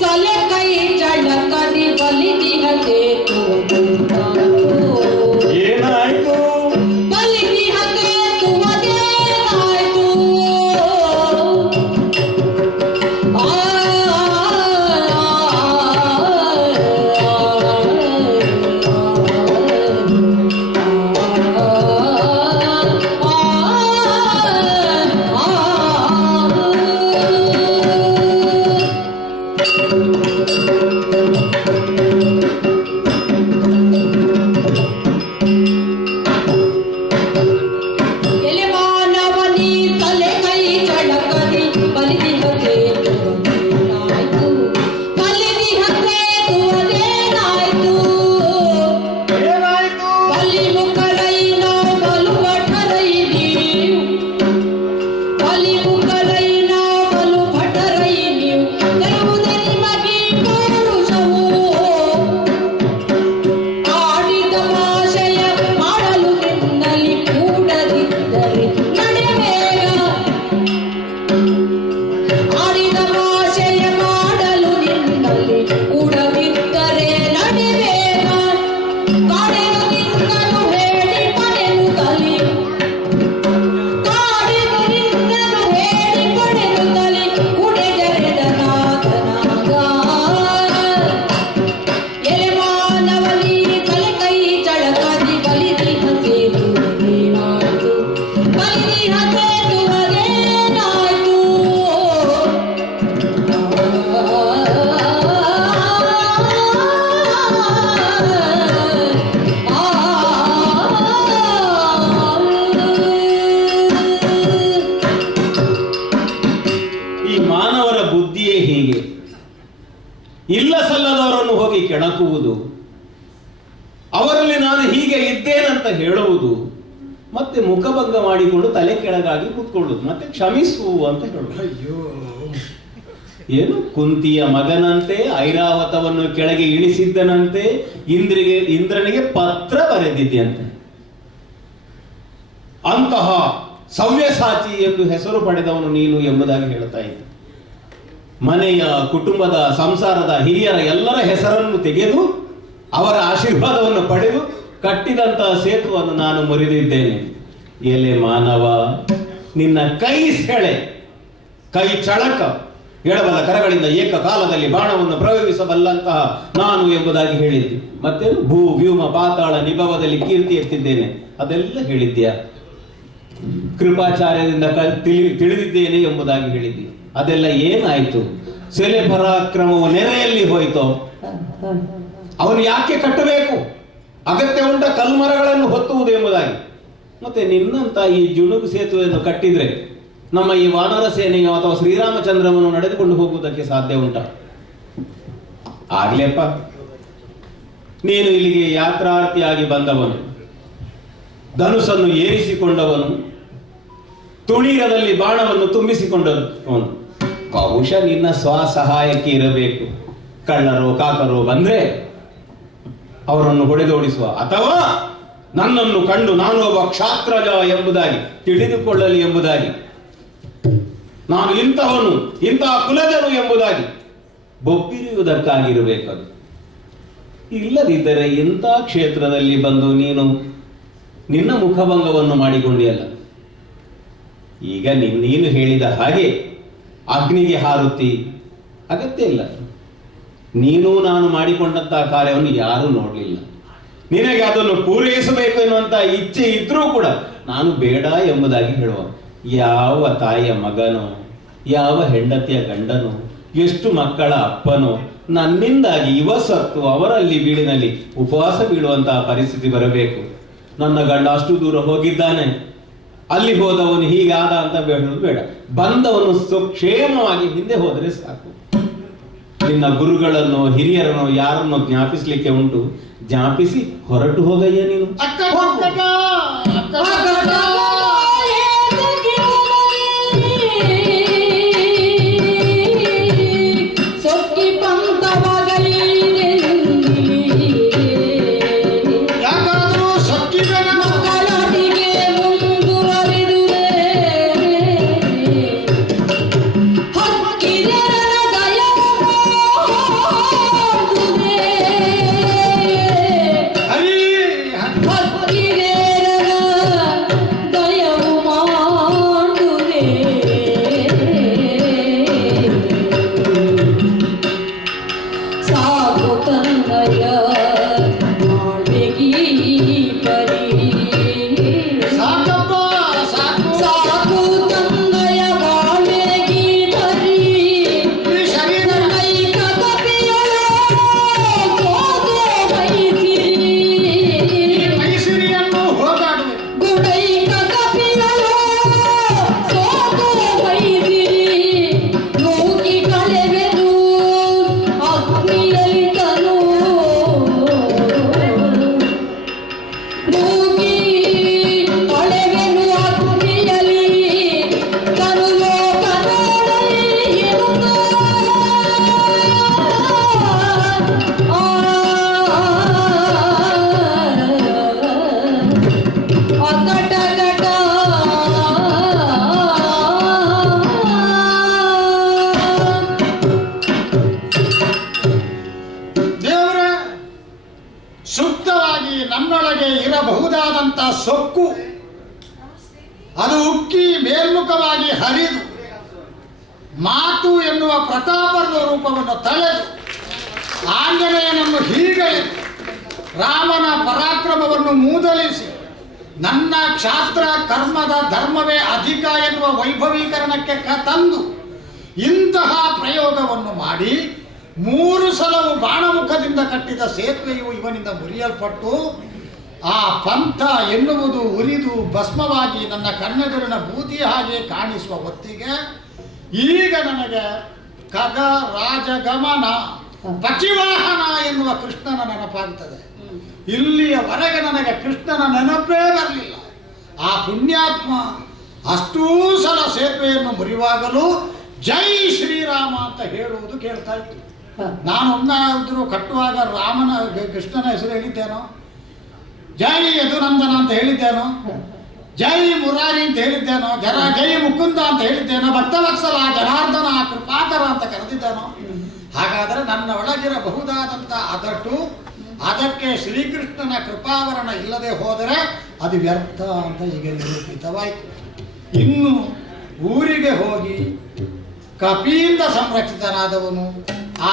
ಸಲೆ ಕೈ ಜಳಕಡಿ ಬಲಿದಿಹತೆ ಏನಾಯ್ತು? ಬಲಿದಿಹತೆ ತುಮದೇನಾಯ್ತು? ಎಲೆ ಮಾನವನಿ ತಲೆ ಕೈ ಜಳಕದಿ ಬಲಿದಿಹತೆ ತುಮದೇನಾಯ್ತು? ಬಲಿದಿಹತೆ ತುಮದೇನಾಯ್ತು? ಏನಾಯ್ತು? ಬಲಿ ಮುಕಲೈನ ಬಲು ಭಟರೈ ನೀವು, ಬಲಿ ಮುಕಲೈನ ಬಲು ಭಟರೈ ನೀವು, ದೈವದ ನಿಮಗೆ ಪೌರುಷವು ಆಡಿದ ಭಾಷೆಯ ಮಾಡಲು ನಿನ್ನಲ್ಲಿ ಕೂಡದಿದ್ದರೆ ನಡೆಬೇಗ. ಆಡಿದ ಭಾಷೆಯ ಮಾಡಲು ನಿನ್ನಲ್ಲಿ ಕೂಡದಿದ್ದರೆ ನಡೆಬೇಗ. ಕಾಡೆನು ನಿನ್ನನು ಹೇಳಿ ಪಡೆನು ತಲಿ, ಕಾಡೆನು ನಿನ್ನನು ಹೇಳಿ ಪಡೆನು ತಲಿ, ಕುಡೆಗೆರೆದ ನಾಗನಾಗ. ಎಲೆ ಮಾನವನಿ ತಲೆ ಕೈ ಜಳಕದಿ ಬಲಿದಿಹತೆ ತುಮದೇನಾಯ್ತು? ಬಲಿದಿಹತೆ ತುಮದೇನಾಯ್ತು? ಈ ಮಾನವರ ಬುದ್ಧಿಯೇ ಹೀಗೆ. ಇಲ್ಲ ಸಲ್ಲದವರನ್ನು ಹೋಗಿ ಕೆಣಕುವುದು, ಅವರಲ್ಲಿ ನಾನು ಹೀಗೆ ಇದ್ದೇನಂತ ಹೇಳುವುದು, ಮತ್ತೆ ಮುಖಭಂಗ ಮಾಡಿಕೊಂಡು ತಲೆ ಕೆಳಗಾಗಿ ಕೂತ್ಕೊಳ್ಳುವುದು, ಮತ್ತೆ ಕ್ಷಮಿಸು ಅಂತ ಹೇಳುವುದು. ಅಯ್ಯೋ, ಏನು ಕುಂತಿಯ ಮಗನಂತೆ ಐರಾವತವನ್ನು ಕೆಳಗೆ ಇಳಿಸಿದ್ದನಂತೆ ಇಂದ್ರನಿಗೆ ಪತ್ರ ಬರೆದಿದ್ದಂತೆ. ಅಂತಹ ಸವ್ಯಸಾಚಿ ಎಂದು ಹೆಸರು ಪಡೆದವನು ನೀನು ಎಂಬುದಾಗಿ ಹೇಳ್ತಾ ಇದ್ದ. ಮನೆಯ ಕುಟುಂಬದ ಸಂಸಾರದ ಹಿರಿಯರ ಎಲ್ಲರ ಹೆಸರನ್ನು ತೆಗೆದು ಅವರ ಆಶೀರ್ವಾದವನ್ನು ಪಡೆದು ಕಟ್ಟಿದಂತಹ ಸೇತುವನ್ನು ನಾನು ಮುರಿದಿದ್ದೇನೆ. ಎಲೆ ಮಾನವ, ನಿನ್ನ ಕೈ ಸೆಳೆ, ಕೈ ಚಳಕ, ಎಡಬಲ ಕರಗಳಿಂದ ಏಕಕಾಲದಲ್ಲಿ ಬಾಣವನ್ನು ಪ್ರಯೋಗಿಸಬಲ್ಲಂತಹ ನಾನು ಎಂಬುದಾಗಿ ಹೇಳಿದ್ದೆ. ಮತ್ತೆ ಭೂ ವ್ಯೂಮ ಪಾತಾಳ ನಿಭವದಲ್ಲಿ ಕೀರ್ತಿ ಎತ್ತಿದ್ದೇನೆ ಅದೆಲ್ಲ ಹೇಳಿದ್ಯಾ. ಕೃಪಾಚಾರ್ಯದಿಂದ ತಿಳಿದಿದ್ದೇನೆ ಎಂಬುದಾಗಿ ಹೇಳಿದ್ದೆ. ಅದೆಲ್ಲ ಏನಾಯ್ತು? ಸೆಲೆ ಪರಾಕ್ರಮವು ನೆರೆಯಲ್ಲಿ ಹೋಯ್ತೋ? ಅವನು ಯಾಕೆ ಕಟ್ಟಬೇಕು? ಅಗತ್ಯ ಉಂಟ ಕಲ್ಮರಗಳನ್ನು ಹೊತ್ತುವುದು ಎಂಬುದಾಗಿ. ಮತ್ತೆ ನಿನ್ನಂತ ಈ ಜುಣುಗು ಸೇತುವೆಯನ್ನು ಕಟ್ಟಿದ್ರೆ ನಮ್ಮ ಈ ವಾನರ ಸೇನೆಯೋ ಅಥವಾ ಶ್ರೀರಾಮಚಂದ್ರವನ್ನು ನಡೆದುಕೊಂಡು ಹೋಗುವುದಕ್ಕೆ ಸಾಧ್ಯ ಉಂಟ? ಆಗ್ಲೇಪ್ಪ, ನೀನು ಇಲ್ಲಿಗೆ ಯಾತ್ರಾರ್ಥಿಯಾಗಿ ಬಂದವನು, ಧನುಸನ್ನು ಏರಿಸಿಕೊಂಡವನು, ತುಣೀರದಲ್ಲಿ ಬಾಣವನ್ನು ತುಂಬಿಸಿಕೊಂಡವನು. ಬಹುಶಃ ನಿನ್ನ ಸ್ವಸಹಾಯಕ್ಕೆ ಇರಬೇಕು. ಕಳ್ಳರೋ ಕಾಕರೋ ಬಂದ್ರೆ ಅವರನ್ನು ಹೊಡೆದೋಡಿಸುವ ಅಥವಾ ನನ್ನನ್ನು ಕಂಡು ನಾನು ಒಬ್ಬ ಕ್ಷಾತ್ರಜ ಎಂಬುದಾಗಿ ತಿಳಿದುಕೊಳ್ಳಲಿ ಎಂಬುದಾಗಿ, ನಾನು ಇಂತಹವನು, ಇಂತಹ ಕುಲಜನು ಎಂಬುದಾಗಿ ಬೊಬ್ಬಿರಿಯುವುದಕ್ಕಾಗಿರಬೇಕದು. ಇಲ್ಲದಿದ್ದರೆ ಇಂಥ ಕ್ಷೇತ್ರದಲ್ಲಿ ಬಂದು ನೀನು ನಿನ್ನ ಮುಖಭಂಗವನ್ನು ಮಾಡಿಕೊಂಡಿಯಲ್ಲ. ಈಗ ನೀನು ಹೇಳಿದ ಹಾಗೆ ಅಗ್ನಿಗೆ ಹಾರುತ್ತಿ, ಅಗತ್ಯ ಇಲ್ಲ. ನೀನು ನಾನು ಮಾಡಿಕೊಂಡಂತಹ ಕಾರ್ಯವನ್ನು ಯಾರೂ ನೋಡಲಿಲ್ಲ. ನಿನಗೆ ಅದನ್ನು ಪೂರೈಸಬೇಕು ಎನ್ನುವಂತ ಇಚ್ಛೆ ಇದ್ರೂ ಕೂಡ ನಾನು ಬೇಡ ಎಂಬುದಾಗಿ ಹೇಳುವ. ಯಾವ ತಾಯಿಯ ಮಗನೋ, ಯಾವ ಹೆಂಡತಿಯ ಗಂಡನೋ, ಎಷ್ಟು ಮಕ್ಕಳ ಅಪ್ಪನೋ ನನ್ನಿಂದಾಗಿ ಸತ್ತು ಅವರಲ್ಲಿ ಬೀಳಿನಲ್ಲಿ ಉಪವಾಸ ಬೀಳುವಂತಹ ಪರಿಸ್ಥಿತಿ ಬರಬೇಕು. ನನ್ನ ಗಂಡ ಅಷ್ಟು ದೂರ ಹೋಗಿದ್ದಾನೆ, ಅಲ್ಲಿ ಹೋದವನು ಹೀಗಾದ ಅಂತ ಹೇಳೋದು ಬೇಡ. ಬಂದವನು ಸುಕ್ಷೇಮವಾಗಿ ಹಿಂದೆ ಹೋದರೆ ಸಾಕು. ನಿನ್ನ ಗುರುಗಳನ್ನು, ಹಿರಿಯರನ್ನು, ಯಾರನ್ನು ಜ್ಞಾಪಿಸ್ಲಿಕ್ಕೆ ಉಂಟು, ಜ್ಞಾಪಿಸಿ ಹೊರಟು ಹೋಗಯ್ಯ ನೀನು. ನನ್ನೊಳಗೆ ಇರಬಹುದಾದಂತ ಸೊಕ್ಕು ಅದು ಉಕ್ಕಿ ಮೇಲ್ಮುಖವಾಗಿ ಹರಿದು ಮಾತು ಎನ್ನುವ ಪ್ರತಾಪದ ರೂಪವನ್ನು ತಳೆದು ಆಂಜನೇಯನನ್ನು ಹೀಗಳೆದು ರಾಮನ ಪರಾಕ್ರಮವನ್ನು ಮೂದಲಿಸಿ ನನ್ನ ಕ್ಷಾತ್ರ ಕರ್ಮದ ಧರ್ಮವೇ ಅಧಿಕ ಎನ್ನುವ ವೈಭವೀಕರಣಕ್ಕೆ ತಂದು ಇಂತಹ ಪ್ರಯೋಗವನ್ನು ಮಾಡಿ 3 ಸಲವು ಬಾಣಮುಖದಿಂದ ಕಟ್ಟಿದ ಸೇತುವೆಯು ಇವನಿಂದ ಮುರಿಯಲ್ಪಟ್ಟು ಆ ಪಂಥ ಎನ್ನುವುದು ಉರಿದು ಭಸ್ಮವಾಗಿ ನನ್ನ ಕಣ್ಣೆದುರಿನ ಬೂದಿ ಹಾಗೆ ಕಾಣಿಸುವ ಹೊತ್ತಿಗೆ ಈಗ ನನಗೆ ಖಗ ರಾಜಗಮನ ಪಚಿವಾಹನ ಎನ್ನುವ ಕೃಷ್ಣನ ನೆನಪಾಗುತ್ತದೆ. ಇಲ್ಲಿಯವರೆಗೆ ನನಗೆ ಕೃಷ್ಣನ ನೆನಪೇ ಬರಲಿಲ್ಲ. ಆ ಪುಣ್ಯಾತ್ಮ ಅಷ್ಟೂ ಸಲ ಸೇತುವೆಯನ್ನು ಮುರಿಯುವಾಗಲೂ ಜೈ ಶ್ರೀರಾಮ ಅಂತ ಹೇಳುವುದು ಕೇಳ್ತಾ ಇತ್ತು. ನಾನು ಒಮ್ಮೆಯಾದರೂ ಕಟ್ಟುವಾಗ ರಾಮನ ಕೃಷ್ಣನ ಹೆಸರು ಹೇಳಿದ್ದೇನೋ, ಜೈ ಯದುನಂದನ ಅಂತ ಹೇಳಿದ್ದೇನೋ, ಜೈ ಮುರಾರಿ ಅಂತ ಹೇಳಿದ್ದೇನೋ, ಜೈ ಮುಕುಂದ ಅಂತ ಹೇಳಿದ್ದೇನೋ, ಭಕ್ತವತ್ಸಲ ಜನಾರ್ದನ ಕೃಪಾಕರ ಅಂತ ಕರೆದಿದ್ದೇನೋ. ಹಾಗಾದರೆ ನನ್ನ ಒಳಗಿರಬಹುದಾದಂಥ ಅದಕ್ಕೆ ಶ್ರೀಕೃಷ್ಣನ ಕೃಪಾವರಣ ಇಲ್ಲದೆ ಹೋದರೆ ಅದು ವ್ಯರ್ಥ ಅಂತ ಈಗ ನಿರೂಪಿತವಾಯಿತು. ಇನ್ನು ಊರಿಗೆ ಹೋಗಿ ಕಪಿಯಿಂದ ಸಂರಕ್ಷಿತನಾದವನು,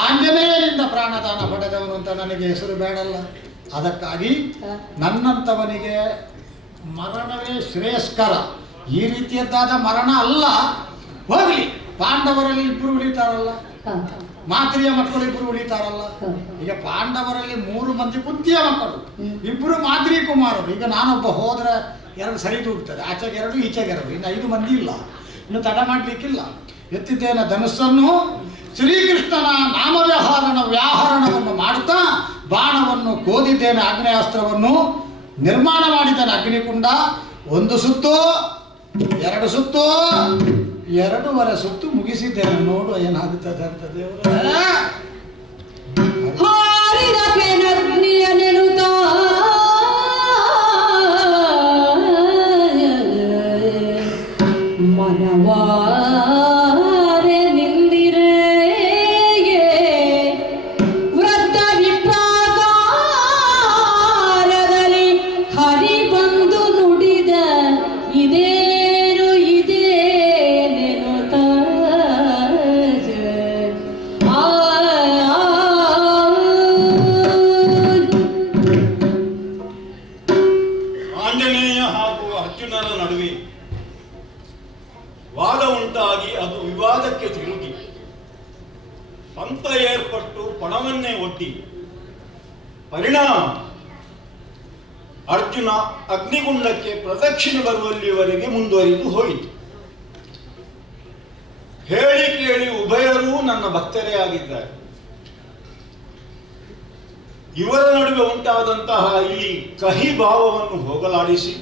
ಆಂಜನೇಯನಿಂದ ಪ್ರಾಣದಾನ ಪಡೆದವನು ಅಂತ ನನಗೆ ಹೆಸರು ಬೇಡಲ್ಲ. ಅದಕ್ಕಾಗಿ ನನ್ನಂಥವನಿಗೆ ಮರಣವೇ ಶ್ರೇಷ್ಕರ. ಈ ರೀತಿಯದ್ದಾದ ಮರಣ ಅಲ್ಲ. ಹೋಗಲಿ, ಪಾಂಡವರಲ್ಲಿ 2 ಉಳಿತಾರಲ್ಲ, ಮಾತ್ರಿಯ ಮಕ್ಕಳು 2 ಉಳಿತಾರಲ್ಲ. ಈಗ ಪಾಂಡವರಲ್ಲಿ 3 ಮಂದಿ ಕುಂತಿಯ ಮಕ್ಕಳು, 2 ಮಾದ್ರಿ ಕುಮಾರರು. ಈಗ ನಾನೊಬ್ಬ ಹೋದ್ರೆ 2 ಸರಿದೂಗ್ತದೆ, ಆಚೆಗೆ 2 ಈಚೆಗೆ 2, ಇನ್ನು 5 ಮಂದಿ ಇಲ್ಲ. ಇನ್ನು ತಡ ಮಾಡಲಿಕ್ಕಿಲ್ಲ. ಎತ್ತಿದ್ದೇನೆ ಧನುಸ್ಸನ್ನು, ಶ್ರೀಕೃಷ್ಣನ ವ್ಯಾಹರಣವನ್ನು ಮಾಡುತ್ತಾ ಬಾಣವನ್ನು ಕೋದಿದ್ದೇನೆ, ಆಗ್ನೇಯಾಸ್ತ್ರವನ್ನು ನಿರ್ಮಾಣ ಮಾಡಿದ್ದೇನೆ. ಅಗ್ನಿಕುಂಡ 1 ಸುತ್ತು, 2 ಸುತ್ತು, 2.5 ಸುತ್ತು ಮುಗಿಸಿದ್ದೇನೆ. ನೋಡು ಏನಾಗುತ್ತದೆ ಅಂತ ದೇವರೇ. ಹಾರಿದ ಪೆನಗ್ನಿಯ ನೆನುತ್ತಾ ಆಂಜನೇಯ ಹಾಗೂ ಅರ್ಜುನರ ನಡುವೆ ವಾದ ಉಂಟಾಗಿ ಅದು ವಿವಾದಕ್ಕೆ ತಿರುಗಿ ಪಂಥ ಏರ್ಪಟ್ಟು ಪಣವನ್ನೇ ಒಡ್ಡಿ ಪರಿಣಾಮ ಅರ್ಜುನ ಅಗ್ನಿಗುಂಡಕ್ಕೆ ಪ್ರದಕ್ಷಿಣೆ ಬರುವಲ್ಲಿವರೆಗೆ ಮುಂದುವರಿದು ಹೋಯಿತು. ಹೇಳಿ ಕೇಳಿ ಉಭಯರೂ ನನ್ನ ಭಕ್ತರೇ ಆಗಿದ್ದಾರೆ. ಇವರ ನಡುವೆ ಉಂಟಾದಂತಹ ಈ ಕಹಿ ಭಾವವನ್ನು ಹೋಗಲಾಡಿಸಿ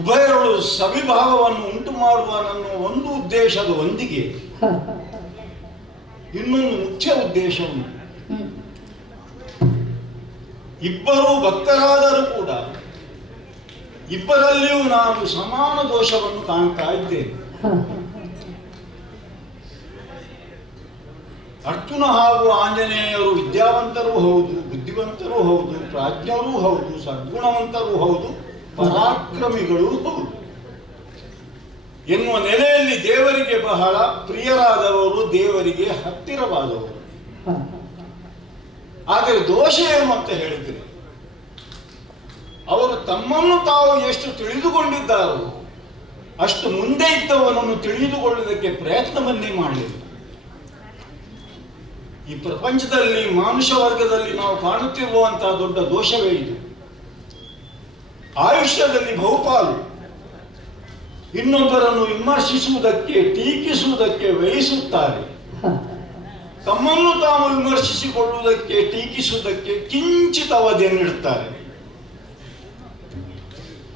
ಉಭಯರು ಸವಿಭಾವವನ್ನು ಉಂಟು ಮಾಡುವ ನನ್ನ ಒಂದು ಉದ್ದೇಶದ ಒಂದಿಗೆ ಇನ್ನೊಂದು ಮುಖ್ಯ ಉದ್ದೇಶ ಉಂಟು. ಇಬ್ಬರೂ ಭಕ್ತರಾದರೂ ಕೂಡ ಇಬ್ಬರಲ್ಲಿಯೂ ನಾನು ಸಮಾನ ದೋಷವನ್ನು ಕಾಣ್ತಾ ಇದ್ದೇನೆ. ಅರ್ಜುನ ಹಾಗೂ ಆಂಜನೇಯರು ವಿದ್ಯಾವಂತರೂ ಹೌದು, ಬುದ್ಧಿವಂತರೂ ಹೌದು, ಪ್ರಾಜ್ಞರೂ ಹೌದು, ಸದ್ಗುಣವಂತರೂ ಹೌದು, ಪರಾಕ್ರಮಿಗಳೂ ಹೌದು ಎನ್ನುವ ನೆಲೆಯಲ್ಲಿ ದೇವರಿಗೆ ಬಹಳ ಪ್ರಿಯರಾದವರು, ದೇವರಿಗೆ ಹತ್ತಿರವಾದವರು. ಆದರೆ ದೋಷ ಏನು ಅಂತ ಹೇಳಿದ್ರೆ, ಅವರು ತಮ್ಮನ್ನು ತಾವು ಎಷ್ಟು ತಿಳಿದುಕೊಂಡಿದ್ದಾರೋ ಅಷ್ಟು ಮುಂದೆ ಇದ್ದವನನ್ನು ತಿಳಿದುಕೊಳ್ಳುವುದಕ್ಕೆ ಪ್ರಯತ್ನವನ್ನೇ ಮಾಡಲಿಲ್ಲ. ಈ ಪ್ರಪಂಚದಲ್ಲಿ ಮನುಷ್ಯ ವರ್ಗದಲ್ಲಿ ನಾವು ಕಾಣುತ್ತಿರುವಂತಹ ದೊಡ್ಡ ದೋಷವೇ ಇದು. ಆಯುಷ್ಯದಲ್ಲಿ ಬಹುಪಾಲು ಇನ್ನೊಬ್ಬರನ್ನು ವಿಮರ್ಶಿಸುವುದಕ್ಕೆ, ಟೀಕಿಸುವುದಕ್ಕೆ ವ್ಯಯಿಸುತ್ತಾರೆ. ತಮ್ಮನ್ನು ತಾವು ವಿಮರ್ಶಿಸಿಕೊಳ್ಳುವುದಕ್ಕೆ, ಟೀಕಿಸುವುದಕ್ಕೆ ಕಿಂಚಿತ್ ಅವಧಿಯನ್ನಿಡುತ್ತಾರೆ.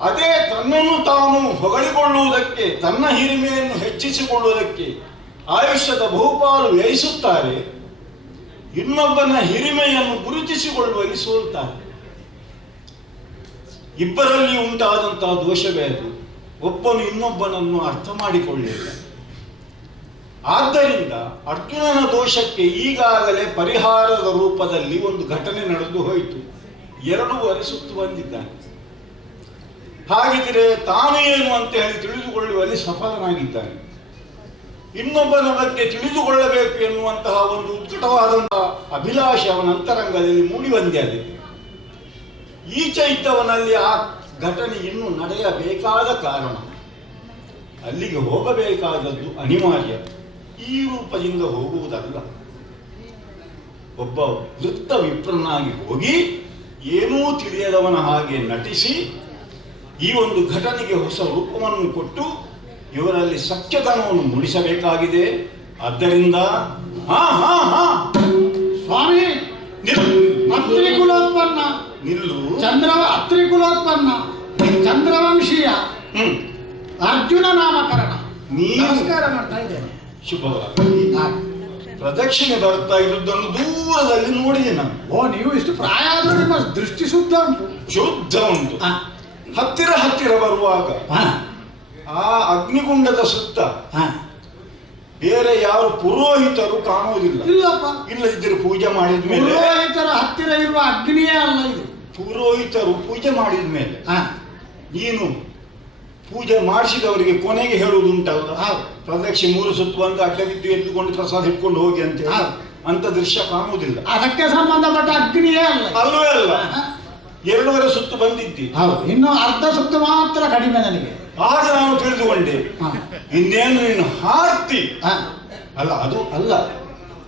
ಅದೇ ತನ್ನನ್ನು ತಾನು ಹೊಗಳಿಕೊಳ್ಳುವುದಕ್ಕೆ, ತನ್ನ ಹಿರಿಮೆಯನ್ನು ಹೆಚ್ಚಿಸಿಕೊಳ್ಳುವುದಕ್ಕೆ ಆಯುಷ್ಯದ ಬಹುಪಾಲು ವ್ಯಯಿಸುತ್ತಾರೆ. ಇನ್ನೊಬ್ಬನ ಹಿರಿಮೆಯನ್ನು ಗುರುತಿಸಿಕೊಳ್ಳುವಲ್ಲಿ ಸೋಲ್ತಾರೆ. ಇಬ್ಬರಲ್ಲಿ ಉಂಟಾದಂತಹ ದೋಷವೇ ಅದು. ಒಬ್ಬನು ಇನ್ನೊಬ್ಬನನ್ನು ಅರ್ಥ ಮಾಡಿಕೊಳ್ಳಲಿಲ್ಲ. ಆದ್ದರಿಂದ ಅರ್ಜುನನ ದೋಷಕ್ಕೆ ಈಗಾಗಲೇ ಪರಿಹಾರದ ರೂಪದಲ್ಲಿ ಒಂದು ಘಟನೆ ನಡೆದು ಹೋಯಿತು. 2 ಸುತ್ತು ಬಂದಿದ್ದಾನೆ. ಹಾಗಿದ್ರೆ ತಾನು ಏನು ಅಂತ ಹೇಳಿ ತಿಳಿದುಕೊಳ್ಳುವಲ್ಲಿ ಸಫಲನಾಗಿದ್ದಾನೆ. ಇನ್ನೊಬ್ಬನ ಬಗ್ಗೆ ತಿಳಿದುಕೊಳ್ಳಬೇಕು ಎನ್ನುವಂತಹ ಒಂದು ಉತ್ಕಟವಾದಂತಹ ಅಭಿಲಾಷೆ ಅವನ ಅಂತರಂಗದಲ್ಲಿ ಮೂಡಿ ಬಂದಿದೆ. ಈಚೆ ಇದ್ದವನಲ್ಲಿ ಆ ಘಟನೆ ಇನ್ನೂ ನಡೆಯಬೇಕಾದ ಕಾರಣ, ಅಲ್ಲಿಗೆ ಹೋಗಬೇಕಾದದ್ದು ಅನಿವಾರ್ಯ. ಈ ರೂಪದಿಂದ ಹೋಗುವುದಲ್ಲ. ಒಬ್ಬ ವೃತ್ತ ವಿಪ್ರನಾಗಿ ಹೋಗಿ ಏನೂ ತಿಳಿಯದವನ ಹಾಗೆ ನಟಿಸಿ ಈ ಒಂದು ಘಟನೆಗೆ ಹೊಸ ರೂಪವನ್ನು ಕೊಟ್ಟು ಇವರಲ್ಲಿ ಸತ್ಯಧನವನ್ನು ಮೂಡಿಸಬೇಕಾಗಿದೆ. ಆದ್ದರಿಂದ ಸ್ವಾಮಿ, ಅತ್ರಿಕುಲೋತ್ಪನ್ನ ನಿಲ್ಲು. ಅತ್ರಿಕುಲೋತ್ಪನ್ನ ಚಂದ್ರವಂಶೀಯ ಅರ್ಜುನ ನಾಮಕರಣ. ನಮಸ್ಕಾರ ಮಾಡ್ತಾ ಇದ್ದೇನೆ. ಶುಭವಾಗಲಿ. ಪ್ರದಕ್ಷಿಣೆ ಬರ್ತಾ ಇರುವುದನ್ನು ದೂರದಲ್ಲಿ ನೋಡಿದೆ ನಾನು. ನೀವು ಇಷ್ಟು ಪ್ರಾಯ ಆದ್ರೂ ನಿಮ್ಮ ದೃಷ್ಟಿ ಶುದ್ಧ ಉಂಟು. ಶುದ್ಧ ಉಂಟು. ಹತ್ತಿರ ಬರುವಾಗ ಆ ಅಗ್ನಿಗುಂಡದ ಸುತ್ತ ಬೇರೆ ಯಾರು ಪುರೋಹಿತರು ಕಾಣುವುದಿಲ್ಲ. ಇಲ್ಲಪ್ಪ, ಇಲ್ಲದಿದ್ದರೆ ಪೂಜೆ ಮಾಡಿದ ಮೇಲೆ, ಪುರೋಹಿತರ ಹತ್ತಿರ ಇರುವ ಅಗ್ನಿಯೇ ಅಲ್ಲ ಇದು. ಪುರೋಹಿತರು ಪೂಜೆ ಮಾಡಿದ ಮೇಲೆ ನೀನು ಪೂಜೆ ಮಾಡಿಸಿದವರಿಗೆ ಕೊನೆಗೆ ಹೇಳುವುದುಂಟಲ್ಲ, ಪ್ರದಕ್ಷಿಣೆ 3 ಸುತ್ತು ಬಂದು ಅಡ್ಡಬಿದ್ದು ಎದ್ದುಕೊಂಡು ಪ್ರಸಾದ ಇಟ್ಕೊಂಡು ಹೋಗಿ ಅಂತ ಹೇಳಿ ಅಂತ ದೃಶ್ಯ ಕಾಣುವುದಿಲ್ಲ. ಅದಕ್ಕೆ ಸಂಬಂಧಪಟ್ಟ ಅಗ್ನಿಯೇ ಅಲ್ಲ. ಅಲ್ಲವೇ ಅಲ್ಲ. 2 ಸುತ್ತು ಬಂದಿದ್ದಿ, ಇನ್ನು ಅರ್ಧ ಸುತ್ತು ಮಾತ್ರ ಕಡಿಮೆ ನನಗೆ. ಆಗ ನಾನು ತಿಳಿದುಕೊಂಡೆ ಇನ್ನೇನು ನೀನು ಹಾರ್ತಿ ಅಲ್ಲ. ಅದು ಅಲ್ಲ,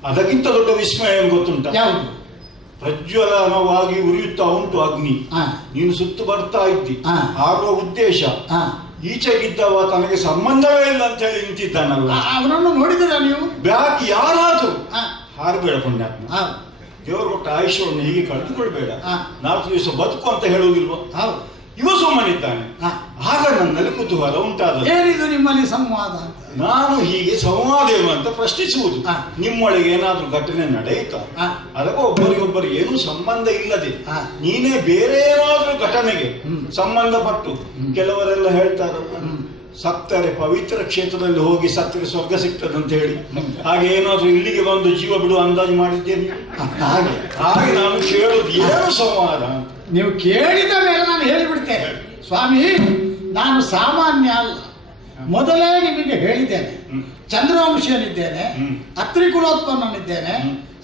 ಅದಕ್ಕಿಂತ ದೊಡ್ಡ ವಿಸ್ಮಯ ಏನು ಗೊತ್ತುಂಟ? ಯಾವುದು? ಪ್ರಜ್ವಲನವಾಗಿ ಉರಿಯುತ್ತಾ ಉಂಟು ಅಗ್ನಿ. ನೀನು ಸುತ್ತು ಬರ್ತಾ ಇದ್ದಿ. ಹಾರುವ ಉದ್ದೇಶ ಈಚೆಗಿದ್ದವ ತನಗೆ ಸಂಬಂಧವೇ ಇಲ್ಲ ಅಂತ ಹೇಳಿ ನಿಂತಿದ್ದಾನಲ್ಲ, ಅವನನ್ನು ನೋಡಿದಿರ ನೀವು? ಬ್ಯಾಕ್ ಯಾರಾದರೂ ಹಾರಬೇಡ ಪುಣ್ಯಾತ್ಮ. ದೇವರು ಕೊಟ್ಟ ಆಯುಷ್ಯವನ್ನು ಹೀಗೆ ಕಳೆದುಕೊಳ್ಬೇಡ. 4 ದಿವಸ ಬದುಕು ಅಂತ ಹೇಳುವುದಿಲ್ವ? ಇವ ಸುಮ್ಮನಿದ್ದಾನೆ. ಆಗ ನನ್ನಲ್ಲಿ ಕುತೂಹಲ ಉಂಟಾದ. ಏನಿದು ನಿಮ್ಮಲ್ಲಿ ಸಂವಾದ? ನಾನು ಹೀಗೆ ಸಂವಾದ ಏನು ಅಂತ ಪ್ರಶ್ನಿಸುವುದು. ನಿಮ್ಮೊಳಗೆ ಏನಾದ್ರೂ ಘಟನೆ ನಡೆಯಿತಾ? ಅದಕ್ಕೆ ಒಬ್ಬರಿಗೊಬ್ಬರು ಏನೂ ಸಂಬಂಧ ಇಲ್ಲದೆ ನೀನೇ ಬೇರೆ ಏನಾದ್ರೂ ಘಟನೆಗೆ ಸಂಬಂಧಪಟ್ಟು, ಕೆಲವರೆಲ್ಲ ಹೇಳ್ತಾರೆ ಸತ್ತರೆ ಪವಿತ್ರ ಕ್ಷೇತ್ರದಲ್ಲಿ ಹೋಗಿ ಸತ್ತರೆ ಸ್ವರ್ಗ ಸಿಗ್ತದಂತ ಹೇಳಿ, ಹಾಗೆ ಏನಾದ್ರೂ ಇಲ್ಲಿಗೆ ಬಂದು ಜೀವ ಬಿಡುವ ಅಂದಾಜು ಮಾಡಿದ್ದೇನೆ. ಹಾಗೆ ನಾನು ಕೇಳುದು ಏನು ಸಂವಾದ? ನೀವು ಕೇಳಿದ ಮೇಲೆ ನಾನು ಹೇಳಿಬಿಡ್ತೇನೆ. ಸ್ವಾಮಿ, ನಾನು ಸಾಮಾನ್ಯ ಅಲ್ಲ. ಮೊದಲೇ ನಿಮಗೆ ಹೇಳಿದ್ದೇನೆ, ಚಂದ್ರವಂಶಿಯನಿದ್ದೇನೆ, ಅತ್ರಿಕುಲೋತ್ಪನ್ನನಿದ್ದೇನೆ,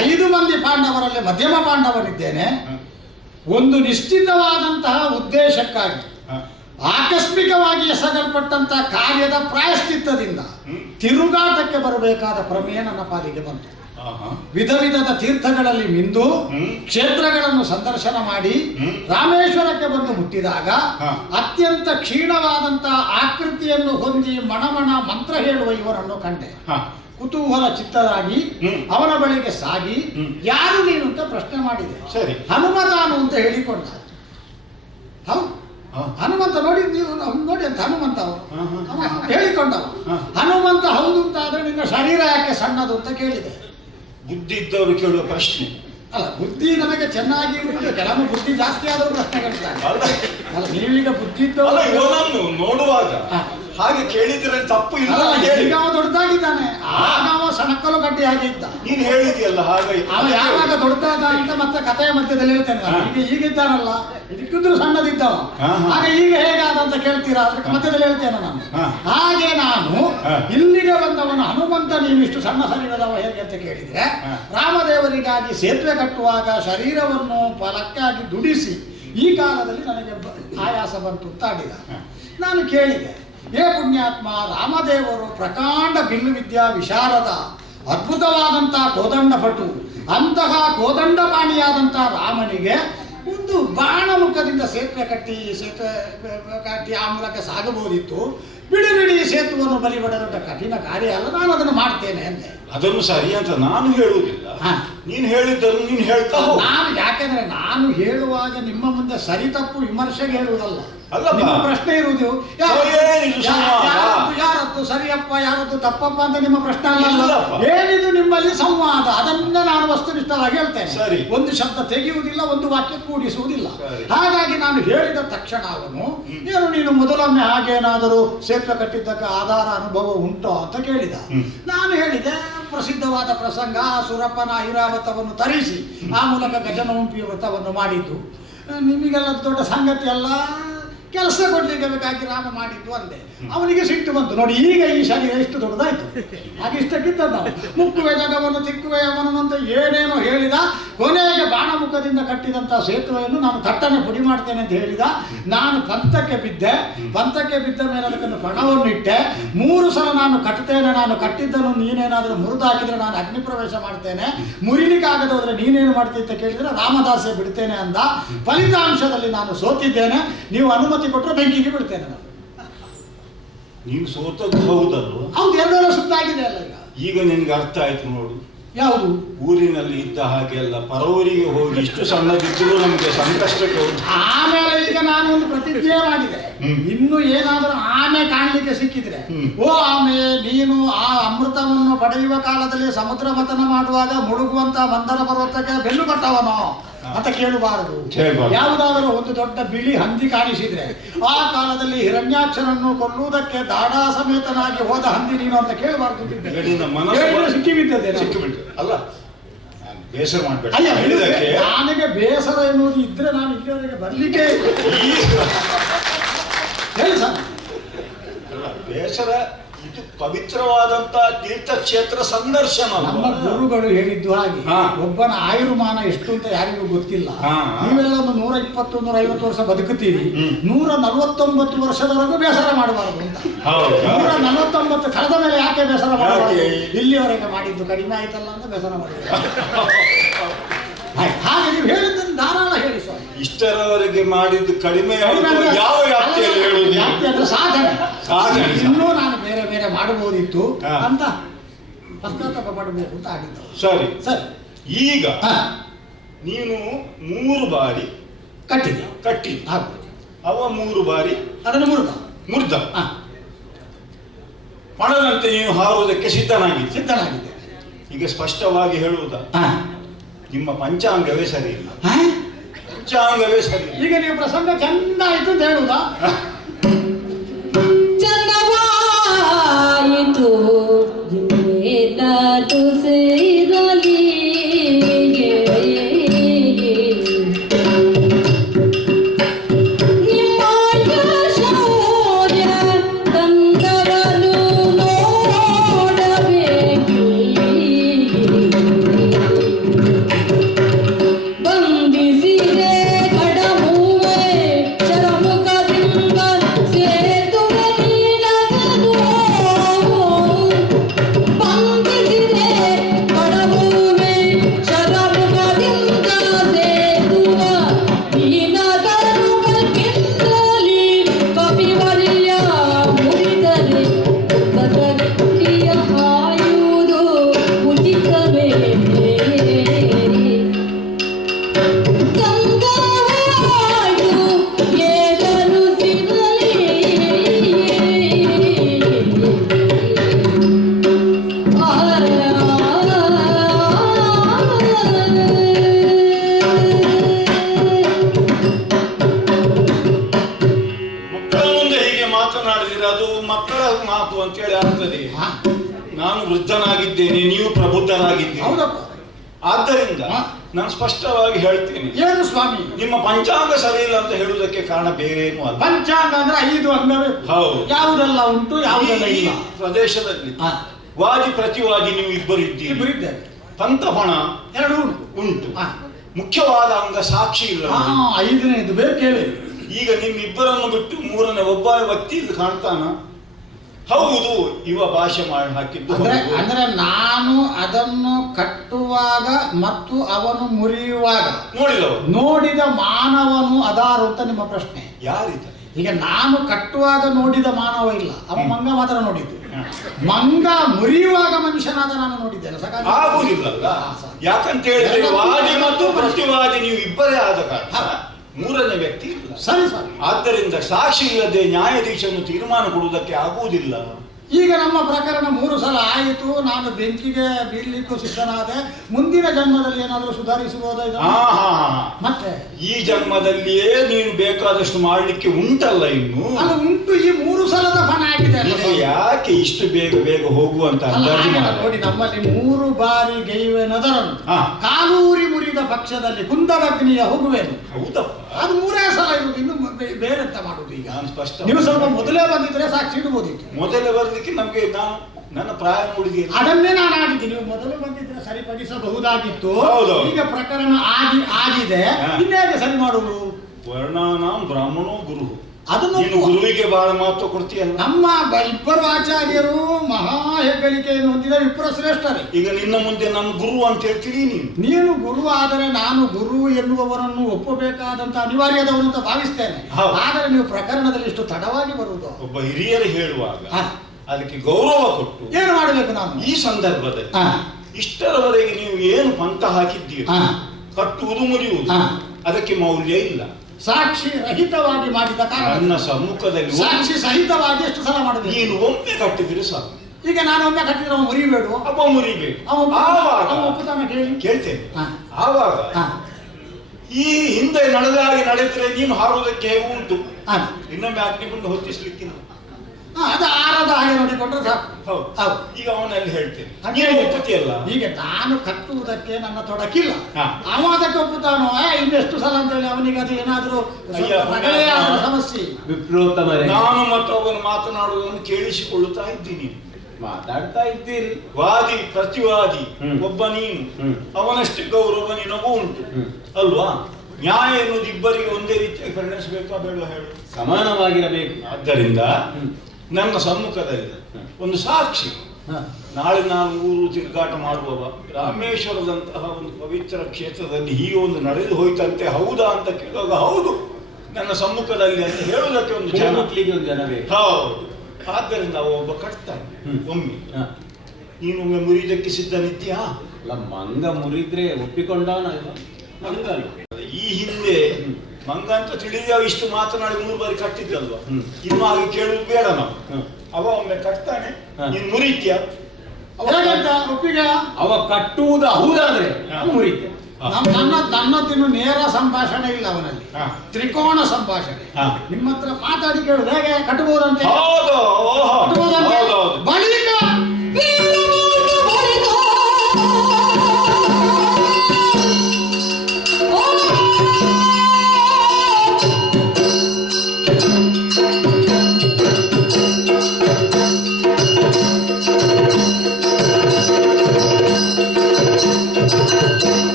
5 ಮಂದಿ ಪಾಂಡವರಲ್ಲಿ ಮಧ್ಯಮ ಪಾಂಡವನಿದ್ದೇನೆ. ಒಂದು ನಿಶ್ಚಿತವಾದಂತಹ ಉದ್ದೇಶ ಉದ್ದೇಶಕ್ಕಾಗಿ ಆಕಸ್ಮಿಕವಾಗಿ ಎಸಗಲ್ಪಟ್ಟಂತ ಕಾರ್ಯದ ಪ್ರಾಯಶ್ಚಿತ್ತದಿಂದ ತಿರುಗಾಟಕ್ಕೆ ಬರಬೇಕಾದ ಪ್ರಮೇಯ ನನ್ನ ಪಾಲಿಗೆ ಬಂತು. ವಿಧ ವಿಧದ ತೀರ್ಥಗಳಲ್ಲಿ ಮಿಂದು ಕ್ಷೇತ್ರಗಳನ್ನು ಸಂದರ್ಶನ ಮಾಡಿ ರಾಮೇಶ್ವರಕ್ಕೆ ಬಂದು ಮುಟ್ಟಿದಾಗ ಅತ್ಯಂತ ಕ್ಷೀಣವಾದಂತಹ ಆಕೃತಿಯನ್ನು ಹೊಂದಿ ಮಣಮಣ ಮಂತ್ರ ಹೇಳುವ ಇವರನ್ನು ಕಂಡೆ. ಕುತೂಹಲ ಚಿತ್ತರಾಗಿ ಅವನ ಬಳಿಗೆ ಸಾಗಿ ಯಾರು ನೀನು ಅಂತ ಪ್ರಶ್ನೆ ಮಾಡಿದೆ. ಸರಿ, ಹನುಮತಾನು ಅಂತ ಹೇಳಿಕೊಂಡ. ಹೌದು, ಹನುಮಂತ ನೋಡಿ, ನೀವು ನೋಡಿ ಅಂತ ಹನುಮಂತ ಹೇಳಿಕೊಂಡವ. ಹನುಮಂತ ಹೌದು ಅಂತ ಆದ್ರೆ ನಿನ್ನ ಶರೀರ ಯಾಕೆ ಸಣ್ಣದು ಅಂತ ಕೇಳಿದೆ. ಬುದ್ಧಿ ಇದ್ದವರು ಕೇಳುವ ಪ್ರಶ್ನೆ ಅಲ್ಲ, ಬುದ್ಧಿ ನನಗೆ ಚೆನ್ನಾಗಿ ಕೆಲವು ಬುದ್ಧಿ ಜಾಸ್ತಿ ಆದರೂ ಪ್ರಶ್ನೆ ಕೇಳ್ತಾರೆ. ಅಲ್ಲ, ನೀವೀಗ ಬುದ್ಧಿ ಇದ್ದವರು ಇವನನ್ನು ನೋಡುವಾಗ ಹಾಗೆ ಕೇಳಿದ್ರೆ ತಪ್ಪು ಇಲ್ಲ. ಈಗ ಅವ ದೊಡ್ಡದಾಗಿದ್ದಾನೆ, ಆಗ ಅವ ಸಣಕಲು ಗಡ್ಡಿ ಹಾಗೆ ಇದ್ದ. ನೀನ್ ಹೇಳಿದ್ಯಲ್ಲ ಹಾಗೆ ಅವ ಯಾವಾಗ ದೊಡ್ಡದಾದ ಅಂತ ಮತ್ತೆ ಕಥೆಯ ಮಧ್ಯದಲ್ಲಿ ಹೇಳ್ತೇನೆ. ಈಗ ಇದ್ದಾನಲ್ಲ, ಇದಕ್ಕಿದ್ರು ಸಣ್ಣದಿದ್ದವ, ಆಗ ಈಗ ಹೇಗಾದ ಅಂತ ಕೇಳ್ತೀರಾ? ಅದಕ್ಕೆ ಮಧ್ಯದಲ್ಲಿ ಹೇಳ್ತೇನೆ ನಾನು. ಹಾಗೆ ನಾನು ಇಲ್ಲಿಗೆ ಬಂದವನು ಹನುಮಂತ, ನೀವು ಇಷ್ಟು ಸಣ್ಣ ಶರೀರದವ ಹೇಗೆ ಅಂತ ಕೇಳಿದ್ರೆ, ರಾಮದೇವರಿಗಾಗಿ ಸೇತುವೆ ಕಟ್ಟುವಾಗ ಶರೀರವನ್ನು ಫಲಕ್ಕಾಗಿ ದುಡಿಸಿ ಈ ಕಾಲದಲ್ಲಿ ನನಗೆ ಆಯಾಸ ಬಂತು ಅಂತ ಆಡಿದ. ನಾನು ಕೇಳಿದೆ, ಏ ಪುಣ್ಯಾತ್ಮ, ರಾಮದೇವರು ಪ್ರಕಾಂಡ ಬಿಲ್ಲು ವಿದ್ಯಾ ವಿಶಾರದ ಅದ್ಭುತವಾದಂತಹ ಕೋದಂಡ ಪಟು, ಅಂತಹ ಕೋದಂಡಪಾಣಿಯಾದಂತಹ ರಾಮನಿಗೆ ಒಂದು ಬಾಣ ಮುಖದಿಂದ ಸೇತುವೆ ಕಟ್ಟಿ ಆ ಮೂಲಕ ಸಾಗಬಹುದಿತ್ತು. ಬಿಡಿ ಬಿಡಿ ಸೇತುವನ್ನು ಬಲಿಪಡೆದಂತ ಕಠಿಣ ಕಾರ್ಯ ಅಲ್ಲ, ನಾನು ಅದನ್ನು ಮಾಡ್ತೇನೆ ಅಂದೆ. ಅದನ್ನು ಸರಿ ಅಂತ ನಾನು ಹೇಳುವುದಿಲ್ಲ, ನೀನು ಹೇಳಿದ್ದನ್ನು ನೀನು ಹೇಳ್ತಾ ಹೋಗು. ನಾನು ಯಾಕೆಂದ್ರೆ ನಾನು ಹೇಳುವಾಗ ನಿಮ್ಮ ಮುಂದೆ ಸರಿ ತಪ್ಪು ವಿಮರ್ಶೆಗೆ ಹೇಳುವುದಲ್ಲ, ಅಲ್ಲಪ್ಪ. ನಿಮ್ಮ ಪ್ರಶ್ನೆ ಇರುವುದು ಯಾರದ್ದು ಸರಿಯಪ್ಪ ಯಾರದ್ದು ತಪ್ಪಪ್ಪ ಅಂತ ನಿಮ್ಮ ಪ್ರಶ್ನೆ ಅಲ್ಲ. ಇಲ್ಲಪ್ಪ. ಏನಿದು ನಿಮ್ಮಲ್ಲಿ ಸಂವಾದ, ಅದನ್ನ ನಾನು ವಸ್ತುನಿಷ್ಠವಾಗಿ ಹೇಳ್ತೇನೆ. ಸರಿ. ಒಂದು ಶಬ್ದ ತೆಗೆಯುವುದಿಲ್ಲ, ಒಂದು ವಾಕ್ಯ ಕೂಡಿಸುವುದಿಲ್ಲ. ಸರಿ. ಹಾಗಾಗಿ ನಾನು ಹೇಳಿದ ತಕ್ಷಣ ಅವನು, ಏನು ನೀನು ಮೊದಲೊಮ್ಮೆ ಹಾಗೇನಾದರೂ ಸೇತುವೆ ಕಟ್ಟಿದ್ದಕ್ಕೆ ಆಧಾರ ಅನುಭವ ಉಂಟೋ ಅಂತ ಕೇಳಿದ. ನಾನು ಹೇಳಿದೆ, ಪ್ರಸಿದ್ಧವಾದ ಪ್ರಸಂಗ, ಸುರಪ್ಪನ ಐರಾವತವನ್ನು ತರಿಸಿ ಆ ಮೂಲಕ ಗಜನೋಂಪಿ ವ್ರತವನ್ನು ಮಾಡಿದ್ದು ನಿಮಗೆಲ್ಲ ದೊಡ್ಡ ಸಂಗತಿ ಅಲ್ಲ, ಕೆಲಸ ಕೊಡ್ಲಿಕ್ಕೆ ಬೇಕಾಗಿ ರಾಮ ಮಾಡಿದ್ದು ಅಂದೆ. ಅವನಿಗೆ ಸಿಟ್ಟು ಬಂತು. ನೋಡಿ, ಈಗ ಈ ಶರೀರ ಎಷ್ಟು ದೊಡ್ಡದಾಯ್ತು, ಹಾಗೆ ಇಷ್ಟಕ್ಕಿದ್ದ ನಾವು ಮುಕ್ಕುವೆ ಜಗವನ್ನು ತಿಕ್ಕುವೆ ಅವನನ್ನು ಅಂತ ಏನೇನೋ ಹೇಳಿದ. ಕೊನೆಗೆ ಬಾಣಮುಖದಿಂದ ಕಟ್ಟಿದಂತ ಸೇತುವೆಯನ್ನು ನಾನು ತಟ್ಟನೆ ಪುಡಿ ಮಾಡ್ತೇನೆ ಅಂತ ಹೇಳಿದ. ನಾನು ಪಂಥಕ್ಕೆ ಬಿದ್ದೆ. ಪಂಥಕ್ಕೆ ಬಿದ್ದ ಮೇಲೆ ಅದಕ್ಕೊಂದು ಪಣವನ್ನು ಇಟ್ಟೆ. 3 ಸಲ ನಾನು ಕಟ್ತೇನೆ, ನಾನು ಕಟ್ಟಿದ್ದನ್ನು ನೀನೇನಾದರೂ ಮುರಿದು ಹಾಕಿದ್ರೆ ನಾನು ಅಗ್ನಿ ಪ್ರವೇಶ ಮಾಡ್ತೇನೆ, ಮುರಿಲಿಕ್ಕಾಗದೆ ಹೋದ್ರೆ ನೀನೇನು ಮಾಡ್ತೀನಿ ಅಂತ ಕೇಳಿದ್ರೆ ರಾಮದಾಸೆ ಬಿಡ್ತೇನೆ ಅಂದ. ಫಲಿತಾಂಶದಲ್ಲಿ ನಾನು ಸೋತಿದ್ದೇನೆ. ನೀವು ಅನುಮತಿ ಕೊಟ್ಟರೆ ಬೆಂಕಿಗೆ ಬಿಡ್ತೇನೆ ನಾನು. ನೀನು ಸೋತದ್ದು ಹೌದಲ್ವ? ಹೌದು, ಎಲ್ಲರೂ ಸುತ್ತಾಗಿದೆ ಅಲ್ಲ. ಈಗ ನಿನ್ಗೆ ಅರ್ಥ ಆಯ್ತು ನೋಡು. ಯಾವುದು? ಊರಿನಲ್ಲಿ ಇದ್ದ ಹಾಗೆ ಅಲ್ಲ, ಪರವರಿಗೆ ಹೋಗಿ ಇಷ್ಟು ಸಣ್ಣದಿದ್ದರೂ ನಮಗೆ ಸಂಕಷ್ಟಕ್ಕೆ ಹೋಗಿ. ಆಮೇಲೆ ಈಗ ನಾನು ಒಂದು ಪ್ರತಿಜ್ಞೆ ಮಾಡಿದೆ, ಇನ್ನು ಏನಾದರೂ ಆಮೆ ಕಾಣ್ಲಿಕ್ಕೆ ಸಿಕ್ಕಿದ್ರೆ, ಓ ಆಮೆ, ನೀನು ಆ ಅಮೃತವನ್ನು ಪಡೆಯುವ ಕಾಲದಲ್ಲಿ ಸಮುದ್ರ ಮಥನ ಮಾಡುವಾಗ ಮುಳುಗುವಂತ ಮಂದರ ಪರ್ವತಕ್ಕೆ ಬೆನ್ನು ಕಟ್ಟವನೋ ಅಂತ ಕೇಳಬಾರದು. ಯಾವುದಾದರೂ ಒಂದು ದೊಡ್ಡ ಬಿಳಿ ಹಂದಿ ಕಾಣಿಸಿದ್ರೆ ಆ ಕಾಲದಲ್ಲಿ ಹಿರಣ್ಯಾಕ್ಷರನ್ನು ಕೊಲ್ಲುವುದಕ್ಕೆ ದಾಡಾ ಸಮೇತನಾಗಿ ಹೋದ ಹಂದಿ ನೀನು ಅಂತ ಕೇಳಬಾರದು. ಸಿಕ್ಕಿಬಿದ್ದೆ ಅಲ್ಲ, ಬೇಸರ ಮಾಡಬೇಡ. ನನಗೆ ಬೇಸರ ಎನ್ನುವುದು ಇದ್ರೆ ನಾನು ಇಲ್ಲಿವರೆಗೆ ಬರ್ಲಿಕ್ಕೆ ಹೇಳಿ ಸರ್. ಬೇಸರ ಇದು ಪವಿತ್ರವಾದಂತ ತೀರ್ಥಕ್ಷೇತ್ರ ಸಂದರ್ಶನ. ನಮ್ಮ ಗುರುಗಳು ಹೇಳಿದ್ದು ಹಾಗೆ, ಒಬ್ಬನ ಆಯುರ್ಮಾನ ಎಷ್ಟು ಅಂತ ಯಾರಿಗೂ ಗೊತ್ತಿಲ್ಲ. ನೀವೆಲ್ಲ ಒಂದು 120, 150 ವರ್ಷ ಬದುಕುತ್ತೀರಿ, 149 ವರ್ಷದವರೆಗೂ ಬೇಸರ ಮಾಡಬಾರದು ಅಂತ. 149 ಕಳೆದ ಮೇಲೆ ಯಾಕೆ ಬೇಸರ ಮಾಡಬಾರದು? ಇಲ್ಲಿವರೆಗೆ ಮಾಡಿದ್ದು ಕಡಿಮೆ ಆಯ್ತಲ್ಲ ಅಂತ ಬೇಸರ ಮಾಡಿದ್ರು. ಹಾಗೆ ನೀವು ಹೇಳಿದ್ದನ್ನು ಧಾರಾಳ ಹೇಳಿ ಸ್ವಾಮಿ. ಇಷ್ಟರವರೆಗೆ ಮಾಡಿದ್ದು ಕಡಿಮೆ ಯಾವ ವ್ಯಾಪ್ತಿಯಲ್ಲಿ ಹೇಳುವುದು? ಸಾಧನೆ. ಇನ್ನೂ ನಾನು ಬೇರೆ ಬೇರೆ ಮಾಡಬಹುದಿತ್ತು ಅಂತ ಪಶ್ಚಾತ್ತಾಪ ಮಾಡಬೇಕು ಅಂತ ಆಗಿದ್ದು. ಸರಿ ಸರಿ. ಈಗ ನೀನು 3 ಬಾರಿ ಕಟ್ಟಿ ಅವ 3 ಬಾರಿ ಅದನ್ನು ಮುರಿದ. ಪಣದಂತೆ ನೀನು ಹಾರುವುದಕ್ಕೆ ಸಿದ್ಧನಾಗಿದ್ದೆ. ಈಗ ಸ್ಪಷ್ಟವಾಗಿ ಹೇಳುವುದ, ನಿಮ್ಮ ಪಂಚಾಂಗವೇ ಸರಿ ಇಲ್ಲ. ಪಂಚಾಂಗವೇ ಸರಿ. ಈಗ ನೀವು ಪ್ರಸಂಗ ಚಂದ ಆಯ್ತು ಅಂತ ಹೇಳುವುದಾ? ಚಂದವಾಯಿತು ಬಂಧಿಸಿದೆ ಕಡಮೂವೆ ಶರ ಮಾತನಾಡಿದ್ರೆ ಅದು ಮಕ್ಕಳ ಮಾತು ಅಂತೇಳಿ ಆಗ್ತದೆ. ಹಾ. ನಾನು ವೃದ್ಧನಾಗಿದ್ದೇನೆ, ನೀವು ಪ್ರಬುದ್ಧರಾಗಿದ್ದೀರಿ. ಹೌದಪ್ಪ. ಆದ್ದರಿಂದ ನಾನು ಸ್ಪಷ್ಟವಾಗಿ ಹೇಳ್ತೇನೆ, ಏನು ಸ್ವಾಮಿ ನಿಮ್ಮ ಪಂಚಾಂಗ ಸರಿ ಇಲ್ಲ ಅಂತ ಹೇಳುವುದಕ್ಕೆ ಕಾರಣ ಬೇರೆ ಏನು ಅಲ್ಲ. ಪಂಚಾಂಗ ಅಂದ್ರೆ 5 ಅಂಗವೇ. ಹೌದು. ಯಾವುದೆಲ್ಲ ಉಂಟು ಯಾವುದೆಲ್ಲ ಈ ಇಲ್ಲ. ಪ್ರದೇಶದಲ್ಲಿ ಹಾ. ವಾದಿ ಪ್ರತಿವಾದಿ ನೀವು ಇಬ್ಬರು ಇದ್ದೀರಿ. ಇಬ್ಬರಿದ್ದಾರೆ. ಪಂಥಪಣ 2 ಉಂಟು. ಉಂಟು. ಹಾ. ಮುಖ್ಯವಾದ ಅಂಗ ಸಾಕ್ಷಿ ಇಲ್ಲ. 5ನೇದು ಬೇಕೇವೆ. ಈಗ ನಿಮ್ಮಿಬ್ಬರನ್ನು ಬಿಟ್ಟು 3ನೇ ಒಬ್ಬ ವ್ಯಕ್ತಿ ಇಲ್ಲಿ ಕಾಣ್ತಾನ? ಹೌದು, ಇವ ಭಾಷೆ ಮಾಡಿ ಹಾಕಿದ್ದು ಹೌದು. ಅಂದ್ರೆ ನಾನು ಅದನ್ನು ಕಟ್ಟುವಾಗ ಮತ್ತು ಅವನು ಮುರಿಯುವಾಗ ನೋಡಿದ ಮಾನವನು ಅದಾರು ಅಂತ ನಿಮ್ಮ ಪ್ರಶ್ನೆ. ಯಾರಿದ? ಈಗ ನಾನು ಕಟ್ಟುವಾಗ ನೋಡಿದ ಮಾನವ ಇಲ್ಲ, ಅವ ಮಂಗ ಮಾತ್ರ ನೋಡಿದ್ದು. ಮಂಗ ಮುರಿಯುವಾಗ ಮನುಷ್ಯನಾದ ನಾನು ನೋಡಿದ್ದೇನೆ. ಆಗುದಿಲ್ಲಲ್ಲ. ಯಾಕಂತ ಹೇಳಿದ್ರೆ ವಾದಿ ಮತ್ತು ಪ್ರತಿವಾದಿ ನೀವು ಇಬ್ಬರೇ ಆದ ಕಾರಣ 3ನೇ ವ್ಯಕ್ತಿ ಇಲ್ಲ. ಸರಿ ಸರಿ. ಆದ್ದರಿಂದ ಸಾಕ್ಷಿ ಇಲ್ಲದೆ ನ್ಯಾಯಾಧೀಶನು ತೀರ್ಮಾನ ಕೊಡುವುದಕ್ಕೆ ಆಗುವುದಿಲ್ಲ. ಈಗ ನಮ್ಮ ಪ್ರಕರಣ 3 ಸಲ ಆಯಿತು, ನಾನು ಬೆಂಕಿಗೆ ಬೀಳ್ಲಿಕ್ಕೂ ಸಿದ್ಧನಾದೆ. ಮುಂದಿನ ಜನ್ಮದಲ್ಲಿ ಏನಾದರೂ ಸುಧಾರಿಸಬಹುದಾ? ಮತ್ತೆ ಈ ಜನ್ಮದಲ್ಲಿಯೇ ನೀನು ಬೇಕಾದಷ್ಟು ಮಾಡ್ಲಿಕ್ಕೆ ಉಂಟಲ್ಲ ಇನ್ನು. ಅದು ಉಂಟು. ಈ 3 ಸಲದ ಫನ ಆಗಿದೆ. ಯಾಕೆ ಇಷ್ಟು ಬೇಗ ಬೇಗ ಹೋಗುವಂತ ಅಂದಾಜು ನೋಡಿ, ನಮ್ಮಲ್ಲಿ 3 ಬಾರಿ ಗೈವೆನದರನ್ನು ಕಾಲೂರಿ ಮುರಿದ ಪಕ್ಷದಲ್ಲಿ ಕುಂದಲಗ್ನಿಯ ಹೋಗುವೆನು. ಹೌದಪ್ಪ, ಅದು 3 ಸಲ ಇರುವುದು. ಇನ್ನು ಬೇರೆ ಎಂತ ಮಾಡುದು? ಈಗ ಸ್ಪಷ್ಟ. ನೀವು ಸ್ವಲ್ಪ ಮೊದಲೇ ಬಂದಿದ್ರೆ ಸಾಕ್ಷಿ ಇಡಬಹುದಿತ್ತು. ಮೊದಲೇ ಬರ್ಲಿಕ್ಕೆ ನಮ್ಗೆ ನನ್ನ ಪ್ರಾಯ ನೋಡಿದೆ. ಅದನ್ನೇ ನಾನು ಆಡಿದ್ದೀನಿ. ನೀವು ಮೊದಲು ಬಂದಿದ್ರೆ ಸರಿಪಡಿಸಬಹುದಾಗಿತ್ತು. ಈಗ ಪ್ರಕರಣ ಆಗಿದೆ, ಇನ್ನೇಗೆ ಸರಿ ಮಾಡುವುದು? ವರ್ಣಾನಾಂ ಬ್ರಾಹ್ಮಣೋ ಗುರು. ಅದನ್ನು ಗುರುವಿಗೆ ಬಹಳ ಮಹತ್ವ ಕೊಡ್ತೀಯಲ್ಲ. ನಮ್ಮ ಇಬ್ಬರು ಆಚಾರ್ಯರು ಮಹಾ ಹೆಗ್ಗಳಿಕೆಯನ್ನು ಹೊಂದಿದ ವಿಪ್ರ ಶ್ರೇಷ್ಠರೇ. ಈಗ ನಿನ್ನ ಮುಂದೆ ನಾನು ಗುರು ಅಂತ ಹೇಳ್ತೀನಿ. ನೀನು ಗುರು ಆದರೆ ನಾನು ಗುರು ಎನ್ನುವವರನ್ನು ಒಪ್ಪಬೇಕಾದಂತ ಅನಿವಾರ್ಯದವನು ಅಂತ ಭಾವಿಸ್ತೇನೆ. ಆದರೆ ನೀವು ಪ್ರಕರಣದಲ್ಲಿ ಇಷ್ಟು ತಡವಾಗಿ ಬರುವುದು. ಒಬ್ಬ ಹಿರಿಯರು ಹೇಳುವಾಗ ಅದಕ್ಕೆ ಗೌರವ ಕೊಟ್ಟು ಏನು ಮಾಡಬೇಕು ನಾನು ಈ ಸಂದರ್ಭದಲ್ಲಿ? ಇಷ್ಟರವರೆಗೆ ನೀವು ಏನು ಪಂಥ ಹಾಕಿದ್ದೀರಿ, ಕಟ್ಟುವುದು ಮುರಿಯುವುದು, ಅದಕ್ಕೆ ಮೌಲ್ಯ ಇಲ್ಲ. ಸಾಕ್ಷಿ ರಹಿತವಾಗಿ ಮಾಡಿದ ಕಾರಣ ನನ್ನ ಸಮ್ಮುಖದಲ್ಲಿ ಸಾಕ್ಷಿ ಸಹಿತವಾಗಿ ಎಷ್ಟು ಸಲ ಮಾಡಬೇಕು? ನೀನು ಒಮ್ಮೆ ಕಟ್ಟಿದ್ರೆ ಸಾಕು. ಈಗ ನಾನು ಒಮ್ಮೆ ಕಟ್ಟಿದ್ರೆ ಅವನು ಮುರಿಬೇಡು. ಅವ ಮುರಿಬೇಕು. ಕೇಳ್ತೇನೆ. ಆವಾಗ ಈ ಹಿಂದೆ ನಡೆದಾಗಿ ನಡೆದ್ರೆ ನೀನು ಹಾರುವುದಕ್ಕೆ ಹೇಗೆ ಉಂಟು? ಇನ್ನೊಮ್ಮೆ ಅಗ್ನಿಗುಂಡ ಹೊತ್ತಿಸ್ಲಿಕ್ಕಿಲ್ಲ. ಅದು ಆರದ ಹಾಗೆ ನೋಡಿಕೊಂಡ್ರೆ ಸಾಕು. ಹೌದು. ಈಗ ಅವನಲ್ಲಿ ಹೇಳ್ತೇನೆ, ಒಪ್ಪುತ್ತಿಯಲ್ಲ. ಈಗ ನಾನು ಕಟ್ಟುವುದಕ್ಕೆ ನನ್ನ ತೊಡಕಿಲ್ಲ. ಅವ ಅದಕ್ಕೆ ಒಪ್ಪುತ್ತಾನೋ ಇನ್ನೆಷ್ಟು ಸಲ ಅಂತ ಹೇಳಿ ಅವನಿಗೆ ಅದು ಏನಾದ್ರೂ ಸಮಸ್ಯೆ. ನಾನು ಮತ್ತು ಅವನು ಮಾತನಾಡುವುದನ್ನು ಕೇಳಿಸಿಕೊಳ್ಳುತ್ತಾ ಇದ್ದೀನಿ. ಮಾತಾಡ್ತಾ ಇದ್ದೀರಿ. ವಾದಿ ಪ್ರತಿವಾದಿ ಒಬ್ಬ ನೀನು, ಅವನಷ್ಟೇ ಗೌರವ ನಿನಗೂ ಉಂಟು ಅಲ್ವಾ? ನ್ಯಾಯ ಎನ್ನುವುದು ಇಬ್ಬರಿಗೆ ಒಂದೇ ರೀತಿಯಾಗಿ ಪರಿಣಿಸಬೇಕಾ ಬೇಡ ಹೇಳು? ಸಮಾನವಾಗಿರಬೇಕು. ಆದ್ದರಿಂದ ನನ್ನ ಸಮ್ಮುಖದಲ್ಲಿ ಒಂದು ಸಾಕ್ಷಿ. ನಾಳೆ ನಾನು ಊರು ತಿರುಗಾಟ ಮಾಡುವವ ರಾಮೇಶ್ವರದಂತಹ ಒಂದು ಪವಿತ್ರ ಕ್ಷೇತ್ರದಲ್ಲಿ ಹೀಗೆ ಒಂದು ನಡೆದು ಹೋಯ್ತಂತೆ, ಹೌದಾ ಅಂತ ಕೇಳುವಾಗ ಹೌದು ನನ್ನ ಸಮ್ಮುಖದಲ್ಲಿ ಅಂತ ಹೇಳುವುದಕ್ಕೆ ಒಂದು ಜನ ಬೇಕು. ಹೌದು. ಆದ್ದರಿಂದ ಅವ ಒಬ್ಬ ಕಟ್ತಾನೆ. ಒಮ್ಮೆ ನೀನೊಮ್ಮೆ ಮುರಿದಕ್ಕೆ ಸಿದ್ಧನಿದ್ದೀಯಾ? ಅಲ್ಲ, ಮಂಗ ಮುರಿದ್ರೆ ಒಪ್ಪಿಕೊಂಡವನ ಮಂಗ. ಈ ಹಿಂದೆ ಮಂಗ ಅಂತ ತಿಳಿದ ಇಷ್ಟು ಮಾತನಾಡಿ 3 ಬಾರಿ ಕಟ್ಟಿದ್ದಲ್ವಾ? ಇನ್ನು ಹಾಗೆ ಕೇಳುವುದು ಬೇಡ ನಾವು. ಅವ ಒಮ್ಮೆ ಕಟ್ತಾನೆ, ನೀನು ಮುರಿತ್ಯ ಒಪ್ಪಿಗೆ. ಅವ ಕಟ್ಟುವುದು ಹೌದಾದ್ರೆ ಮುರಿತೆ. ನನ್ನದಿನ್ನು ನೇರ ಸಂಭಾಷಣೆ ಇಲ್ಲ ಅವನಲ್ಲಿ, ತ್ರಿಕೋಣ ಸಂಭಾಷಣೆ. ನಿಮ್ಮ ಹತ್ರ ಮಾತಾಡಿ ಕೇಳುದು ಹೇಗೆ ಕಟ್ಟಬಹುದಂತೆ. ಬಳಿಕ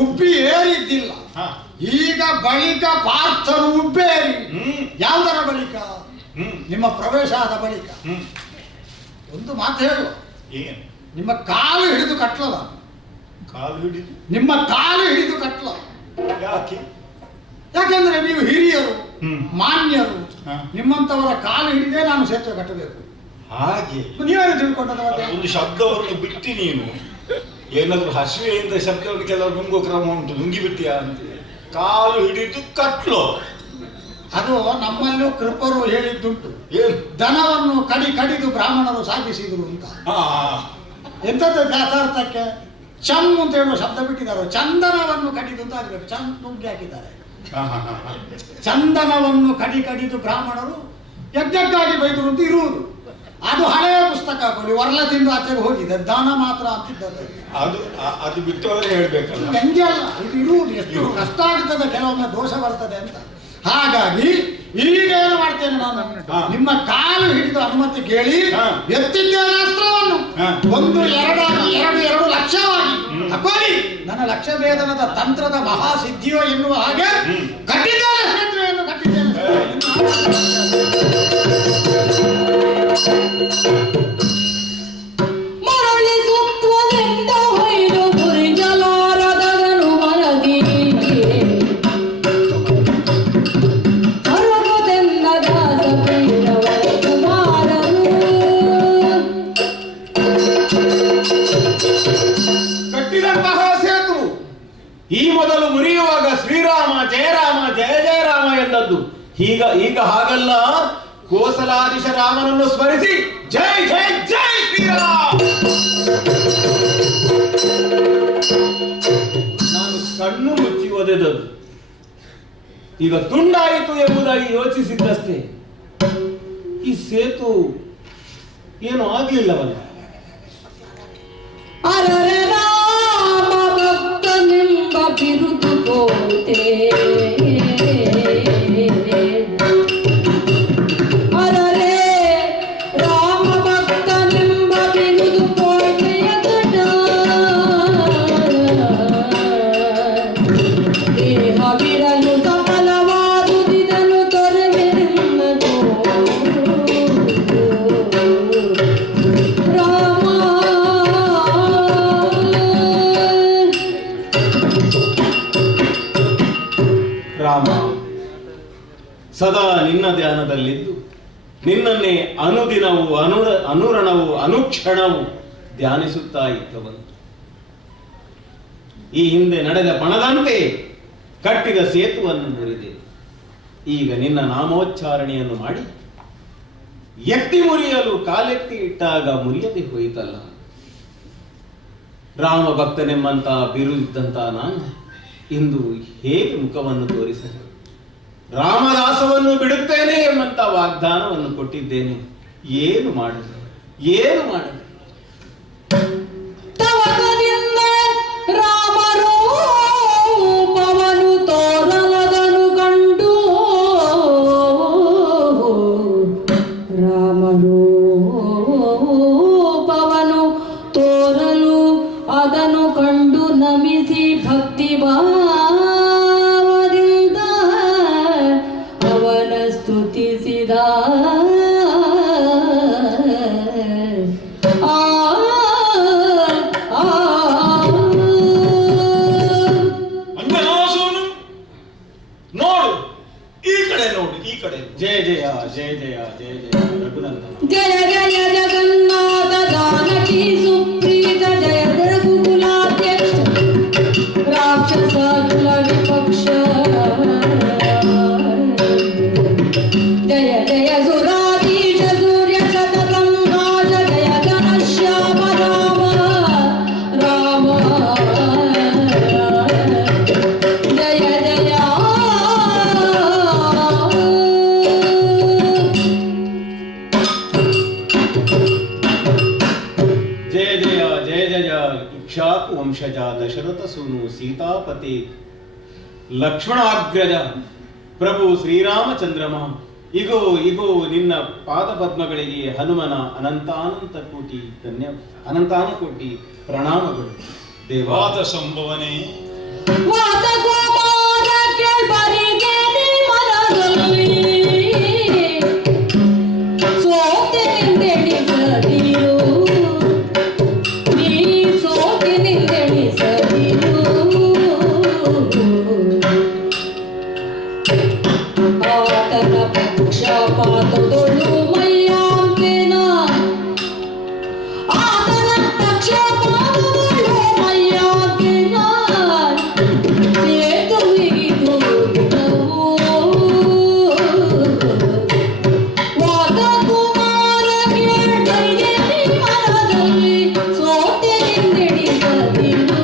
ಉಬ್ಬಿ ಏರಿದ್ದಿಲ್ಲ. ಈಗ ಬಳಿಕ ಪಾರ್ಥರು ಉಬ್ಬೇರಿ. ಯಾವುದರ ಬಳಿಕ? ನಿಮ್ಮ ಪ್ರವೇಶ ಆದ ಬಳಿಕ. ಒಂದು ಮಾತು ಹೇಳು, ನಿಮ್ಮ ಕಾಲು ಹಿಡಿದು ಕಟ್ಲದ. ಕಾಲು ಹಿಡಿದು? ನಿಮ್ಮ ಕಾಲು ಹಿಡಿದು ಕಟ್ಲ. ಯಾಕೆ? ಯಾಕೆಂದ್ರೆ ನೀವು ಹಿರಿಯರು, ಮಾನ್ಯರು ಹಾ. ನಿಮ್ಮಂತವರ ಕಾಲು ಹಿಡಿದೇ ನಾನು ಸೇತುವೆ ಕಟ್ಟಬೇಕು. ಹಾಗೆ ನೀವೇನು ತಿಳ್ಕೊಂಡದ್ದು ಮತ್ತೆ? ಒಂದು ಶಬ್ದವನ್ನು ಬಿಟ್ಟು ನೀನು ಏನಾದ್ರೂ ಹಸಿವೆಯಿಂದ ಶಬ್ದವನ್ನು ಕೆಲವು ನುಂಗೋ ಕ್ರಮ ಉಂಟು, ನುಂಗಿ ಬಿಟ್ಟಿಯಾ ಅಂತ. ಕಾಲು ಹಿಡಿದು ಕಟ್ಲು. ಅದು ನಮ್ಮಲ್ಲೂ ಕೃಪರು ಹೇಳಿದ್ದುಂಟು, ಏನು? ದನವನ್ನು ಕಡಿದು ಬ್ರಾಹ್ಮಣರು ಸಾಗಿಸಿದ್ರು ಅಂತ. ಹಾ ಎಂಥದ್ದು ಯಥಾರ್ಥಕ್ಕೆ ಚಮ್ ಅಂತ ಹೇಳುವ ಶಬ್ದ ಬಿಟ್ಟಿದ್ದಾರೆ. ಚಂದನವನ್ನು ಕಡಿದು ಅಂತ ಆಗಬೇಕು, ಚಂದ್ ನುಗ್ಗಿ ಹಾಕಿದ್ದಾರೆ. ಹಾ, ಹಾ, ಹಾ, ಹಾ. ಚಂದನವನ್ನು ಕಡಿದು ಬ್ರಾಹ್ಮಣರು ಯಜ್ಞಕ್ಕಾಗಿ ಬೈದರು ಅಂತ ಇರುವುದು. ಅದು ಹಳೆಯ ಪುಸ್ತಕ ಕೊಡಿ, ವರ್ಲದಿಂದ ಆಚೆಗೆ ಹೋಗಿದೆ, ದಾನ ಮಾತ್ರ ಅಂತಿದ್ದದ್ದು. ಅದು ಬಿಟ್ಟವರೇ ಹೇಳ್ಬೇಕಲ್ಲ. ಗಂಗೆ ಅಲ್ಲ, ಇದು ಇರುವುದು. ಎಷ್ಟು ಕಷ್ಟ ಆಗ್ತದೆ, ಕೆಲವೊಮ್ಮೆ ದೋಷ ಬರ್ತದೆ ಅಂತ. ಹಾಗಾಗಿ ಈಗ ಏನು ಮಾಡ್ತೇನೆ ನಾನು, ಹಾ. ನಿಮ್ಮ ಕಾಲು ಹಿಡಿದು ಅನುಮತಿ ಕೇಳಿ ಹಾ. ಎತ್ತಿದ್ದೇನೆ ಅಸ್ತ್ರವನ್ನು. ಹಾ. 1 2 ಲಕ್ಷವಾಗಿ ಹಾಕೊಳ್ಳಿ. ನನ್ನ ಲಕ್ಷ ಭೇದನದ ತಂತ್ರದ ಮಹಾಸಿದ್ಧಿಯೋ ಎನ್ನುವ ಹಾಗೆ ಕಟ್ಟಿದ್ದೇನೆ, ಸೇತುವೆಯನ್ನು ಕಟ್ಟಿದ್ದೇನೆ. ಮರಳಿ ಸುತ್ತುವುದೆಂದ ಹೊಯ್ದು ಗುರಿಜಲಾರದನು ಮರದಿ ಹರಗುದೆಂದ ದಾಸ ಬೀರವರ ಕುಮಾರನು. ಕಟ್ಟಿದಂತಹ ಸೇತು ಈ ಮೊದಲು ಮುರಿಯುವಾಗ ಶ್ರೀರಾಮ ಜಯರಾಮ ಜಯ ಜಯರಾಮ ಎಂದದ್ದು. ಈಗ ಹಾಗಲ್ಲ, ಕೋಸಲಾಧೀಶ ರಾಮನನ್ನು ಸ್ಮರಿಸಿ ಜೈ ಜೈ ಜೈ ಶ್ರೀರಾಮ್. ನಾನು ಕಣ್ಣು ಮುಚ್ಚಿ ಒದೆದದ್ದು, ಈಗ ತುಂಡಾಯಿತು ಎಂಬುದಾಗಿ ಯೋಚಿಸಿದ್ದಷ್ಟೇ. ಈ ಸೇತು ಏನು ಆಗ್ಲಿಲ್ಲವಲ್ಲ. ಅರರೆ ರಾಮ ಭಕ್ತನೆಂಬ ಬಿರುದು ಕೋಟೆ, ಅರರೆ ರಾಮ ಭಕ್ತನೆಂಬ ಬಿರುದು ಕೋಟೆಯ ಕಟ, ದೇಹವಿರಲು ಸಫಲವಾದುದಿದನು ತೊರೆವೆನೆನ್ನದು ರಾಮ. ರಾಮ ಸದಾ ನಿನ್ನ ಧ್ಯಾನದಲ್ಲಿದ್ದು ನಿನ್ನನ್ನೇ ಅನುದಿನವೂ ಅನುರಣವು ಅನುಕ್ಷಣವು ಧ್ಯಾನಿಸುತ್ತಾ ಇದ್ದವನು. ಈ ಹಿಂದೆ ನಡೆದ ಪಣದಂತೆ ಕಟ್ಟಿದ ಸೇತುವನ್ನು ಮುರಿದೆ. ಈಗ ನಿನ್ನ ನಾಮೋಚ್ಚಾರಣೆಯನ್ನು ಮಾಡಿ ಎತ್ತಿ ಮುರಿಯಲು ಕಾಲೆತ್ತಿ ಇಟ್ಟಾಗ ಮುರಿಯದೆ ಹೋಯಿತಲ್ಲ. ರಾಮ ಭಕ್ತನೆಂಬಂತ ಬಿರುದಿದ್ದಂತ ನಾನು ಇಂದು ಹೇಗೆ ಮುಖವನ್ನು ತೋರಿಸಲಿ? ರಾಮದಾಸವನ್ನು ಬಿಡುತ್ತೇನೆ ಎಂಬಂತ ವಾಗ್ದಾನವನ್ನು ಕೊಟ್ಟಿದ್ದೇನೆ. ಏನು ಮಾಡಲಿ? ತವಕದಿಂದ ರಾಮರೂಪವನು ತೋರಲದನು ಕಂಡು, ರಾಮರೂಪವನು ತೋರಲು ಅದನ್ನು ಕಂಡು ನಮಿಸಿ ಭಕ್ತಿ ಭಾವದಿಂದ ಅವನ ಸ್ತುತಿಸಿದ. ಅಂಜನಾಸುರನು ನೋಡು, ಈ ಕಡೆ ನೋಡು, ಈ ಕಡೆ. ಜಯ ಜಯ ಜಯ ಜಯ ಜಯ ಜಯ ರಘುನಂದನ. ಜಯ ಜಯ ಜಗನ್ನಾಥ ಜಾನಕಿ ಸುಪ್ರೀತ ಜಯ ರಘುಕುಲಾಧ್ಯಕ್ಷ ರಾಕ್ಷಸ ಕುಲ ವಿಪಕ್ಷ. ಜಯ ಜಯ ಸುರಾಧೀಶ ಸೂರ್ಯ ಶತ ಸಂಘಾತ ಜಯ ಘನಶ್ಯಾಮ ರಾಮ ರಾಮ. ಜಯ ಜಯ ಜಯ ಜಯ ಜಯ ಜಯ ಇಕ್ಷಾಕು ವಂಶಜ ದಶರಥ ಸೂನು ಸೀತಾಪತಿ ಲಕ್ಷ್ಮಣಾಗ್ರಜ ಪ್ರಭು ಶ್ರೀರಾಮಚಂದ್ರಮ. ಇಗೋ ನಿನ್ನ ಪಾದ ಪದ್ಮಗಳಿಗೆ ಹನುಮನ ಅನಂತಾನುಕೋಟಿ ಪ್ರಣಾಮಗಳು. ದೇವಾದ ಸಂಭವನೇ ವಾತ ಗೋಮಾರ ಕೆಳಬರಿಗೆ ಮನದಲ್ಲಿ ಸೋತೆನೆಂದೆಣಿಸದಿರು, ನೀ ಸೋತೆನೆಂದೆಣಿಸದಿರು. ಪಕ್ಷಪಾತದೊಳು ಮೈಯಾಂಕೆನ ಆತನ ಪಕ್ಷಪಾತದೊಳು ಮೈಯಾಂಕೆನ ಸೇತುವೆಗಿದು ಗಿಡವು ವಾದ ಕುಮಾರಗೆ ಕೈಗೆಲ್ಲಿ ಮರದಲ್ಲಿ ಸೋತೆನೆಂದೆಣಿಸದಿರು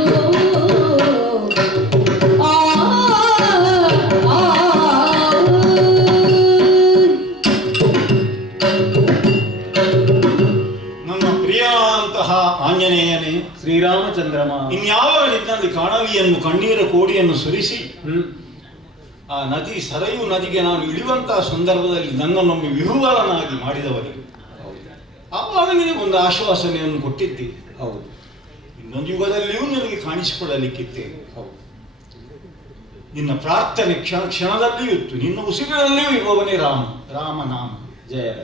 ನನ್ನ ಪ್ರಿಯನಾದಂತಹ ಆಂಜನೇಯನೇ, ಶ್ರೀರಾಮಚಂದ್ರಮ. ಇನ್ಯಾವಾಗ ನಿನ್ನಲ್ಲಿ ಕಾಣವಿಯನ್ನು ಕಣ್ಣೀರ ಕೋಡಿಯನ್ನು ಸುರಿಸಿ ಹ್ಮ್ ಆ ನದಿ ಸರಯು ನದಿಗೆ ನಾನು ಇಳಿಯುವಂತಹ ಸಂದರ್ಭದಲ್ಲಿ ನನ್ನನ್ನೊಮ್ಮೆ ವಿಹುವಲನಾಗಿ ಮಾಡಿದವರಿಗೆ ಆವಾಗ ನಿನಗೆ ಒಂದು ಆಶ್ವಾಸನೆಯನ್ನು ಕೊಟ್ಟಿದ್ದೆ. ಹೌದು ಇನ್ನೊಂದು ಯುಗದಲ್ಲಿಯೂ ನಿನಗೆ ಕಾಣಿಸಿಕೊಳ್ಳಲಿಕ್ಕಿದ್ದೇನೆ. ಹೌದು. ನಿನ್ನ ಪ್ರಾರ್ಥನೆ ಕ್ಷಣ ಕ್ಷಣದಲ್ಲಿಯೂ ಇತ್ತು. ನಿನ್ನ ಉಸಿರಿನಲ್ಲಿಯೂ ಇರುವವನೇ ರಾಮನಾಮ ಜಯ.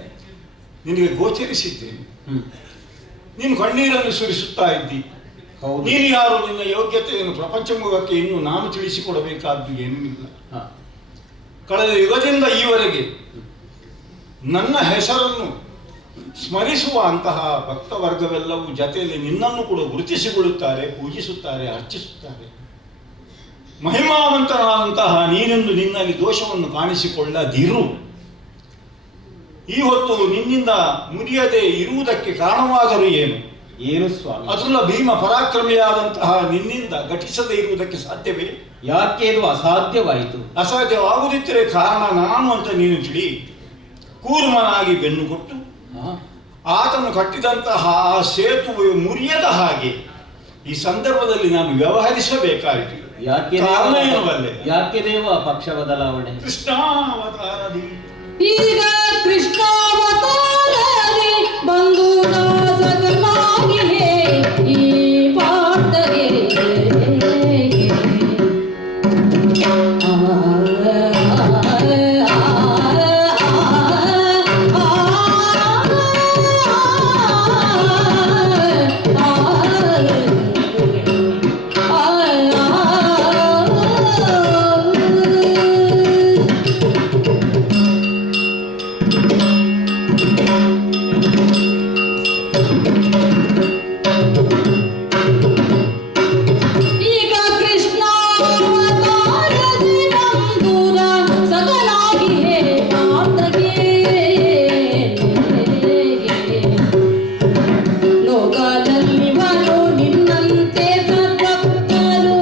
ನಿನಗೆ ಗೋಚರಿಸಿದ್ದೇನೆ. ಹ್ಮ್ ನೀನು ಕಣ್ಣೀರನ್ನು ಸುರಿಸುತ್ತಾ ಇದ್ದಿ. ಹೌದು. ನೀನು ಯಾರು, ನಿನ್ನ ಯೋಗ್ಯತೆಯನ್ನು ಪ್ರಪಂಚಮುಖಕ್ಕೆ ಇನ್ನು ನಾನು ತಿಳಿಸಿಕೊಡಬೇಕಾದ್ದು ಏನೂ ಇಲ್ಲ. ಹ. ಕಳೆದ ಯುಗದಿಂದ ಈವರೆಗೆ ನನ್ನ ಹೆಸರನ್ನು ಸ್ಮರಿಸುವ ಅಂತಹ ಭಕ್ತ ವರ್ಗವೆಲ್ಲವೂ ಜತೆಯಲ್ಲಿ ನಿನ್ನನ್ನು ಕೂಡ ಗುರುತಿಸಿಕೊಳ್ಳುತ್ತಾರೆ, ಪೂಜಿಸುತ್ತಾರೆ, ಅರ್ಚಿಸುತ್ತಾರೆ. ಮಹಿಮಾವಂತನಾದಂತಹ ನೀನೆಂದು ನಿನ್ನಲ್ಲಿ ದೋಷವನ್ನು ಕಾಣಿಸಿಕೊಳ್ಳದಿರು. ಈ ಹೊತ್ತು ನಿನ್ನಿಂದ ಮುರಿಯದೆ ಇರುವುದಕ್ಕೆ ಕಾರಣವಾದರೂ ಏನು? ಏನು ಸ್ವಾಮಿ? ಅತುಲ ಭೀಮ ಪರಾಕ್ರಮಿಯಾದಂತಹ ನಿನ್ನಿಂದ ಘಟಿಸದೇ ಇರುವುದಕ್ಕೆ ಸಾಧ್ಯವೇ? ಯಾಕೆ ಇದು ಅಸಾಧ್ಯವಾಯಿತು? ಅಸಾಧ್ಯವಾಗುತ್ತಿದ್ದರೆ ಕಾರಣ ನಾನು ಅಂತ ನೀನು ತಿಳಿ. ಕೂರ್ಮನಾಗಿ ಬೆನ್ನು ಕೊಟ್ಟು ಹ? ಆತನು ಕಟ್ಟಿದಂತಹ ಆ ಸೇತುವೆ ಮುರಿಯದ ಹಾಗೆ ಈ ಸಂದರ್ಭದಲ್ಲಿ ನಾನು ವ್ಯವಹರಿಸಬೇಕಾಯಿತು. ಯಾಕೆ ಕಾರಣ ಏನು ಬಲ್ಲೆ? ಯಾಕೆ ದೇವ ಪಕ್ಷ ಬದಲಾವಣೆ? ಕೃಷ್ಣಾವತಾರದಿ ಈಗ ಕೃಷ್ಣಾವತಾರದಿ ಬಂದು ನಾಸಕನಾಗಿಯೇ ಈ ಪಾರ್ಥಗೆ ಈಗ ಕೃಷ್ಣಾವತಾರದಿ ಬಂದು ನಾಸಕನಾಗಿಯೇ ಪಾರ್ಥಗೆ ಲೋಕದಲ್ಲಿ ಬರೋ ನಿನ್ನಂತೆ ಸದ್ಭಕ್ತರು,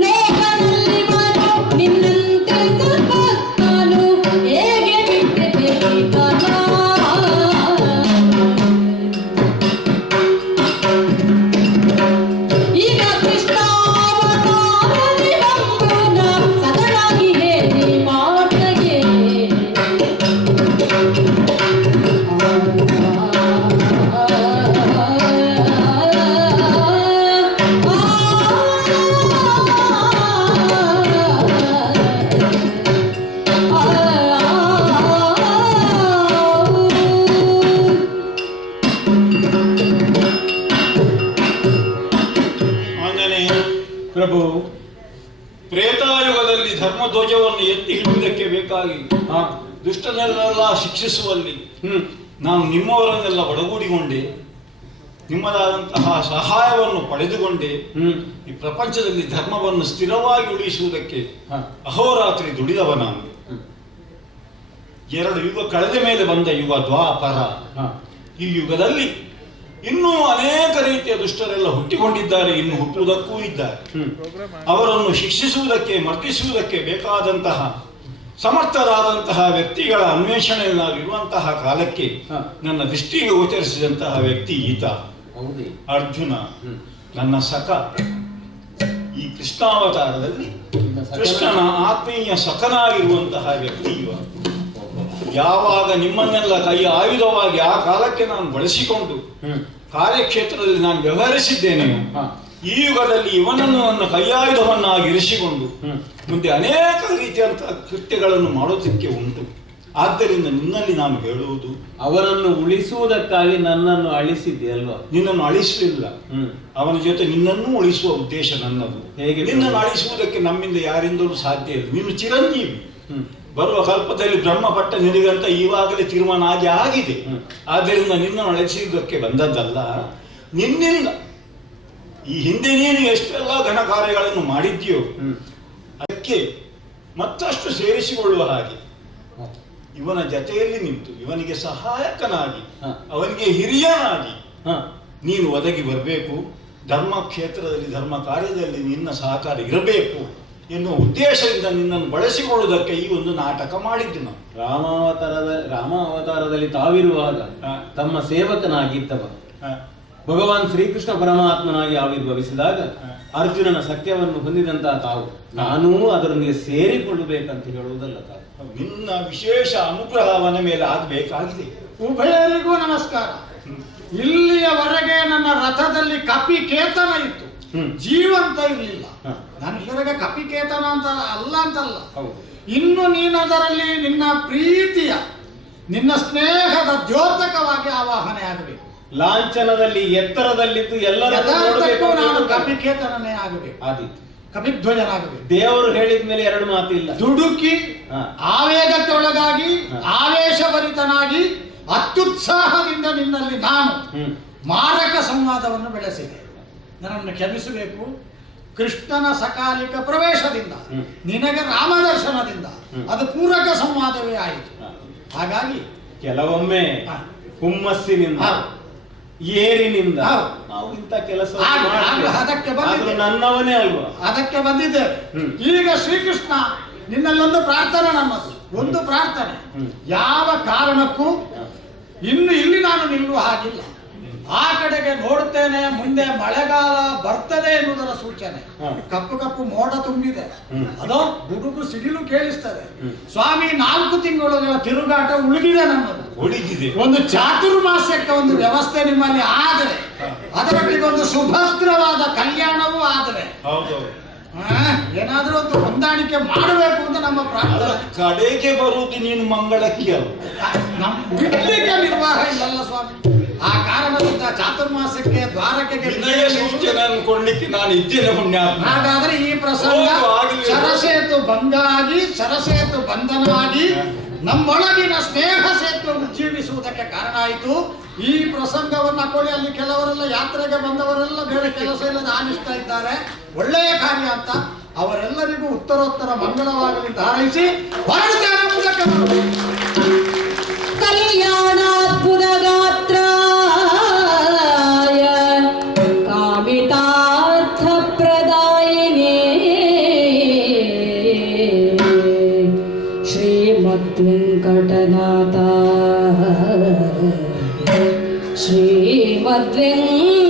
ಲೋಕದಲ್ಲಿ ಬರೋ ನಿನ್ನಂತೆ ಸದ್ಭಕ್ತರು ಹೇಗೆ ಬಿಟ್ಟಿರಬೇಕಲ್ಲ? ಈಗ ಕೃಷ್ಣಾವತಾರದಿ ಬಂದು ನಾಸಕನಾಗಿಯೇ ಪಾರ್ಥಗೆ ಆಂಜನೇಯ, ಪ್ರಭು. ಪ್ರೇತಾಯುಗದಲ್ಲಿ ಧರ್ಮಧ್ವಜವನ್ನು ಎತ್ತಿ ಹಿಡಿಯುವುದಕ್ಕೆ ಬೇಕಾಗಿ ಹ. ದುಷ್ಟನೆಲ್ಲ ಶಿಕ್ಷಿಸುವಲ್ಲಿ ಹ್ಮ್ ನಾನು ನಿಮ್ಮವರನ್ನೆಲ್ಲ ಒಡಗೂಡಿಕೊಂಡೆ, ನಿಮ್ಮದಾದಂತಹ ಸಹಾಯವನ್ನು ಪಡೆದುಕೊಂಡೆ. ಹ್ಮ್ ಈ ಪ್ರಪಂಚದಲ್ಲಿ ಧರ್ಮವನ್ನು ಸ್ಥಿರವಾಗಿ ಉಳಿಸುವುದಕ್ಕೆ ಹ. ಅಹೋರಾತ್ರಿ ದುಡಿದವ ನಾನು. ಹ್ಮ್. 2 ಯುಗ ಕಳೆದ ಮೇಲೆ ಬಂದ ಯುಗ ದ್ವಾಪರ. ಹ. ಈ ಯುಗದಲ್ಲಿ ಇನ್ನೂ ಅನೇಕ ರೀತಿಯ ದುಷ್ಟರೆಲ್ಲ ಹುಟ್ಟಿಕೊಂಡಿದ್ದಾರೆ, ಇನ್ನು ಹುಟ್ಟುವುದಕ್ಕೂ ಇದ್ದಾರೆ. ಹ್ಮ್ ಅವರನ್ನು ಶಿಕ್ಷಿಸುವುದಕ್ಕೆ, ಮರ್ದಿಸುವುದಕ್ಕೆ ಬೇಕಾದಂತಹ ಸಮರ್ಥರಾದಂತಹ ವ್ಯಕ್ತಿಗಳ ಅನ್ವೇಷಣೆಯಲ್ಲಿ ನಾವು ಇರುವಂತಹ ಕಾಲಕ್ಕೆ ಹ. ನನ್ನ ದೃಷ್ಟಿಗೆ ಗೋಚರಿಸಿದಂತಹ ವ್ಯಕ್ತಿ ಈತ ಹೌದೇ? ಅರ್ಜುನ, ಹ್ಮ್. ನನ್ನ ಸಖ. ಈ ಕೃಷ್ಣಾವತಾರದಲ್ಲಿ ನಿನ್ನ ಸಖನ- ಕೃಷ್ಣನ ಆತ್ಮೀಯ ಸಖನಾಗಿರುವಂತಹ ವ್ಯಕ್ತಿ ಇವ. ಯಾವಾಗ ನಿಮ್ಮನ್ನೆಲ್ಲ ಕೈ ಆಯುಧವಾಗಿ ಆ ಕಾಲಕ್ಕೆ ನಾನು ಬಳಸಿಕೊಂಡು ಹ್ಮ್ ಕಾರ್ಯಕ್ಷೇತ್ರದಲ್ಲಿ ನಾನು ವ್ಯವಹರಿಸಿದ್ದೇನೆ, ಹ. ಈ ಯುಗದಲ್ಲಿ ಇವನನ್ನು ನನ್ನ ಕೈಯಾಯುಧವನ್ನಾಗಿ ಇರಿಸಿಕೊಂಡು ಹ್ಮ್ ಮುಂದೆ ಅನೇಕ ರೀತಿಯಂತಹ ಕೃತ್ಯಗಳನ್ನು ಮಾಡೋದಕ್ಕೆ ಉಂಟು. ಆದ್ದರಿಂದ ನಿನ್ನಲ್ಲಿ ನಾನು ಹೇಳುವುದು, ಅವರನ್ನು ಉಳಿಸುವುದಕ್ಕಾಗಿ ನನ್ನನ್ನು ಅಳಿಸಿದ್ದೆ ಅಲ್ವಾ? ನಿನ್ನನ್ನು ಅಳಿಸಲಿಲ್ಲ, ಹ್ಮ್ ಅವನ ಜೊತೆ ನಿನ್ನನ್ನೂ ಉಳಿಸುವ ಉದ್ದೇಶ ನನ್ನದು. ಹೇಗೆ? ನಿನ್ನನ್ನು ಅಳಿಸುವುದಕ್ಕೆ ನಮ್ಮಿಂದ ಯಾರಿಂದಲೂ ಸಾಧ್ಯ ಇಲ್ಲ. ನೀನು ಚಿರಂಜೀವಿ. ಹ್ಮ್ ಬರುವ ಕಲ್ಪದಲ್ಲಿ ಬ್ರಹ್ಮ ಪಟ್ಟ ನಿನಗಂತ ಈವಾಗಲೇ ತೀರ್ಮಾನ ಆಗಿದೆ. ಆದ್ದರಿಂದ ನಿನ್ನ ನಡೆಸುವುದಕ್ಕೆ ಬಂದದ್ದಲ್ಲ. ನಿನ್ನಿಂದ ಈ ಹಿಂದೆ ನೀನು ಎಷ್ಟೆಲ್ಲ ಘನ ಕಾರ್ಯಗಳನ್ನು ಮಾಡಿದ್ಯೋ ಅದಕ್ಕೆ ಮತ್ತಷ್ಟು ಸೇರಿಸಿಕೊಳ್ಳುವ ಹಾಗೆ ಇವನ ಜತೆಯಲ್ಲಿ ನಿಂತು ಇವನಿಗೆ ಸಹಾಯಕನಾಗಿ ಅವನಿಗೆ ಹಿರಿಯನಾಗಿ ನೀನು ಒದಗಿ ಬರಬೇಕು. ಧರ್ಮ ಕ್ಷೇತ್ರದಲ್ಲಿ ಧರ್ಮ ಕಾರ್ಯದಲ್ಲಿ ನಿನ್ನ ಸಹಕಾರ ಇರಬೇಕು ಎನ್ನುವ ಉದ್ದೇಶದಿಂದ ನಿನ್ನನ್ನು ಬಳಸಿಕೊಳ್ಳುವುದಕ್ಕೆ ಈ ಒಂದು ನಾಟಕ ಮಾಡಿದ್ದು ನಾವು. ರಾಮ ಅವತಾರದಲ್ಲಿ ತಾವಿರುವಾಗ ತಮ್ಮ ಸೇವಕನಾಗಿದ್ದವ ಭಗವಾನ್ ಶ್ರೀಕೃಷ್ಣ ಪರಮಾತ್ಮನಾಗಿ ಆವಿರ್ಭವಿಸಿದಾಗ ಅರ್ಜುನನ ಸತ್ಯವನ್ನು ಹೊಂದಿದಂತಹ ತಾವು ನಾನೂ ಅದರೊಂದಿಗೆ ಸೇರಿಕೊಳ್ಳಬೇಕಂತ ಹೇಳುವುದಲ್ಲ ತಾವು. ನಿನ್ನ ವಿಶೇಷ ಅನುಗ್ರಹ ಅವನ ಮೇಲೆ ಆಗಬೇಕಾಗಿದೆ. ಉಭಯರಿಗೂ ನಮಸ್ಕಾರ. ಇಲ್ಲಿಯವರೆಗೆ ನನ್ನ ರಥದಲ್ಲಿ ಕಪಿಕೇತನ ಇತ್ತು, ಜೀವಂತ ಇರಲಿಲ್ಲ. ನಾನು ಇಲ್ಲಿವರೆಗೆ ಕಪಿಕೇತನ ಅಂತ ಅಂತಲ್ಲ. ಇನ್ನು ನೀನು ಅದರಲ್ಲಿ ನಿನ್ನ ಪ್ರೀತಿಯ ನಿನ್ನ ಸ್ನೇಹದ ದ್ಯೋತಕವಾಗಿ ಆವಾಹನೆ ಆಗಬೇಕು. ಲಾಂಛನದಲ್ಲಿ ಎತ್ತರದಲ್ಲಿದ್ದು ಎಲ್ಲರೂ ನಾನು ಕಪಿಕೇತನನೇ ಆಗಬೇಕು, ಕಪಿಧ್ವಜನಾಗಬೇಕು. ದೇವರು ಹೇಳಿದ ಮೇಲೆ ಎರಡು ಮಾತಿಲ್ಲ. ದುಡುಕಿ ಆವೇಗಕ್ಕೆ ಒಳಗಾಗಿ ಆವೇಶಭರಿತನಾಗಿ ಅತ್ಯುತ್ಸಾಹದಿಂದ ನಿನ್ನಲ್ಲಿ ನಾನು ಮಾರಕ ಸಂವಾದವನ್ನು ಬೆಳೆಸಿದೆ. ನನ್ನನ್ನು ಕ್ಷಮಿಸಬೇಕು. ಕೃಷ್ಣನ ಸಕಾಲಿಕ ಪ್ರವೇಶದಿಂದ ನಿನಗೆ ರಾಮದರ್ಶನದಿಂದ ಅದು ಪೂರಕ ಸಂವಾದವೇ ಆಯಿತು. ಹಾಗಾಗಿ ಕೆಲವೊಮ್ಮೆ ಹುಮ್ಮಸ್ಸಿನಿಂದ ಏರಿನಿಂದ ನಾವು ಇಂಥ ಕೆಲಸ ಅದಕ್ಕೆ ಬಂದಿದ್ದೆ, ನನ್ನವನೇ ಅಲ್ವಾ, ಅದಕ್ಕೆ ಬಂದಿದ್ದೆ. ಈಗ ಶ್ರೀಕೃಷ್ಣ ನಿನ್ನಲ್ಲೊಂದು ಪ್ರಾರ್ಥನೆ, ನನ್ನದು ಒಂದು ಪ್ರಾರ್ಥನೆ. ಯಾವ ಕಾರಣಕ್ಕೂ ಇನ್ನು ಇಲ್ಲಿ ನಾನು ನಿಲ್ಲುವ ಹಾಗಿಲ್ಲ. ಆ ಕಡೆಗೆ ನೋಡುತ್ತೇನೆ, ಮುಂದೆ ಮಳೆಗಾಲ ಬರ್ತದೆ ಎನ್ನುವುದರ ಸೂಚನೆ. ಕಪ್ಪು ಕಪ್ಪು ಮೋಡ ತುಂಬಿದೆ, ಅದೋ ಗುಡುಗು ಸಿಡಿಲು ಕೇಳಿಸ್ತದೆ. ಸ್ವಾಮಿ 4 ತಿಂಗಳುಗಳ ತಿರುಗಾಟ ಉಳಿದಿದೆ, ನನ್ನದು ಉಳಿದಿದೆ. ಒಂದು ಚಾತುರ್ಮಾಸ್ಯಕ್ಕೆ ಒಂದು ವ್ಯವಸ್ಥೆ ನಿಮ್ಮಲ್ಲಿ ಆದರೆ, ಅದರೊಟ್ಟಿಗೆ ಒಂದು ಸುಭದ್ರವಾದ ಕಲ್ಯಾಣವೂ ಆದರೆ ಏನಾದ್ರೂ ಒಂದು ಹೊಂದಾಣಿಕೆ ಮಾಡಬೇಕು ಅಂತ ನಮ್ಮ ಪ್ರಾರ್ಥನೆ. ಕಡೆಗೆ ಬರುವುದು ನೀನು ಮಂಗಳಕ್ಕೆ ಅಲ್ಲ, ಬಿಡ್ಲಿಕ್ಕೆ ನಿರ್ವಾಹ ಇಲ್ಲಲ್ಲ ಸ್ವಾಮಿ. ಆ ಕಾರಣದಿಂದ ಚಾತುರ್ಮಾಸಕ್ಕೆ ದ್ವಾರಕ್ಕೆ ಸೂಚನೆಯನ್ನು ಕೊಡ್ಲಿಕ್ಕೆ ನಾನು ಇದ್ದೇನೆ ಪುಣ್ಯಾತ್ಮ. ಹಾಗಾದ್ರೆ ಈ ಪ್ರಸಂಗ ಸರಸೇತು ಭಂಗಾಗಿ ಸರಸೇತು ಬಂಧನವಾಗಿ ನಮ್ಮೊಳಗಿನ ಸ್ನೇಹ ಸೇತು ಉಜ್ಜೀವಿಸುವುದಕ್ಕೆ ಕಾರಣ ಆಯಿತು. ಈ ಪ್ರಸಂಗವನ್ನು ಹಾಕೊಳ್ಳಿ. ಅಲ್ಲಿ ಕೆಲವರೆಲ್ಲ ಯಾತ್ರೆಗೆ ಬಂದವರೆಲ್ಲ ಬೇರೆ ಕೆಲಸ ಇಲ್ಲದೆ ಆಲಿಸ್ತಾ ಇದ್ದಾರೆ. ಒಳ್ಳೆಯ ಕಾರ್ಯ ಅಂತ ಅವರೆಲ್ಲರಿಗೂ ಉತ್ತರೋತ್ತರ ಮಂಗಳವಾಗಲಿ ಹಾರೈಸಿ ಹೊರಡುತ್ತೇನೆ ಮುಂದಕ್ಕೆ. ಕಲ್ಯಾಣಾದ್ಭುತ ಗಾತ್ರಾಯ ಕಾಮಿತಾರ್ಥ ಪ್ರದಾಯಿನೇ ಶ್ರೀಮದ್ವೆಂಕಟನಾಥ ಶ್ರೀಮದ್ವೆಂಕಟನಾಥ